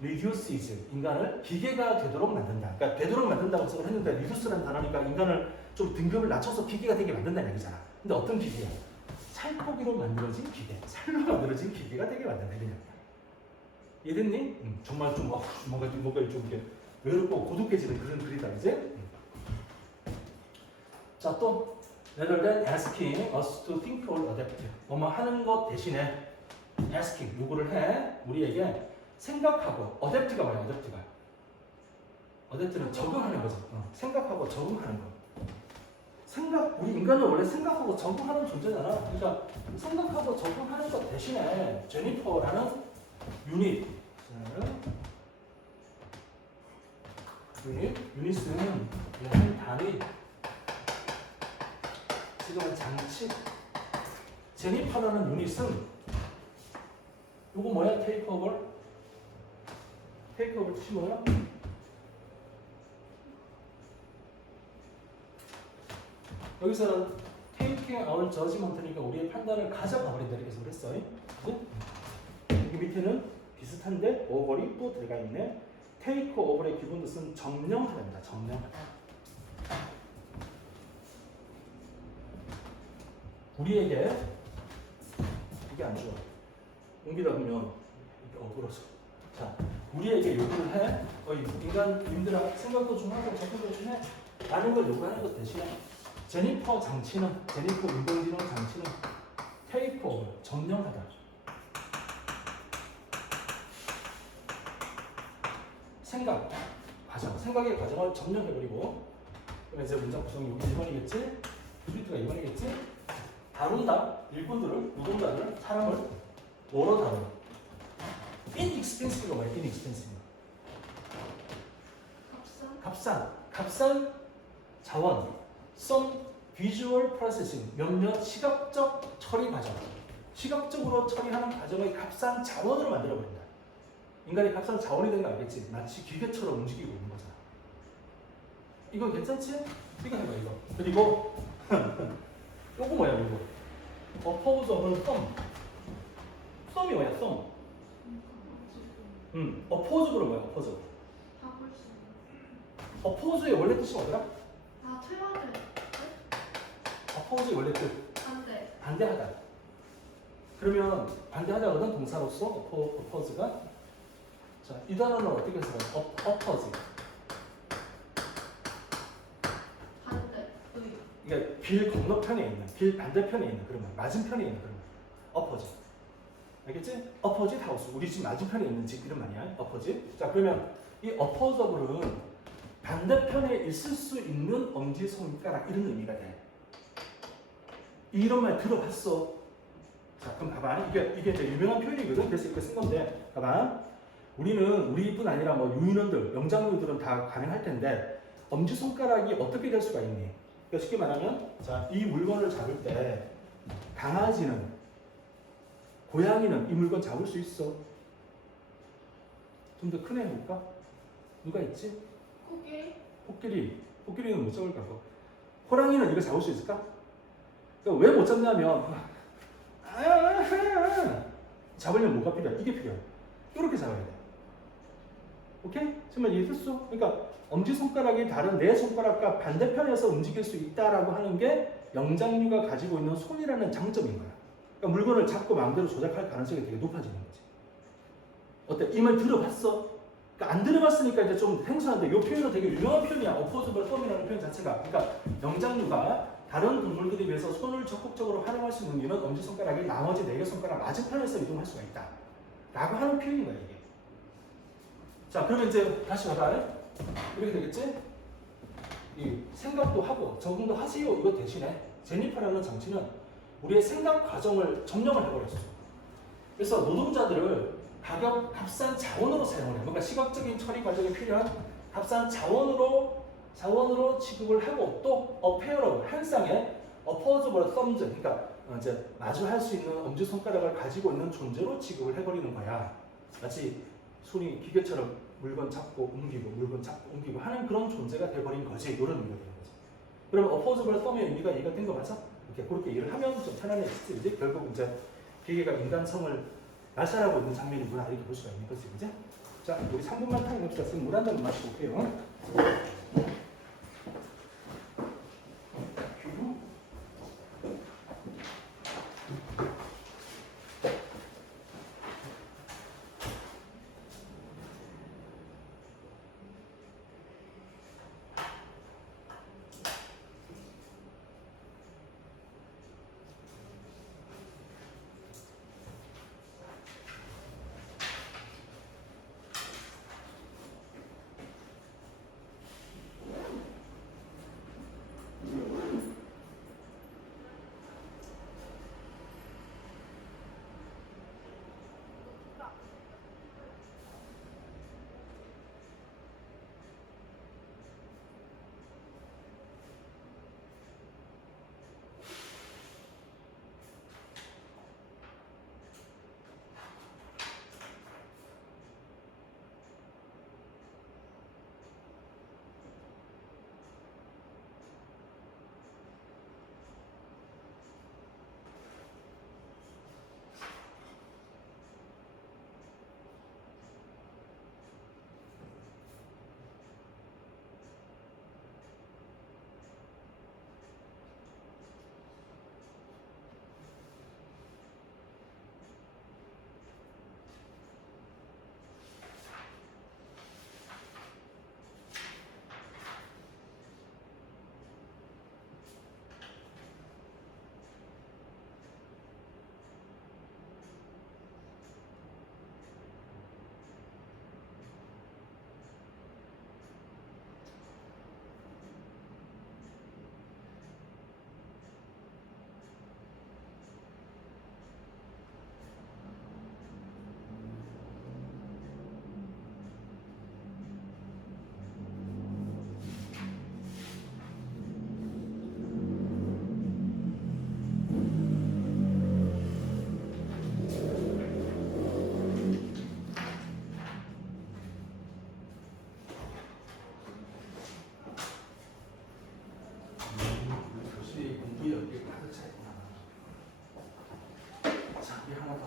reduces, 인간을 기계가 되도록 만든다. 그러니까 되도록 만든다고 해석을 했는데 reduce라는 단어니까 인간을 좀 등급을 낮춰서 기계가 되게 만든다는 얘기잖아. 근데 어떤 기계야? 살코기로 만들어진 기계, 살로 만들어진 기계가 되게 만든다. 이런 얘기야. 이해됐니? 정말 좀 뭔가 좀 이렇게 외롭고 고독해지는 그런 글이다, 이제. 자, 또 rather than asking us to think or adapt, 뭐뭐 하는 것 대신에 asking 요구를 해 우리에게 생각하고 adapt가 뭐야? adapt는 적응하는 거죠. 생각하고 적응하는 거. 우리 인간은 원래 생각하고 적응하는 존재잖아. 그러니까 생각하고 적응하는 것 대신에 제니퍼라는 유닛은 한 단위, 지금은 장치. 제니퍼라는 유닛은 요거 뭐야? 테이크오버 뜻이 뭐야? 여기서는 taking our judgment니까 우리의 판단을 가져가 버린다 이렇게 해석을 했어. 여기 밑에는 비슷한데 over이 또 들어가 있네. take over의 기본 뜻은 점령하다입니다. 점령하다. 우리에게 이게 안 좋아. 옮기다 보면 이게 어그러져. 자, 우리에게 요구를 해. 인간님들아 생각도 좀 하고 적응도 좀 해. 라는 걸 요구하는 것 대신에 제니퍼 인공지능 장치는 take over, 점령하다. 생각의 과정을 점령해버리고, 그럼 이제 문장 구성이 1번이겠지? 트리트가 2번이겠지? 다룬다, 일꾼들을, 노동자들을, 사람을 뭐로 다룬다? inexpensive가 뭐야? inexpensive. 값싼 자원, some visual processing, 몇몇 시각적 처리 과정, 시각적으로 처리하는 과정의 값싼 자원으로 만들어버린다. 인간이 값싼 자원이 되는 거 알겠지? 마치 기계처럼 움직이고 있는 거잖아. 이거 괜찮지? 이거 해봐 이거. 그리고 요거 뭐야 이거? oppose of은 thumb이 뭐야? thumb. oppose가 뭐야? oppose의 원래 뜻이 뭐더라? 퇴화를. oppose의 원래 뜻. 반대하다. 그러면 반대하다거든 동사로서 oppose가. 자, 이 단어는 어떻게 써요? oppose. 그러니까 길 건너편에 있는, 길 반대편에 있는 그런 말, 맞은편에 있는 그런 말. 어퍼짓. 알겠지? 어퍼짓 하우스. 우리 집 맞은편에 있는 집 이런 말이야. 어퍼짓. 자, 그러면 이 어퍼저블은 반대편에 있을 수 있는 엄지손가락 이런 의미가 돼. 이런 말 들어봤어? 자, 그럼 봐봐. 이게 이제 유명한 표현이거든. 그래서 이렇게 쓴 건데, 봐봐. 우리뿐 아니라 뭐 유인원들, 영장류들은 다 가능할 텐데, 엄지손가락이 어떻게 될 수가 있니? 그러니까 쉽게 말하면, 자, 이 물건을 잡을 때, 강아지는, 고양이는 이 물건 잡을 수 있어. 좀 더 큰 애 해볼까? 누가 있지? 코끼리는 못 잡을 거고. 호랑이는 이거 잡을 수 있을까? 그러니까 왜 못 잡냐면, 잡으려면 뭐가 필요해? 이게 필요해. 이렇게 잡아야 돼. 오케이? 정말 이해됐어? 그러니까 엄지손가락이 다른 내 손가락과 반대편에서 움직일 수 있다라고 하는 게 영장류가 가지고 있는 손이라는 장점인 거야. 그러니까 물건을 잡고 마음대로 조작할 가능성이 되게 높아지는 거지. 어때? 이 말 들어봤어? 그러니까 안 들어봤으니까 이제 좀 생소한데 이 표현은 되게 유명한 표현이야. opposable thumb이라는 표현 자체가. 그러니까 영장류가 다른 동물들에 비해서 손을 적극적으로 활용할 수 있는 이유는 엄지손가락이 나머지 4개 손가락 맞은편에서 이동할 수가 있다. 라고 하는 표현인 거야, 이게. 자, 그러면 이제 다시 봐봐. 이렇게 되겠지? 이 생각도 하고 적응도 하세요. 이거 대신에 제니퍼라는 장치는 우리의 생각 과정을 점령을 해버렸어. 그래서 노동자들을 값싼 자원으로 사용을 해. 그러니까 시각적인 처리 과정에 필요한 값싼 자원으로 취급을 하고 또 어페어러블 한 쌍의 opposable thumbs 그러니까 이제 마주할 수 있는 엄지손가락을 가지고 있는 존재로 취급을 해버리는 거야. 마치 손이 기계처럼 물건 잡고 옮기고 물건 잡고 옮기고 하는 그런 존재가 돼버린 거지. 이런 의미가 되는 거지. 그러면 opposable thumb의 의미가 이해가 된 거 맞아? 이렇게 그렇게 이해를 하면 좀 편안해지지. 이제 결국 이제 기계가 인간성을 말살하고 있는 장면이구나 이렇게 볼 수가 있는 거지, 그죠? 자, 우리 3분만 타임 합시다. 지금 물 한 잔 마시고 올게요.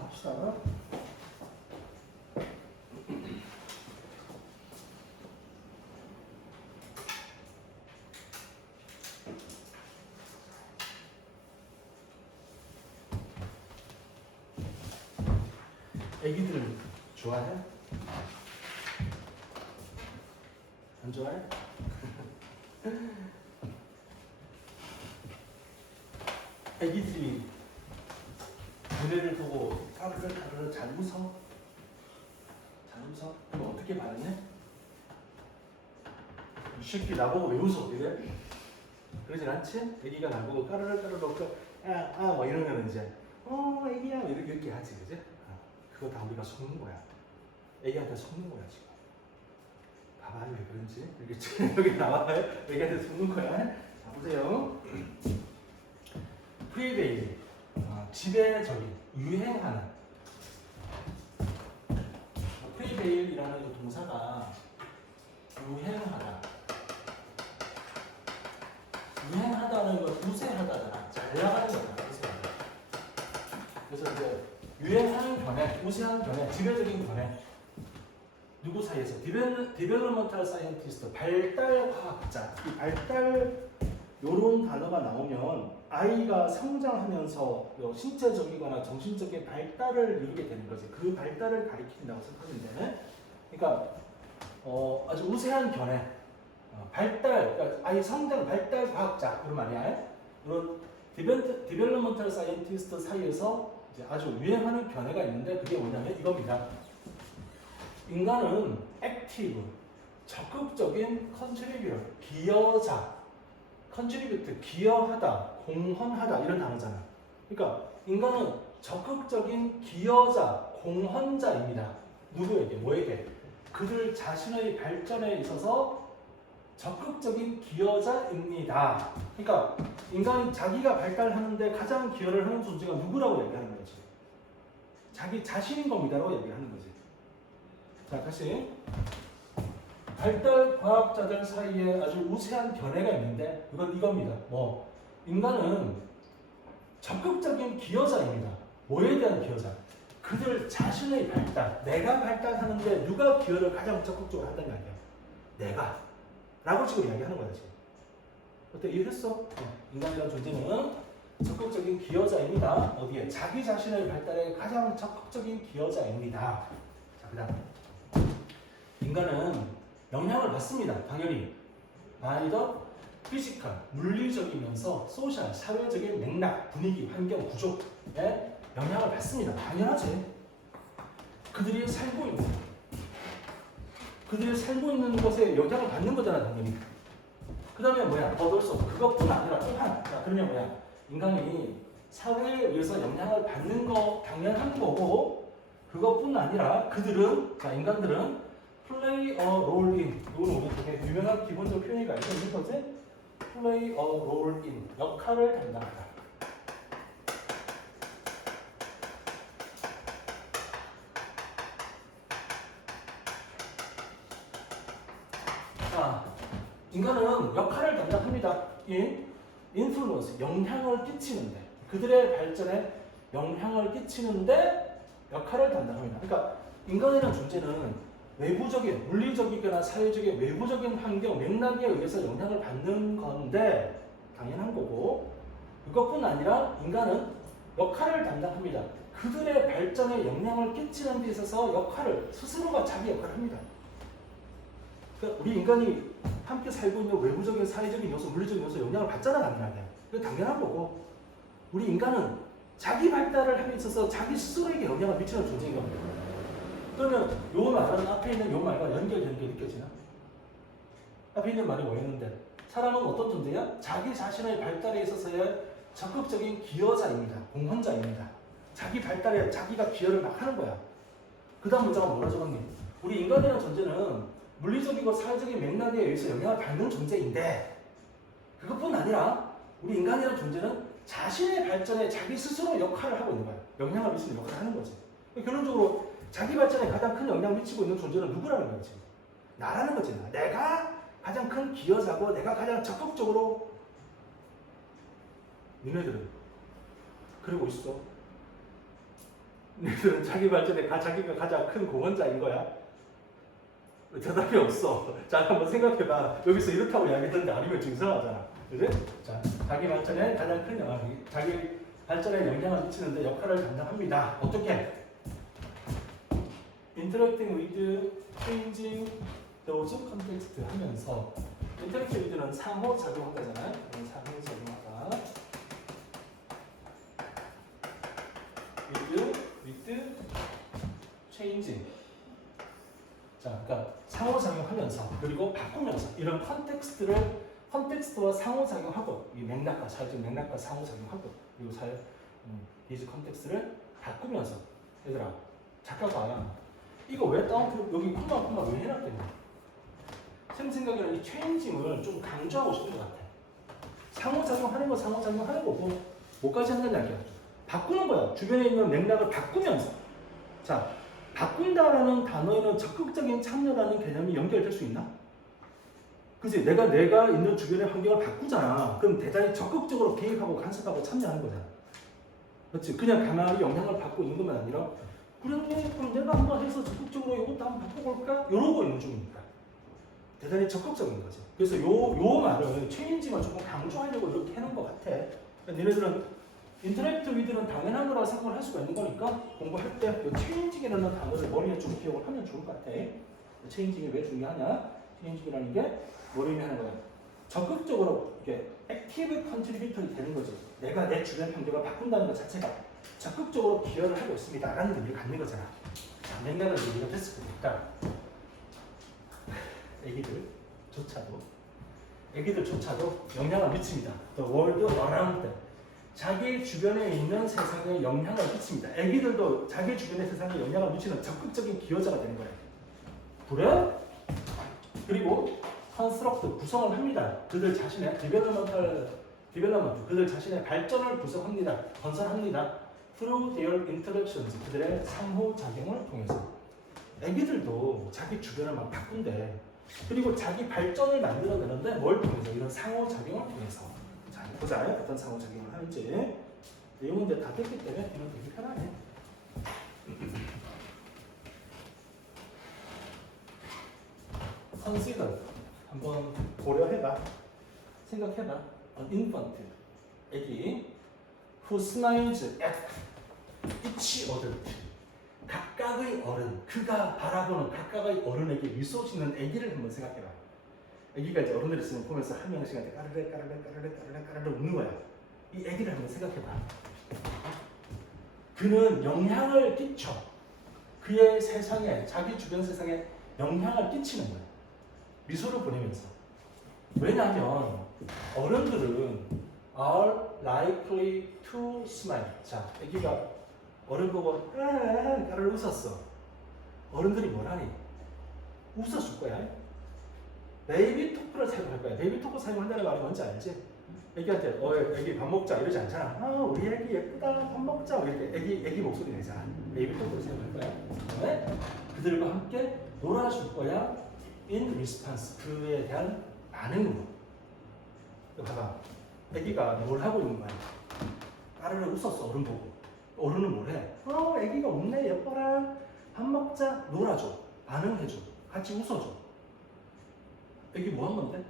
합시다. 애기들 좋아해? 안 좋아해? 애기들이 눈에를 보고 까르르 잘 웃어? 잘 웃어? 그럼 어떻게 반응해? 이 새끼 나보고 왜 웃어? 이래? 그러진 않지? 애기가 나보고 까르르 뭐 이러면 이제 애기야 이렇게 하지, 그지? 그거 다 우리가 속는 거야. 애기한테 속는 거야 지금. 봐봐요 왜 그런지. 이렇게 여기 나와요. 애기한테 속는 거야. 자 보세요. 프리베일, 지배적인, 유행하는. 프리베일이라는 그 동사가 유행하다. 유행하다는 건 우세하다잖아. 잘 나가는 거잖아. 우세하다. 그래서 이제 유행하는 견해, 우세한 견해, 지배적인 견해. 누구 사이에서? 디벨로먼탈 사이언티스트, 발달 과학자. 이 발달 요런 단어가 나오면 아이가 성장하면서 신체적이거나 정신적인 발달을 이루게 되는 거지. 그 발달을 가리킨다고 생각하면 돼. 그러니까 아주 우세한 견해, 발달, 그러니까 아이 성장 발달 과학자 그런 말이야. 그런 디벨로먼탈 사이언티스트 사이에서 이제 아주 유행하는 견해가 있는데 그게 뭐냐면 이겁니다. 인간은 액티브, 적극적인 컨트리뷰터, 기여자, 컨트리뷰트, 기여하다, 공헌하다 이런 단어잖아. 그러니까 인간은 적극적인 기여자, 공헌자입니다. 누구에게? 뭐에게? 그들 자신의 발전에 있어서 적극적인 기여자입니다. 그러니까 인간이 자기가 발달하는데 가장 기여를 하는 존재가 누구라고 얘기하는 거지? 자기 자신인 겁니다라고 얘기하는 거지. 자, 다시 발달 과학자들 사이에 아주 우세한 견해가 있는데 그건 이겁니다. 인간은 적극적인 기여자입니다. 뭐에 대한 기여자? 그들 자신의 발달, 내가 발달하는데 누가 기여를 가장 적극적으로 한다는 이야기야. 내가 라고 지금 이야기하는 거야 지금. 어때? 이해했어? 인간이라는 존재는 적극적인 기여자입니다. 어디에? 자기 자신의 발달에 가장 적극적인 기여자입니다. 자, 그 다음 인간은 영향을 받습니다. 당연히 아이더 피지컬, 물리적이면서 소셜, 사회적인 맥락, 분위기, 환경, 구조에 영향을 받습니다. 당연하지. 그들이 살고 있는 것에 영향을 받는 거잖아, 당연히. 그 다음에 뭐야? 어쩔 수 없어. 그것뿐 아니라 또한. 자, 그러면 뭐야? 인간이 사회에 의해서 영향을 받는 거 당연한 거고, 그것뿐 아니라 그들은, 자, 인간들은 play a role in. 이거는 오늘 되게 유명한 기본적 표현이 있는 거지? play a role in. 역할을 담당하다. 자, 인간은 역할을 담당합니다. in influence, 영향을 끼치는데, 그들의 발전에 영향을 끼치는데 역할을 담당합니다. 그러니까 인간이라는 존재는 외부적인, 물리적이거나 사회적인 외부적인 환경, 맥락에 의해서 영향을 받는 건데 당연한 거고, 그것뿐 아니라 인간은 역할을 담당합니다. 그들의 발전에 영향을 끼치는 데 있어서 역할을, 스스로가 자기 역할을 합니다. 그러니까 우리 인간이 함께 살고 있는 외부적인, 사회적인 요소, 물리적인 요소 영향을 받잖아, 당연하게. 그게 당연한 거고, 우리 인간은 자기 발달을 함에 있어서 자기 스스로에게 영향을 미치는 존재인 겁니다. 그러면 요 말은 앞에 있는 요 말과 연결되는 게 느껴지나? 앞에 있는 말이 뭐였는데? 사람은 어떤 존재야? 자기 자신의 발달에 있어서의 적극적인 기여자입니다. 공헌자입니다. 자기 발달에 자기가 기여를 막 하는 거야. 그 다음 문장은 뭐라 적었니? 우리 인간이라는 존재는 물리적이고 사회적인 맥락에 의해서 영향을 받는 존재인데, 그것뿐 아니라 우리 인간이라는 존재는 자신의 발전에 자기 스스로 역할을 하고 있는 거야. 영향을 미치는 역할을 하는 거지. 결론적으로 자기 발전에 가장 큰 영향을 미치고 있는 존재는 누구라는 거지? 나라는 거지. 내가 가장 큰 기여자고 내가 가장 적극적으로. 니네들은 그러고 있어. 니네들은 자기 발전에 자기가 가장 큰 공헌자인 거야? 대답이 없어. 자, 한번 생각해봐. 여기서 이렇다고 이야기했는데 아니면 좀 이상하잖아. 그지? 자, 자기 발전에 가장 큰 영향, 자기 발전에 영향을 미치는데 역할을 담당합니다. 어떻게? Interacting with changing those context 하면서, interacting with는 상호작용하다잖아요. 상호작용하다. changing. 자, 그러니까 상호작용하면서 그리고 바꾸면서 이런 컨텍스트와 상호작용하고 이 맥락과 사회적 맥락과 상호작용하고 그리고 비즈 컨텍스트를 바꾸면서 얘들아 작가가 이거 왜 다운표 여기 콤마 왜 해놨겠냐? 쌤 생각에는 이 체인징을 좀 강조하고 싶은 것 같아. 상호작용하는 거 상호작용하는 거고 뭐까지 한다는 이야기야. 바꾸는 거야. 주변에 있는 맥락을 바꾸면서. 자, 바꾼다라는 단어에는 적극적인 참여라는 개념이 연결될 수 있나? 그치? 내가 있는 주변의 환경을 바꾸잖아. 그럼 대단히 적극적으로 개입하고 간섭하고 참여하는 거잖아. 그렇지? 그냥 가만히 영향을 받고 있는 것만 아니라 그래, 그럼 내가 한번 해서 적극적으로 이것도 한번 바꿔볼까? 이러고 있는 중이니까. 대단히 적극적인 거지. 그래서 요 말을 체인지만 조금 강조하려고 이렇게 해놓은 것 같아. 그러니까 너네들은 인터랙트 위드는 당연한 거라고 생각을 할 수가 있는 거니까 공부할 때 체인징이라는 단어를 머리에 좀 기억을 하면 좋을 것 같아. 체인징이 왜 중요하냐? 체인징이라는 게 뭘 의미하는 거야? 적극적으로 이게 액티브 컨트리뷰터이 되는 거지. 내가 내 주변 환경을 바꾼다는 것 자체가 적극적으로 기여를 하고 있습니다. 라는 의미를 갖는 거잖아. 자, 맥락을 얘기가 됐을 거니까 애기들조차도 영향을 미칩니다. The world around them. 자기 주변에 있는 세상에 영향을 미칩니다. 애기들도 자기 주변의 세상에 영향을 미치는 적극적인 기여자가 되는 거예요. 그래? 그리고 컨스트럭트 구성을 합니다. 그들 자신의 디벨롭먼트, 그들 자신의 발전을 구성합니다. 건설합니다. Through their interactions, 그들의 상호작용을 통해서. 애기들도 자기 주변을 막 바꾼대. 그리고 자기 발전을 만들어내는데 뭘 통해서? 이런 상호작용을 통해서. 자, 보자. 어떤 상호작용을 하는지. 내용은 이제 다 됐기 때문에 뒤는 되게 편하네. Consider. 한번 고려해봐. 생각해봐. An infant. 애기. Who smiles at each adult. 각각의 어른. 그가 바라보는 각각의 어른에게 미소 짓는 애기를 한번 생각해봐. 애기가 이제 어른들이 있으면 보면서 한 명씩한테 까르르 웃는 거야. 이 애기를 한번 생각해봐. 그는 영향을 끼쳐. 그의 세상에, 자기 주변 세상에 영향을 끼치는 거야. 미소를 보내면서. 왜냐하면 어른들은 are likely to smile. 자, 애기가 어른 보고 까르르 웃었어. 어른들이 뭐라니? 웃어줄 거야. 베이비 토크를 사용할 거야. 베이비 토크 사용한다는 말이 뭔지 알지? 애기한테 애기 밥 먹자 이러지 않잖아. 우리 애기 예쁘다 밥 먹자 이렇게 애기 목소리 내잖아. 베이비 토크를 사용할 거야. 그다음에 그들과 함께 놀아줄 거야. In response, 그에 대한 반응으로. 봐봐, 애기가 뭘 하고 있는 거야? 까르르 웃었어, 어른 보고. 어른은 뭘 해? 애기가 웃네, 예뻐라. 밥 먹자, 놀아줘. 반응해줘. 같이 웃어줘. 애기 뭐 한 건데?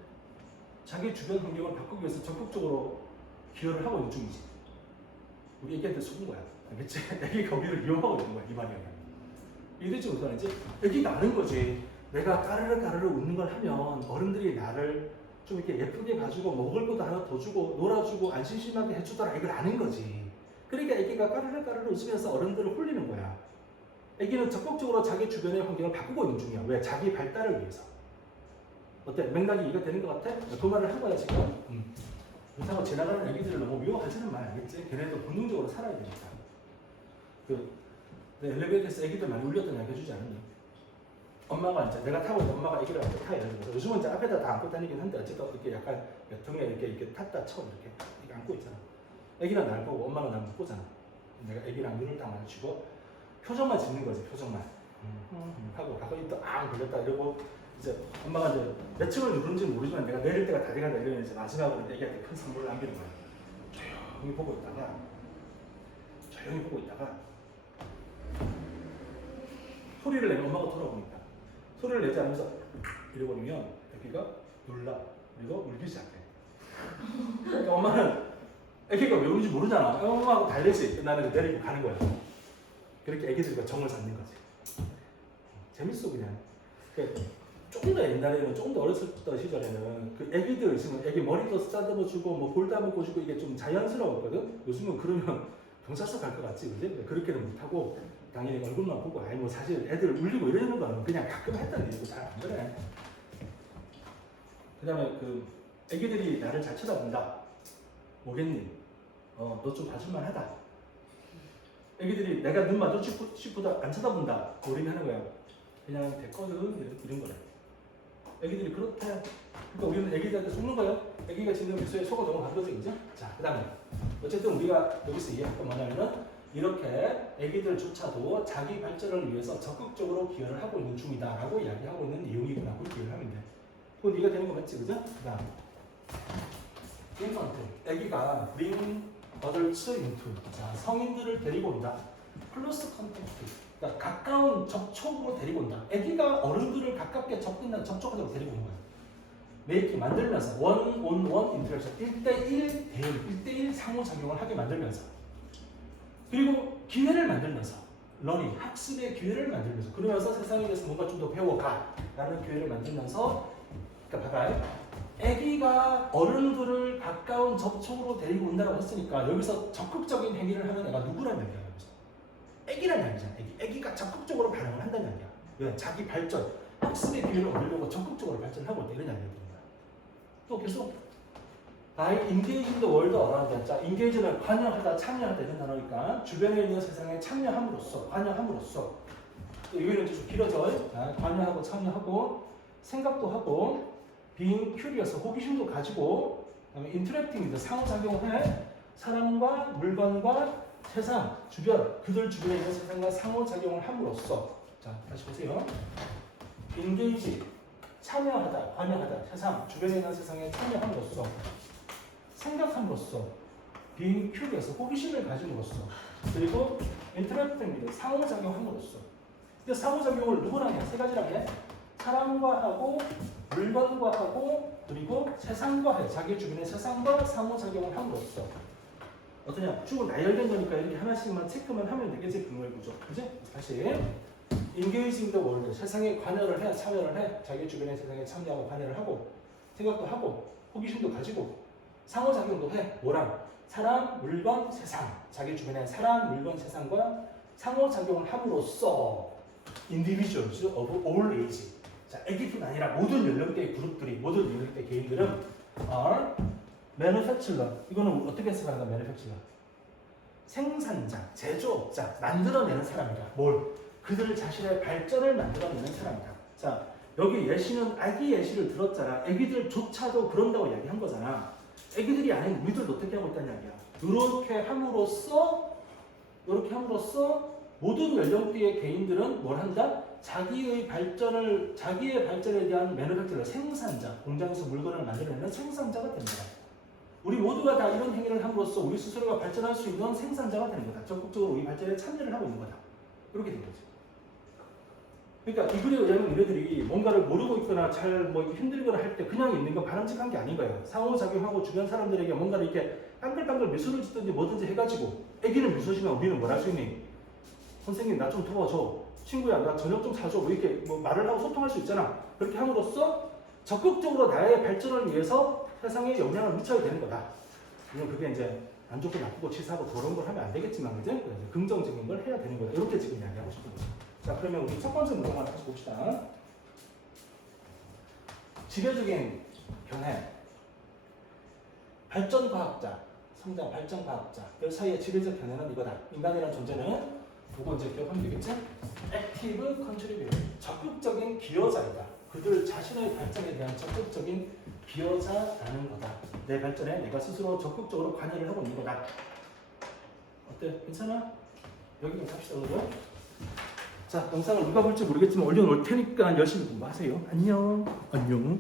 자기 주변 환경을 바꾸기 위해서 적극적으로 기여를 하고 있는 중이지. 우리 애기한테 속은 거야. 알겠지? 애기가 우리를 이용하고 있는 거야, 이 말이야. 이래지 못하는지? 애기가 아는 거지. 내가 까르르 웃는 걸 하면 어른들이 나를 좀 이렇게 예쁘게 봐주고 먹을 것도 하나 더 주고 놀아주고 안 심심하게 해주더라 이걸 아는 거지. 그러니까 애기가 까르르 웃으면서 어른들을 홀리는 거야. 애기는 적극적으로 자기 주변의 환경을 바꾸고 있는 중이야. 왜? 자기 발달을 위해서. 어때? 맥락이 이해가 되는 것 같아? 그 말을 한 거야 지금. 그렇다고 지나가는 애기들을 너무 미워하지는 마. 알겠지? 걔네도 본능적으로 살아야 되니까. 엘리베이터에서 애기들 많이 울렸던 이야기 해주지 않았니? 엄마가 이제 내가 타고 있는 엄마가 애기를 앉아 타야 되는 거죠. 요즘은 이제 앞에다 다 안고 다니긴 한데 어쨌든 이렇게 약간 등에 이렇게 탔다 쳐 이렇게 안고 있잖아. 애기가 날 보고 엄마가 날 못 보잖아. 내가 애기랑 눈을 딱 마주치고 표정만 짓는 거지. 표정만 하고 가까이 또 걸렸다 이러고 이제 엄마가 이제 몇 층을 누르는지 모르지만 내가 내릴 때가 다 돼간다 이러면 이제 마지막으로 애기한테 큰 선물을 남기는 거야. 조용히 보고 있다가 소리를 내면 엄마가 돌아보니까 소리를 내지 않으면서 이러버리면 애기가 놀라. 그리고 울기 시작해. 그러니까 엄마는 애기가 왜 우는지 모르잖아. 엄마하고 달래지. 나는 내리고 가는 거야. 그렇게 애기들과 정을 잡는 거지. 재밌어 그냥. 그러니까 조금 더 옛날에는 조금 더 어렸을 때 시절에는 그 애기들 있으면 애기 머리도 쓰다듬어 주고 뭐 볼도 묶어 주고 이게 좀 자연스러웠거든. 요즘은 그러면 경찰서 갈 것 같지, 그지? 그렇게는 못하고 당연히 얼굴만 보고 아이 뭐 사실 애들 울리고 이러는 거는 그냥 가끔 했던 일이고 잘 안 그래. 그다음에 그 애기들이 나를 잘 쳐다본다. 오겠니? 너 좀 봐줄만하다. 애기들이 내가 눈 마주치고 싶어도 안 쳐다본다. 우리는 하는 거야. 그냥 됐거든 이런 거래. 애기들이 그렇대. 그러니까 우리는 애기들한테 속는 거예요. 애기가 지금 미소에 속아 넘어간 거지, 그죠? 자, 그다음에 어쨌든 우리가 여기서 이해할 건 뭐냐면은 이렇게 애기들조차도 자기 발전을 위해서 적극적으로 기여를 하고 있는 중이다라고 이야기하고 있는 내용이구나. 그렇게 이해를 하면 돼. 그건 네가 되는 거 맞지, 그죠? 그다음 infant, 애기가 bring adults into, 자, 성인들을 데리고 온다. close contact, 그러니까 가까운 접촉으로 데리고 온다. 애기가 어른들을 가깝게 접촉하도록 데리고 오는 거야. make 만들면서 one-on-one interaction, 1대1 대응, 1대1 상호작용을 하게 만들면서, 그리고 기회를 만들면서 learning, 학습의 기회를 만들면서, 그러면서 세상에 대해서 뭔가 좀 더 배워가라는 기회를 만들면서, 그러니까 봐봐요. 아기가 어른들을 가까운 접촉으로 데리고 온다고 했으니까 여기서 적극적인 행위를 하는 애가 누구라는 얘기야? 아기란 얘기잖아. 아기가 적극적으로 반응을 한다는 얘기야. 왜? 자기 발전, 학습의 기회를 얻으려고 적극적으로 발전하고 있다. 이런 얘기가 되는 거야. 또 계속 by engaging the world around them. 자, engage는 관여하다, 참여하다 이런 단어니까 주변에 있는 세상에 참여함으로써, 관여함으로써. 여기는 좀 길어져. 관여하고 참여하고 생각도 하고 being curious, 호기심도 가지고, 그다음에 interacting, 상호작용을 해 사람과 물건과 세상, 주변, 그들 주변에 있는 세상과 상호작용을 함으로써, 자, 다시 보세요. engage, 참여하다, 관여하다, 세상, 주변에 있는 세상에 참여함으로써, 생각함으로써, being curious, 호기심을 가짐으로써, 그리고 interacting, 상호작용함으로써. 근데 상호작용을 누구랑 해? 세 가지랑 해. 사람과 하고, 물건과 하고, 그리고 세상과 해. 자기 주변의 세상과 상호작용을 함으로써. 어떠냐? 쭉 나열된 거니까 이렇게 하나씩만 체크만 하면 되겠지, 분모의 구조. 그지? 다시. engaging the world. 세상에 관여를 해, 참여를 해. 자기 주변의 세상에 참여하고 관여를 하고, 생각도 하고, 호기심도 가지고, 상호작용도 해. 뭐랑? 사람, 물건, 세상. 자기 주변의 사람, 물건, 세상과 상호작용을 함으로써 individuals of all age. 자, 애기뿐 아니라 모든 연령대의 그룹들이, 모든 연령대 개인들은 are manufacturer. 이거는 어떻게 해석하는가? manufacturer. 생산자, 제조업자, 만들어내는 사람이다. 뭘? 그들 자신의 발전을 만들어내는 사람이다. 자, 여기 예시는 아기 예시를 들었잖아. 애기들조차도 그런다고 이야기한 거잖아. 애기들이 아닌 우리들도 어떻게 하고 있다는 이야기야. 이렇게 함으로써 모든 연령대의 개인들은 뭘 한다? 자기의 발전에 대한 매뉴팩처러, 생산자, 공장에서 물건을 만들어내는 생산자가 됩니다. 우리 모두가 다 이런 행위를 함으로써 우리 스스로가 발전할 수 있는 생산자가 되는 거다. 적극적으로 우리 발전에 참여를 하고 있는 거다. 이렇게 된 거죠. 그러니까 이 글에 의하면 우리들이 뭔가를 모르고 있거나 잘 뭐 힘들거나 할 때 그냥 있는 건 바람직한 게 아닌 거예요. 상호작용하고 주변 사람들에게 뭔가를 이렇게 깡글깡글 미소를 짓든지 뭐든지 해가지고 애기는 미소 지면 우리는 뭘 할 수 있니? 선생님 나 좀 도와줘. 친구야 나 저녁 좀 사줘. 뭐 이렇게 뭐 말을 하고 소통할 수 있잖아. 그렇게 함으로써 적극적으로 나의 발전을 위해서 세상에 영향을 미쳐야 되는 거다. 물론 그게 이제 안 좋고 나쁘고 치사하고 그런 걸 하면 안 되겠지만 그죠? 긍정적인 걸 해야 되는 거다. 이렇게 지금 이야기하고 싶은 거죠. 자, 그러면 우리 첫 번째 문장을 다시 봅시다. 지배적인 견해. 발전과학자, 성장 발전과학자. 그 사이의 지배적 견해는 이거다. 인간이라는 존재는 그거 이제 기억하면 되겠지? 액티브 컨트리뷰터. 적극적인 기여자이다. 그들 자신의 발전에 대한 적극적인 기여자라는 거다. 내 발전에 내가 스스로 적극적으로 관여를 하고 있는 거다. 어때? 괜찮아? 여기까지 합시다, 오늘. 자, 영상을 누가 볼지 모르겠지만 올려놓을 테니까 열심히 공부하세요. 안녕. 안녕.